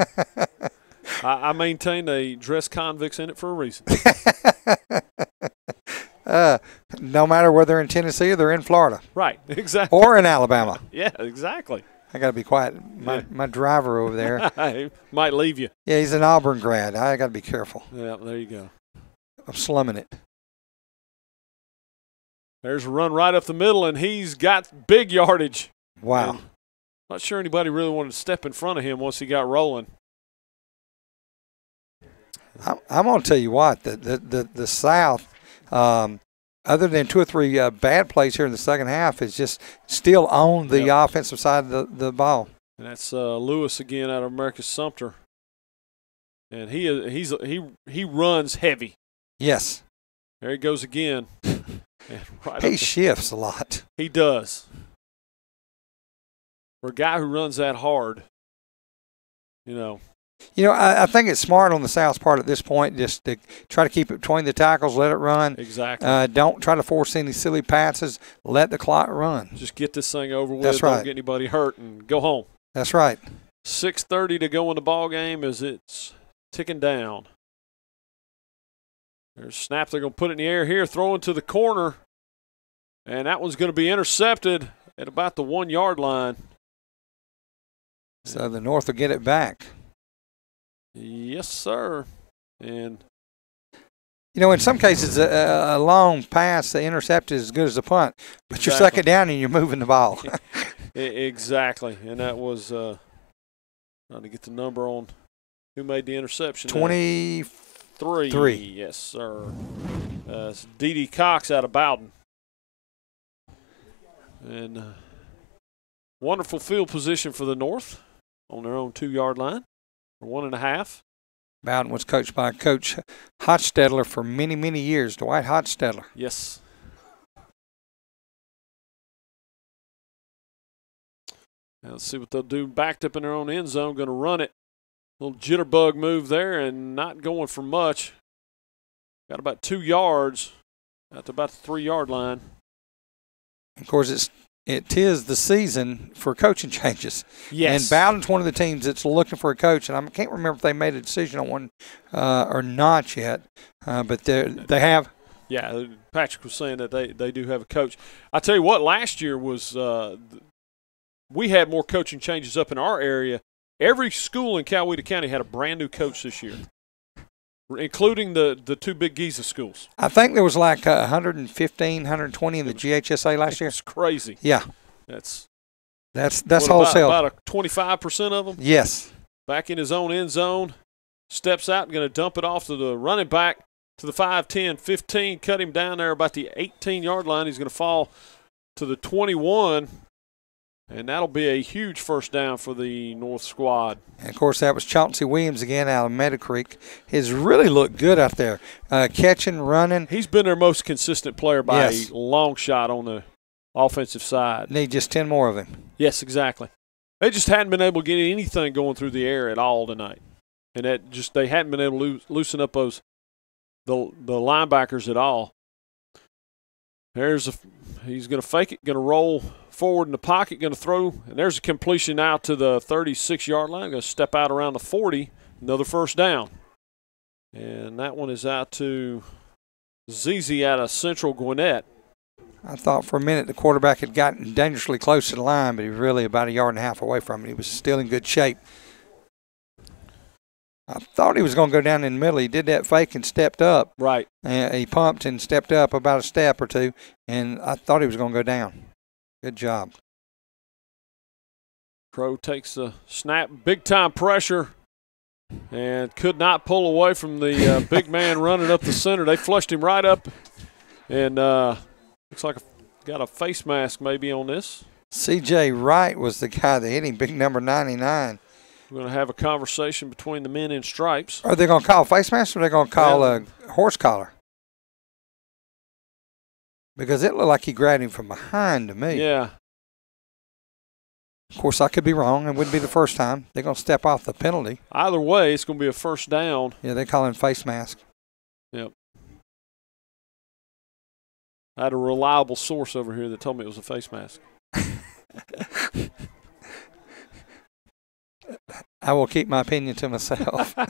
I maintain they dress convicts in it for a reason. No matter whether they're in Tennessee or they're in Florida. Right, exactly. Or in Alabama. Yeah, exactly. I got to be quiet. My driver over there. He might leave you. Yeah, he's an Auburn grad. I got to be careful. Yeah, there you go. I'm slumming it. There's a run right up the middle, and he's got big yardage. Wow. And not sure anybody really wanted to step in front of him once he got rolling. I'm going to tell you what, the South, other than 2 or 3 bad plays here in the second half, is just still on the offensive side of the ball. And that's Lewis again out of Americus Sumter, and he runs heavy. Yes. There he goes again. He shifts a lot. He does. For a guy who runs that hard, I think it's smart on the South's part at this point just to try to keep it between the tackles, let it run. Exactly. Don't try to force any silly passes. Let the clock run. Just get this thing over with. That's right. Don't get anybody hurt and go home. That's right. 6:30 to go in the ball game as it's ticking down. There's a snap. They're going to put it in the air here, throwing to the corner. And that one's going to be intercepted at about the 1 yard line. So the North will get it back. Yes, sir. And in some cases, a long pass, the intercept is as good as a punt. But you're second down and you're moving the ball. Exactly. And that was trying to get the number on who made the interception. 23. Yes, sir. It's D.D. Cox out of Bowden. And wonderful field position for the North on their own 2 yard line for 1.5. Bowden was coached by Coach Hochstetler for many, many years, Dwight Hochstetler. Yes. Now let's see what they'll do. Backed up in their own end zone, going to run it. Little jitterbug move there and not going for much. Got about 2 yards at about the 3 yard line. Of course, it is the season for coaching changes. Yes. And Bowden's one of the teams that's looking for a coach, and I can't remember if they made a decision on one or not yet, but they have. Yeah, Patrick was saying that they do have a coach. I tell you what, last year was we had more coaching changes up in our area. Every school in Coweta County had a brand new coach this year, including the 2 big Giza schools. I think there was like 115, 120 in the GHSA last year. It's crazy. Yeah. That's wholesale. About 25% of them. Yes. Back in his own end zone, steps out, going to dump it off to the running back to the 5, 10, 15, cut him down there about the 18-yard line. He's going to fall to the 21. And that'll be a huge first down for the North squad. And, of course, that was Chauncey Williams again out of Meadow Creek. He's really looked good out there, catching, running. He's been their most consistent player by a long shot on the offensive side. Need just 10 more of him. Yes, exactly. They just hadn't been able to get anything going through the air at all tonight. And they hadn't been able to loosen up the linebackers at all. He's going to fake it, going to roll forward in the pocket, going to throw, and there's a completion out to the 36-yard line. Going to step out around the 40, another first down. And that one is out to ZZ out of Central Gwinnett. I thought for a minute the quarterback had gotten dangerously close to the line, but he was really about 1.5 yards away from it. He was still in good shape. I thought he was going to go down in the middle. He did that fake and stepped up. Right. And he pumped and stepped up about a step or two, and I thought he was going to go down. Good job. Crow takes the snap, big-time pressure, and could not pull away from the big man running up the center. They flushed him right up, and looks like got a face mask maybe on this. C.J. Wright was the guy that hit him, big number 99. We're going to have a conversation between the men in stripes. Are they going to call face mask or are they going to call a horse collar? Because it looked like he grabbed him from behind to me. Yeah. Of course, I could be wrong. It wouldn't be the first time. They're going to step off the penalty. Either way, it's going to be a first down. Yeah, they call him face mask. Yep. I had a reliable source over here that told me it was a face mask. I will keep my opinion to myself. I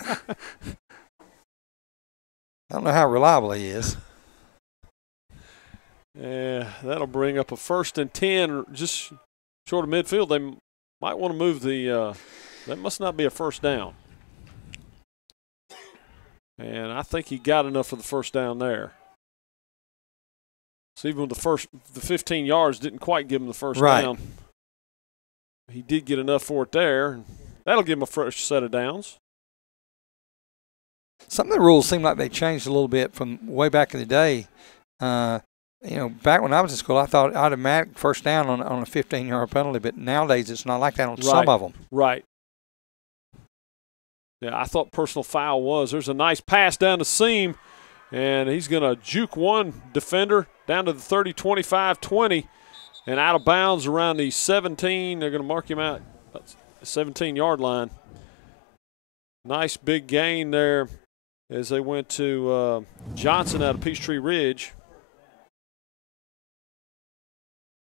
don't know how reliable he is. Yeah, that'll bring up a 1st and 10, just short of midfield. They might want to move the that must not be a first down. And I think he got enough for the first down there. So even with the 15 yards didn't quite give him the first down. He did get enough for it there. That'll give him a fresh set of downs. Some of the rules seem like they changed a little bit from way back in the day. Back when I was in school, I thought automatic first down on a 15-yard penalty, but nowadays it's not like that on some of them. Right. Yeah, I thought personal foul was. There's a nice pass down the seam, and he's going to juke one defender down to the 30, 25, 20, and out of bounds around the 17. They're going to mark him out at the 17-yard line. Nice big gain there as they went to Johnson out of Peachtree Ridge.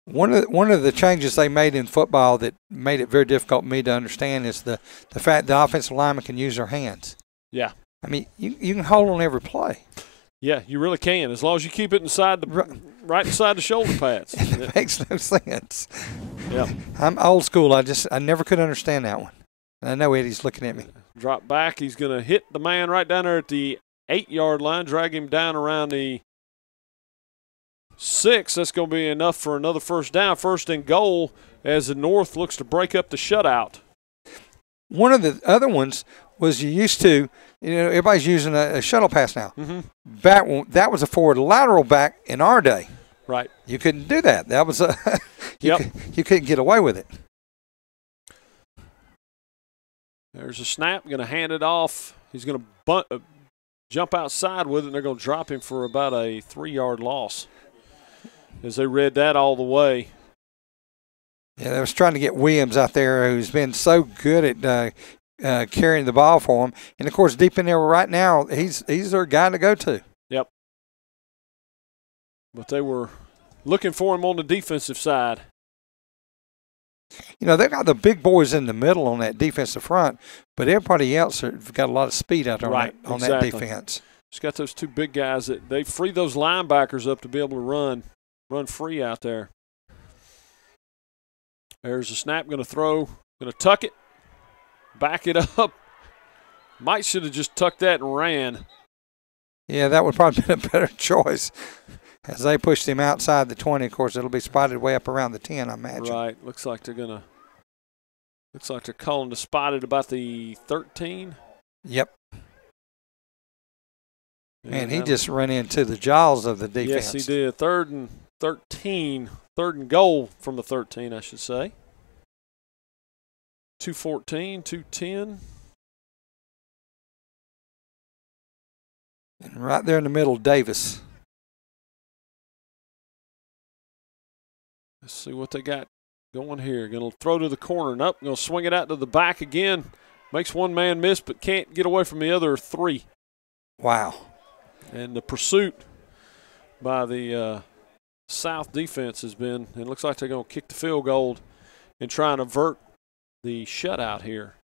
One of the changes they made in football that made it very difficult for me to understand is the fact the offensive linemen can use their hands. Yeah. I mean, you can hold on every play. Yeah, you really can, as long as you keep it inside right inside the shoulder pads. It makes no sense. Yeah. I'm old school. I never could understand that one. And I know Eddie's looking at me. Drop back. He's going to hit the man right down there at the 8-yard line, drag him down around the 6. That's going to be enough for another first down, 1st and goal, as the North looks to break up the shutout. One of the other ones was you used to, everybody's using a shuttle pass now. Mm-hmm. That was a forward lateral back in our day. Right. You couldn't do that. That was you couldn't get away with it. There's a snap. Going to hand it off. He's going to jump outside with it, and they're going to drop him for about a 3-yard loss. As they read that all the way. Yeah, they was trying to get Williams out there, who's been so good at carrying the ball for them. And, of course, deep in there right now, he's their guy to go to. Yep. But they were looking for him on the defensive side. They got the big boys in the middle on that defensive front, but everybody else have got a lot of speed out there on that defense. Just got those two big guys that they free those linebackers up to be able to run free out there. There's a snap, going to throw, going to tuck it, back it up. Might should have just tucked that and ran. Yeah, that would probably be a better choice. As they pushed him outside the 20, of course, it'll be spotted way up around the 10, I imagine. Right. Looks like they're calling to spot it about the 13. Yep. And he just ran into the jaws of the defense. Yes, he did. 3rd and 13. 3rd and goal from the 13, I should say. 2:14, 2:10. And right there in the middle, Davis. Let's see what they got going here. Going to throw to the corner. Nope. Going to swing it out to the back again. Makes one man miss, but can't get away from the other 3. Wow. And the pursuit by the South defense has been, it looks like they're going to kick the field goal and try and avert the shutout here.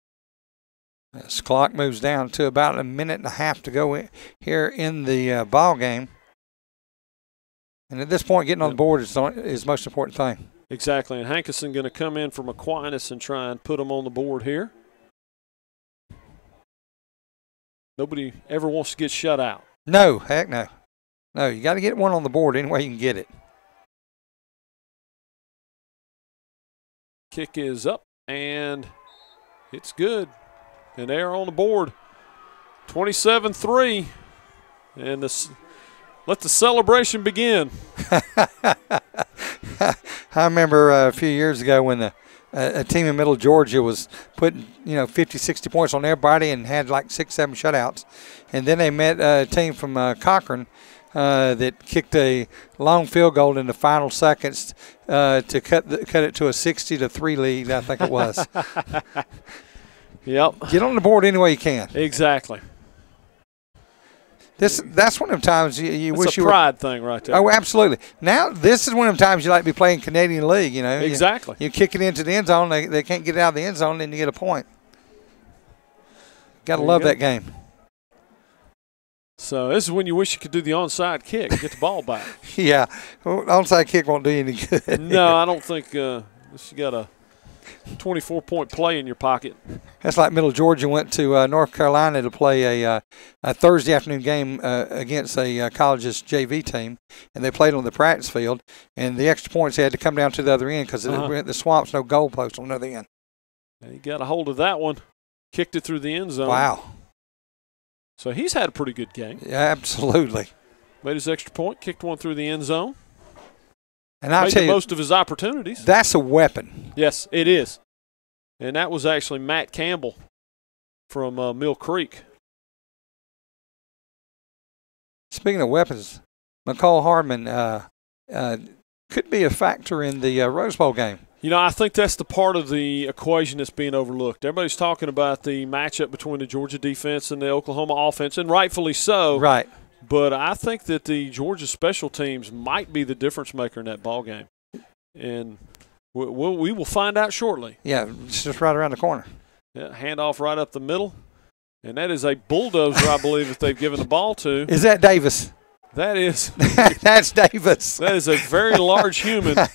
This clock moves down to about a minute and a half to go here in the ball game. And at this point, getting on the board is the most important thing. Exactly. And Hankinson going to come in from Aquinas and try and put them on the board here. Nobody ever wants to get shut out. No, heck no. No, you got to get one on the board any way you can get it. Kick is up, and it's good. And they're on the board. 27-3. And let the celebration begin. I remember a few years ago when a team in Middle Georgia was putting, 50, 60 points on everybody and had like 6, 7 shutouts. And then they met a team from Cochran that kicked a long field goal in the final seconds to cut it to a 60-3 lead, I think it was. Yep. Get on the board any way you can. Exactly. That's one of the times you wish you were. It's a pride thing right there. Oh, absolutely. Now, this is one of the times you like to be playing Canadian League, you know. Exactly. You kick it into the end zone, they can't get it out of the end zone, then you get a point. Got to love that game. So this is when you wish you could do the onside kick, get the ball back. Yeah. Well, onside kick won't do you any good. No, I don't think you got a 24-point play in your pocket. That's like Middle Georgia went to North Carolina to play a Thursday afternoon game against a college's JV team, and they played on the practice field. And the extra points, they had to come down to the other end because the Swamp's no goal post on the other end. And he got a hold of that one, kicked it through the end zone. Wow. So he's had a pretty good game. Yeah, absolutely. Made his extra point, kicked one through the end zone. And I'll made tell you, most of his opportunities. That's a weapon. Yes, it is. And that was actually Matt Campbell from Mill Creek. Speaking of weapons, McCall Hardman could be a factor in the Rose Bowl game. You know, I think that's the part of the equation that's being overlooked. Everybody's talking about the matchup between the Georgia defense and the Oklahoma offense, and rightfully so. Right. But I think that the Georgia special teams might be the difference maker in that ball game. And we will find out shortly. Yeah, it's just right around the corner. Yeah, handoff right up the middle. And that is a bulldozer, I believe, that they've given the ball to. Is that Davis? That is. That's Davis. That is a very large human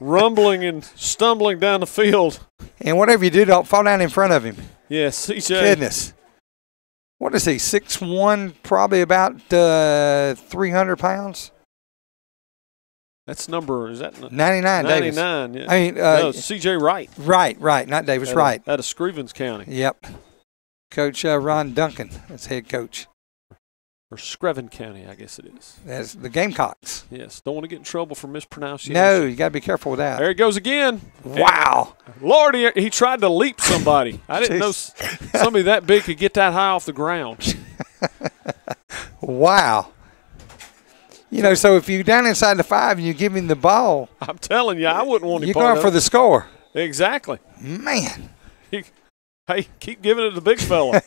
rumbling and stumbling down the field. And whatever you do, don't fall down in front of him. Yes, CJ. Goodness. What is he, 6'1", probably about 300 pounds? That's number, is that? 99, Davis. 99, yeah. I mean, no, CJ Wright. Right, not Davis, Wright. Out of Screevens County. Yep. Coach Ron Duncan is head coach. Or Screven County, I guess it is. That's the Gamecocks. Yes, don't want to get in trouble for mispronunciation. No, you got to be careful with that. There he goes again. Wow. And Lord, he tried to leap somebody. I didn't know somebody that big could get that high off the ground. Wow. You know, so if you're down inside the 5 and you give him the ball. I'm telling you, I wouldn't want any part of it. You're going for the score. Exactly. Man. Hey, keep giving it to the big fella.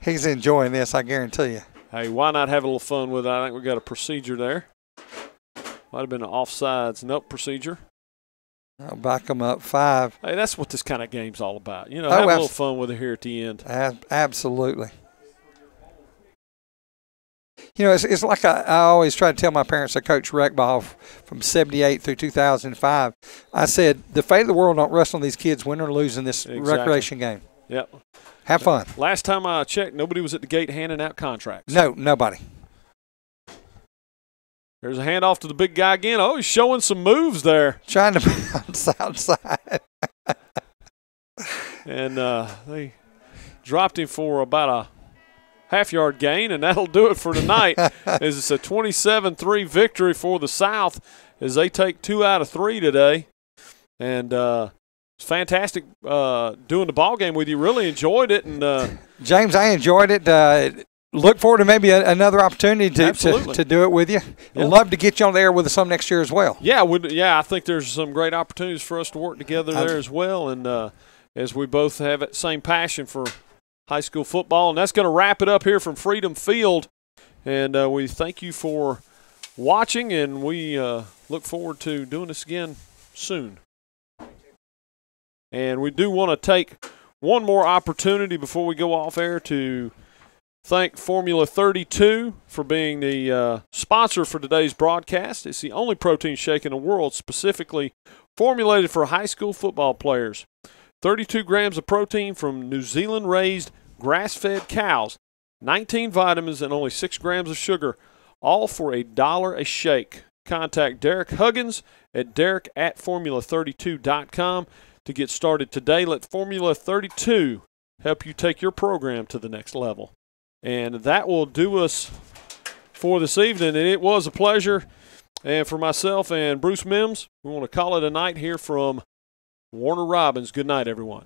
He's enjoying this, I guarantee you. Hey, why not have a little fun with it? I think we got a procedure there. Might have been an offsides. Nope, procedure. I'll back them up 5. Hey, that's what this kind of game's all about. You know, have a little fun with it here at the end. Absolutely. You know, it's like I always try to tell my parents. I coached rec ball from 78 through 2005. I said, the fate of the world don't rest on these kids win or lose in this recreation game. Yep. Have fun. Last time I checked, nobody was at the gate handing out contracts. No, nobody. There's a handoff to the big guy again. Oh, he's showing some moves there. Trying to bounce outside. And they dropped him for about a half-yard gain, and that'll do it for tonight. As it's a 27-3 victory for the South as they take 2 out of 3 today. And it's fantastic doing the ball game with you. Really enjoyed it. And James, I enjoyed it. Look forward to maybe another opportunity to do it with you. Yeah. I'd love to get you on the air with us some next year as well. Yeah, I think there's some great opportunities for us to work together there as well. And as we both have that same passion for high school football. And that's going to wrap it up here from Freedom Field. And we thank you for watching, and we look forward to doing this again soon. And we do want to take one more opportunity before we go off air to thank Formula 32 for being the sponsor for today's broadcast. It's the only protein shake in the world specifically formulated for high school football players. 32 grams of protein from New Zealand-raised grass-fed cows, 19 vitamins, and only 6 grams of sugar, all for $1 a shake. Contact Derek Huggins at derek@formula32.com to get started today. Let Formula 32 help you take your program to the next level. And that will do us for this evening, and it was a pleasure. And for myself and Bruce Mims, we want to call it a night here from Warner Robbins. Good night, everyone.